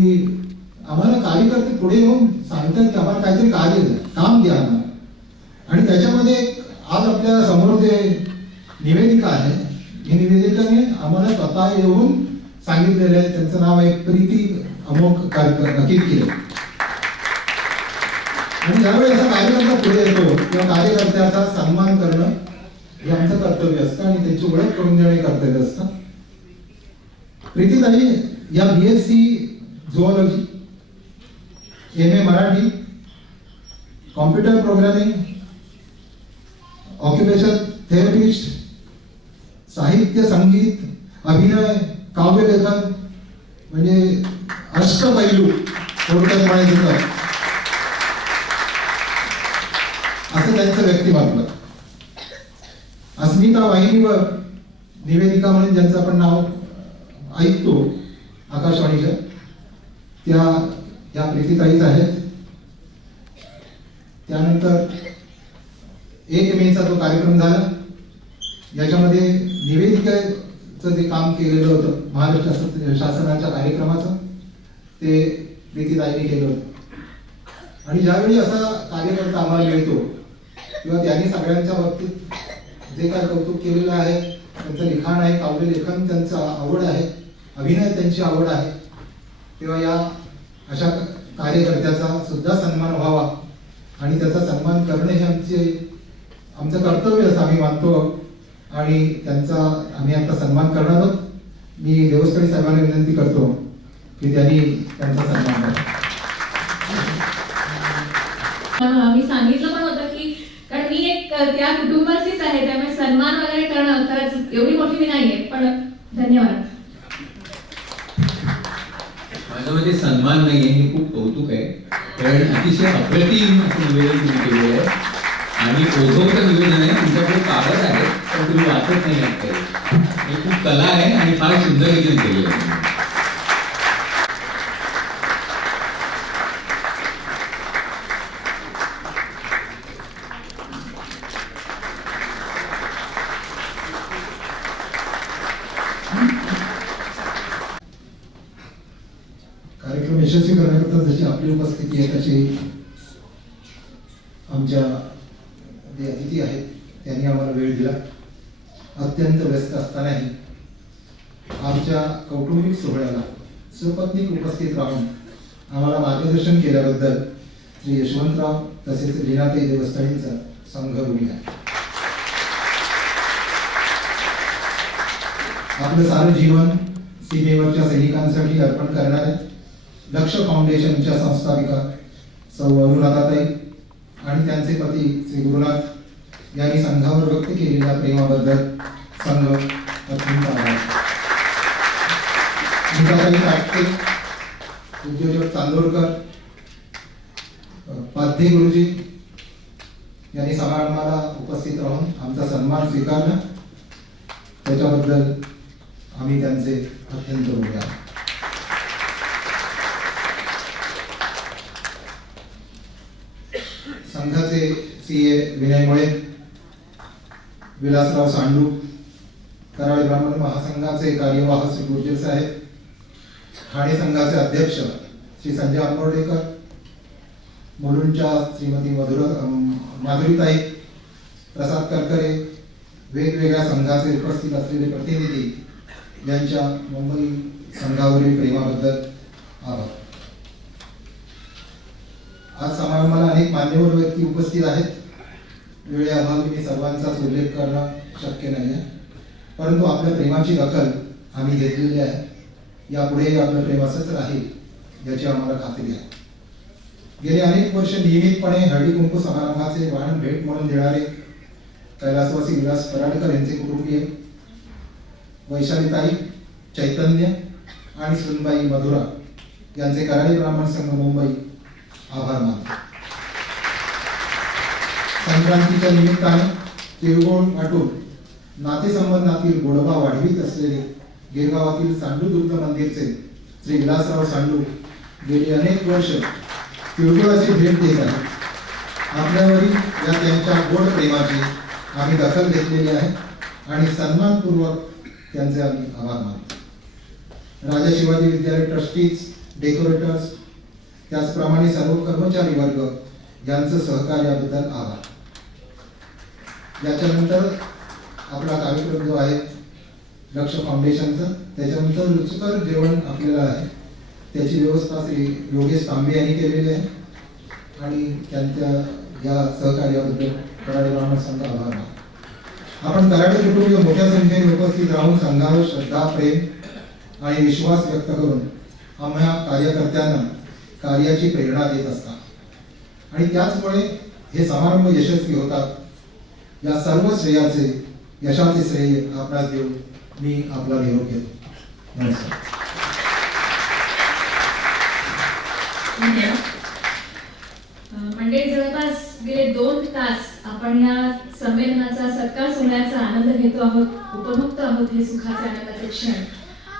आम्हाला कार्यकर्ते पुढे येऊन सांगतात की आम्हाला काहीतरी कार्य द्या, काम द्या आम्हाला. आणि त्याच्यामध्ये आज आपल्या समोर जे निवेदिका आहे ही निवेदिकाने आम्हाला स्वतः येऊन सांगितलेलं आहे. त्यांचं नाव आहे प्रीती अमोक किरकिरे. आणि ज्यावेळी असा कार्यकर्ता पुढे येतो किंवा कार्यकर्त्याचा सन्मान करणं हे आमचं कर्तव्य असतं आणि त्यांची ओळख करून देणे कर्तव्य असतं. प्रीतीताई या BSc झुऑलॉजी, MA Marathi, computer programming, occupation therapist, साहित्य, संगीत, अभिनय, काव्यलेखन म्हणजे अष्टपैलू थोडक्यात म्हणायचं तर असं त्यांचं व्यक्तिमत्व. अस्मिता वाहिनीवर निवेदिका म्हणून ज्यांचं आपण नाव ऐकतो आकाशवाणीच्या त्या या प्रीतीताईच आहेत. त्यानंतर 1 मेचा जो कार्यक्रम झाला याच्यामध्ये निवेदिकेचं जे काम केलेलं होतं महाराष्ट्र शासनाच्या कार्यक्रमाचं ते प्रीतीताईने केलं होतं. आणि ज्यावेळी असा कार्यकर्ता आम्हाला मिळतो किंवा त्यांनी सगळ्यांच्या बाबतीत जे काय कौतुक केलेलं आहे, त्यांचं लिखाण आहे, काव्य लेखन त्यांचं आवड आहे, अभिनय त्यांची आवड आहे, तेव्हा या अशा कार्यकर्त्याचा सुद्धा सन्मान व्हावा आणि त्याचा सन्मान करणे हे आमचं कर्तव्य असं आम्ही मानतो आणि त्यांचा आम्ही आता सन्मान करणार आहोत. मी देवस्थळी साहेबांना विनंती करतो की त्यांनी त्यांचा सन्मान करावा. मी सांगितलं पण होतं की कारण मी एक त्या कुटुंबाचीच आहे त्यामुळे सन्मान वगैरे करणं खरंच एवढी मोठी मी नाहीये, पण धन्यवाद. माझ्या मते सन्मान नाही हे खूप कौतुक आहे कारण अतिशय अप्रतिम असं निवेदन तुम्ही केलेलं आहे आणि ओझवतं निवेदन आहे. तुमच्याकडे कागद आहे पण तुम्ही वाचत नाही आहात काही. हे खूप कला आहे आणि फार सुंदर निवेदन केलेलं आहे. कार्यक्रम यशस्वी करण्याकरता जशी आपली उपस्थिती आहे तशी आमच्या जे अतिथी आहेत त्यांनी आम्हाला वेळ दिला. अत्यंत व्यस्त असतानाही आमच्या कौटुंबिक सोहळ्याला सपत्नीक उपस्थित राहून आम्हाला मार्गदर्शन केल्याबद्दल श्री यशवंतराव तसेच लीनाताई देवस्थळींचा संघ ऋणी आहे. आपलं सारं जीवन सीमेवरच्या सैनिकांसाठी अर्पण करणारे लक्ष फाउंडेशनच्या संस्थापिका सौ अनुराधाताई आणि त्यांचे पती श्री गुरुनाथ यांनी संघावर व्यक्त केलेल्या प्रेमाबद्दल संघ अत्यंत आभारी. नीताताई काटके, उद्योजक चांदोरकर, पाध्ये गुरुजी, यांनी समारंभाला उपस्थित राहून आमचा सन्मान स्वीकारला, त्याच्याबद्दल आम्ही त्यांचे अत्यंत ऋणी आहोत. संघाचे CA विनय मुळे, विलासराव सांडू, कराड ब्राह्मण महासंघाचे कार्यवाह श्री गुर्जर साहेब, ठाणे संघाचे अध्यक्ष श्री संजय आंबोडेकर, मुलुंडच्या श्रीमती माधुरीताई, प्रसाद करकरे, वेगवेगळ्या संघाचे उपस्थित असलेले प्रतिनिधी यांच्या मुंबई संघावरील प्रेमाबद्दल आभार. आज समारंभाला अनेक मान्यवर व्यक्ती उपस्थित आहेत. वेळेअभावी मी सर्वांचाच उल्लेख करणं शक्य नाही आहे, परंतु आपल्या प्रेमाची दखल आम्ही घेतलेली आहे. यापुढेही आपलं प्रेम असंच राहील याची आम्हाला खात्री आहे. गेली अनेक वर्ष नियमितपणे हळदी कुंकू समारंभाचे वाहन भेट म्हणून देणारे कैलासवासी विलास कराडकर यांचे कुटुंबीय, वैशालीताई, चैतन्य आणि सुनबाई मधुरा यांचे कराडी ब्राह्मण संघ मुंबई आभार मानतो. संक्रांतीच्या निमित्ताने तिळगुळ वाटून नातेसंबंधातील गोडवा वाढवीत असलेले गिरगावातील सांडू दुर्ग मंदिरचे श्री विलासराव सांडू गेली अनेक वर्ष तिळगुळाची भेट देत आहेत. आपल्यावरील या त्यांच्या गोड प्रेमाची आम्ही दखल घेतलेली आहे आणि सन्मानपूर्वक त्यांचे आम्ही आभार मानतो. राजा शिवाजी विद्यालय ट्रस्टीज, डेकोरेटर्स, त्याचप्रमाणे सर्व कर्मचारी वर्ग यांचं सहकार्याबद्दल आभार. याच्यानंतर आपला कार्यक्रम जो आहे लक्ष फाउंडेशनचा, त्याच्यानंतर रुचकर जेवण आपल्याला आहे, त्याची व्यवस्था श्री योगेश तांबे यांनी केलेली आहे आणि त्यांच्या या सहकार्याबद्दल कराड ब्राह्मण संघ आभार मानतो. आपण कराड कुटुंबीय मोठ्या संख्येने उपस्थित राहून संघावर श्रद्धा, प्रेम आणि विश्वास व्यक्त करून आम्हा कार्यकर्त्यांना कार्याची प्रेरणा देत असतात आणि त्याचमुळे हे समारंभ यशस्वी होतात. या सर्व श्रेयाचे, यशाचे श्रेय आपणास देऊन मी आपला निरोप घेतो. नमस्कार. मंडळी, जवळपास गेले 2 तास आपण या संमेलनाचा सत्कार सोहळ्याचा आनंद घेतो आहोत, उपभोगतो आहोत हे सुखाचे आनंदाचे क्षण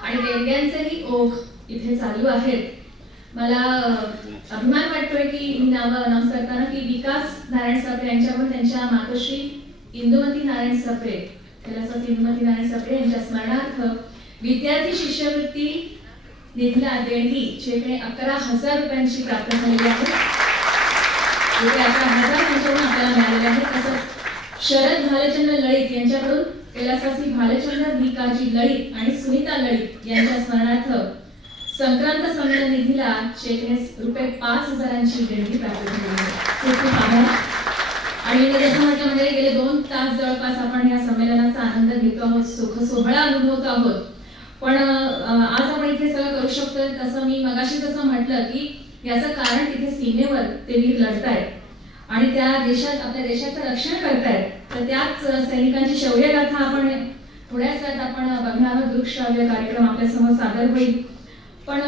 आणि देणग्यांचेही ओघ इथे चालू आहेत. मला अभिमान वाटतोय की ही नावं अनाउन्स करताना की विकास नारायण सप्रे यांच्यावर त्यांच्या मातोश्री इंदुमती नारायण सप्रे, कैलासवासी इंदुमती नारायण सप्रे यांच्या स्मरणार्थ विद्यार्थी शिष्यवृत्ती निधीला देणगी जे काही 11,000 रुपयांची प्राप्त झालेली आहे. 11,000 त्यांच्याकडून आपल्याला मिळालेले आहे. तसंच शरद भालचंद्र लळित यांच्याकडून कैलासवासी भालचंद्र भिकाजी लळित आणि सुनीता लळित यांच्या स्मरणार्थ संक्रांत संमेलन निधीला रुपये 5,000ची देणगी प्राप्त झाली आहे. खूप खूप आभार. आणि जसं म्हटलं म्हणजे गेले 2 तास जवळपास आपण या संमेलनाचा आनंद घेतो आहोत, सुख सोहळा अनुभवतो आहोत. पण आज आपण इथे सगळं करू शकतो तसं मी मगाशी जसं म्हटलं की याचं कारण तिथे सीमेवर ते वीर लढतायत आणि त्या देशात, आपल्या देशाचं रक्षण करतायत. तर त्याच सैनिकांची शौर्यगाथा आपण थोड्याच वेळात आपण बघणार आहोत. दृकश्राव्य कार्यक्रम आपल्यासमोर सादर होईल. पण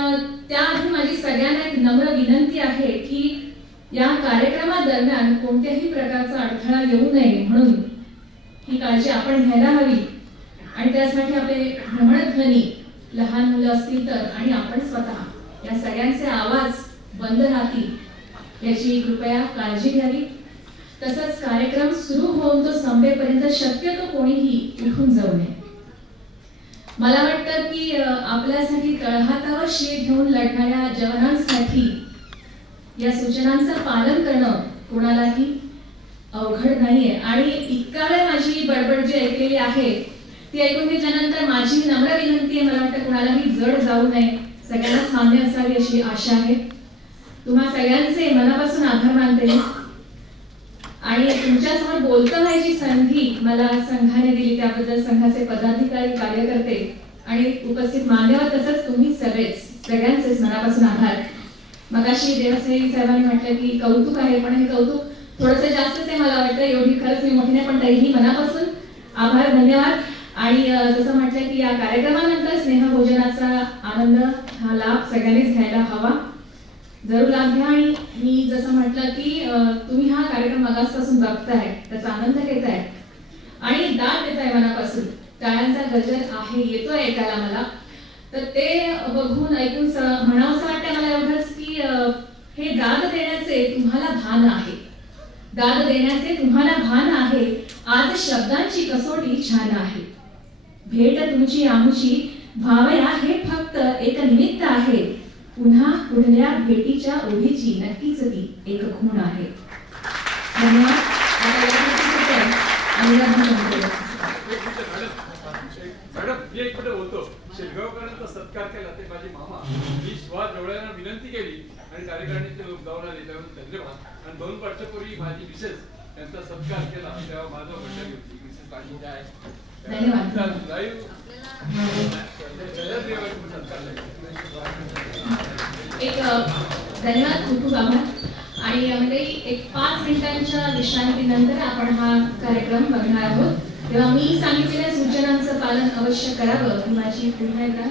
त्याआधी माझी सगळ्यांना एक नम्र विनंती आहे की या कार्यक्रमादरम्यान कोणत्याही प्रकारचा अडथळा येऊ नये म्हणून ही काळजी आपण घ्यायला हवी आणि त्यासाठी आपले भ्रमणध्वनी, लहान मुलं असतील तर आणि आपण स्वतः या सगळ्यांचे आवाज बंद राहतील याची कृपया काळजी घ्यावी. तसंच कार्यक्रम सुरू होऊन तो संपेपर्यंत शक्यतो कोणीही उठून जाऊ नये. मला वाटतं की आपल्यासाठी तळहातावर शिर घेऊन लढणाऱ्या जवानांसाठी या सूचनांचं पालन करणं कोणालाही अवघड नाहीये आणि इतका वेळ माझी बडबड जी ऐकलेली आहे ती ऐकून घेतल्यानंतर माझी नम्र विनंती आहे, मला वाटतं कोणालाही जड जाऊ नये, सगळ्यांनाच मान्य असावी अशी आशा आहे. तुम्हा सगळ्यांचे मनापासून आभार मानते आणि तुमच्यासमोर बोलतं व्हायची संधी मला संघाने दिली त्याबद्दल संघाचे पदाधिकारी, कार्यकर्ते आणि उपस्थित मान्यवर तसंच तुम्ही सगळ्यांचेच मनापासून आभार. मगाशी देवसेनी साहेबांनी म्हटलं की कौतुक आहे, पण हे कौतुक थोडंसं जास्तच आहे मला वाटतं. एवढी खरंच मी मोठी नाही, पण तरीही मनापासून आभार, धन्यवाद. आणि जसं म्हटलं की या कार्यक्रमानंतर स्नेहभोजनाचा आनंद, हा लाभ सगळ्यांनीच घ्यायला हवा. जरूर लाभ घ्या. आणि मी जसं म्हटलं की तुम्ही हा कार्यक्रम मगासपासून बघताय, त्याचा आनंद घेताय आणि दाद देताय मनापासून. टाळ्यांचा गजर आहे, येतोय ऐकायला मला. तर ते बघून ऐकून म्हणावंसं वाटतं मला एवढंच की हे दाद देण्याचे तुम्हाला भान आहे, दाद देण्याचे तुम्हाला भान आहे. आज शब्दांची कसोटी छान आहे. भेट तुमची आमची भावया हे फक्त एक निमित्त आहे. पुन्हा पुढल्या भेटीच्या ओढीची नक्कीच ती एक खूण आहे. धन्यवाद. आता यानंतर अनुराधा म्हणतो. मॅडम मी एक मिनिट बोलतो. शेलगावकरांचा सत्कार केला ते माझे मामा. मी श्वास डोळ्यांना विनंती केली आणि कार्यकारिणीचे लोक जाऊन आले, त्यामुळे धन्यवाद. आणि 2 वर्षापूर्वी माझी मिसेस त्यांचा सत्कार केला तेव्हा माझा मंडळी होती मिसेस पाटील काय धन्यवाद. लाईव्ह एक धन्यवाद, खूप खूप आभार. आणि म्हणजे एक 5 मिनिटांच्या विश्रांतीनंतर आपण हा कार्यक्रम बघणार आहोत. तेव्हा मी सांगितलेल्या सूचनांचं पालन अवश्य करावं ही माझी पुन्हा एकदा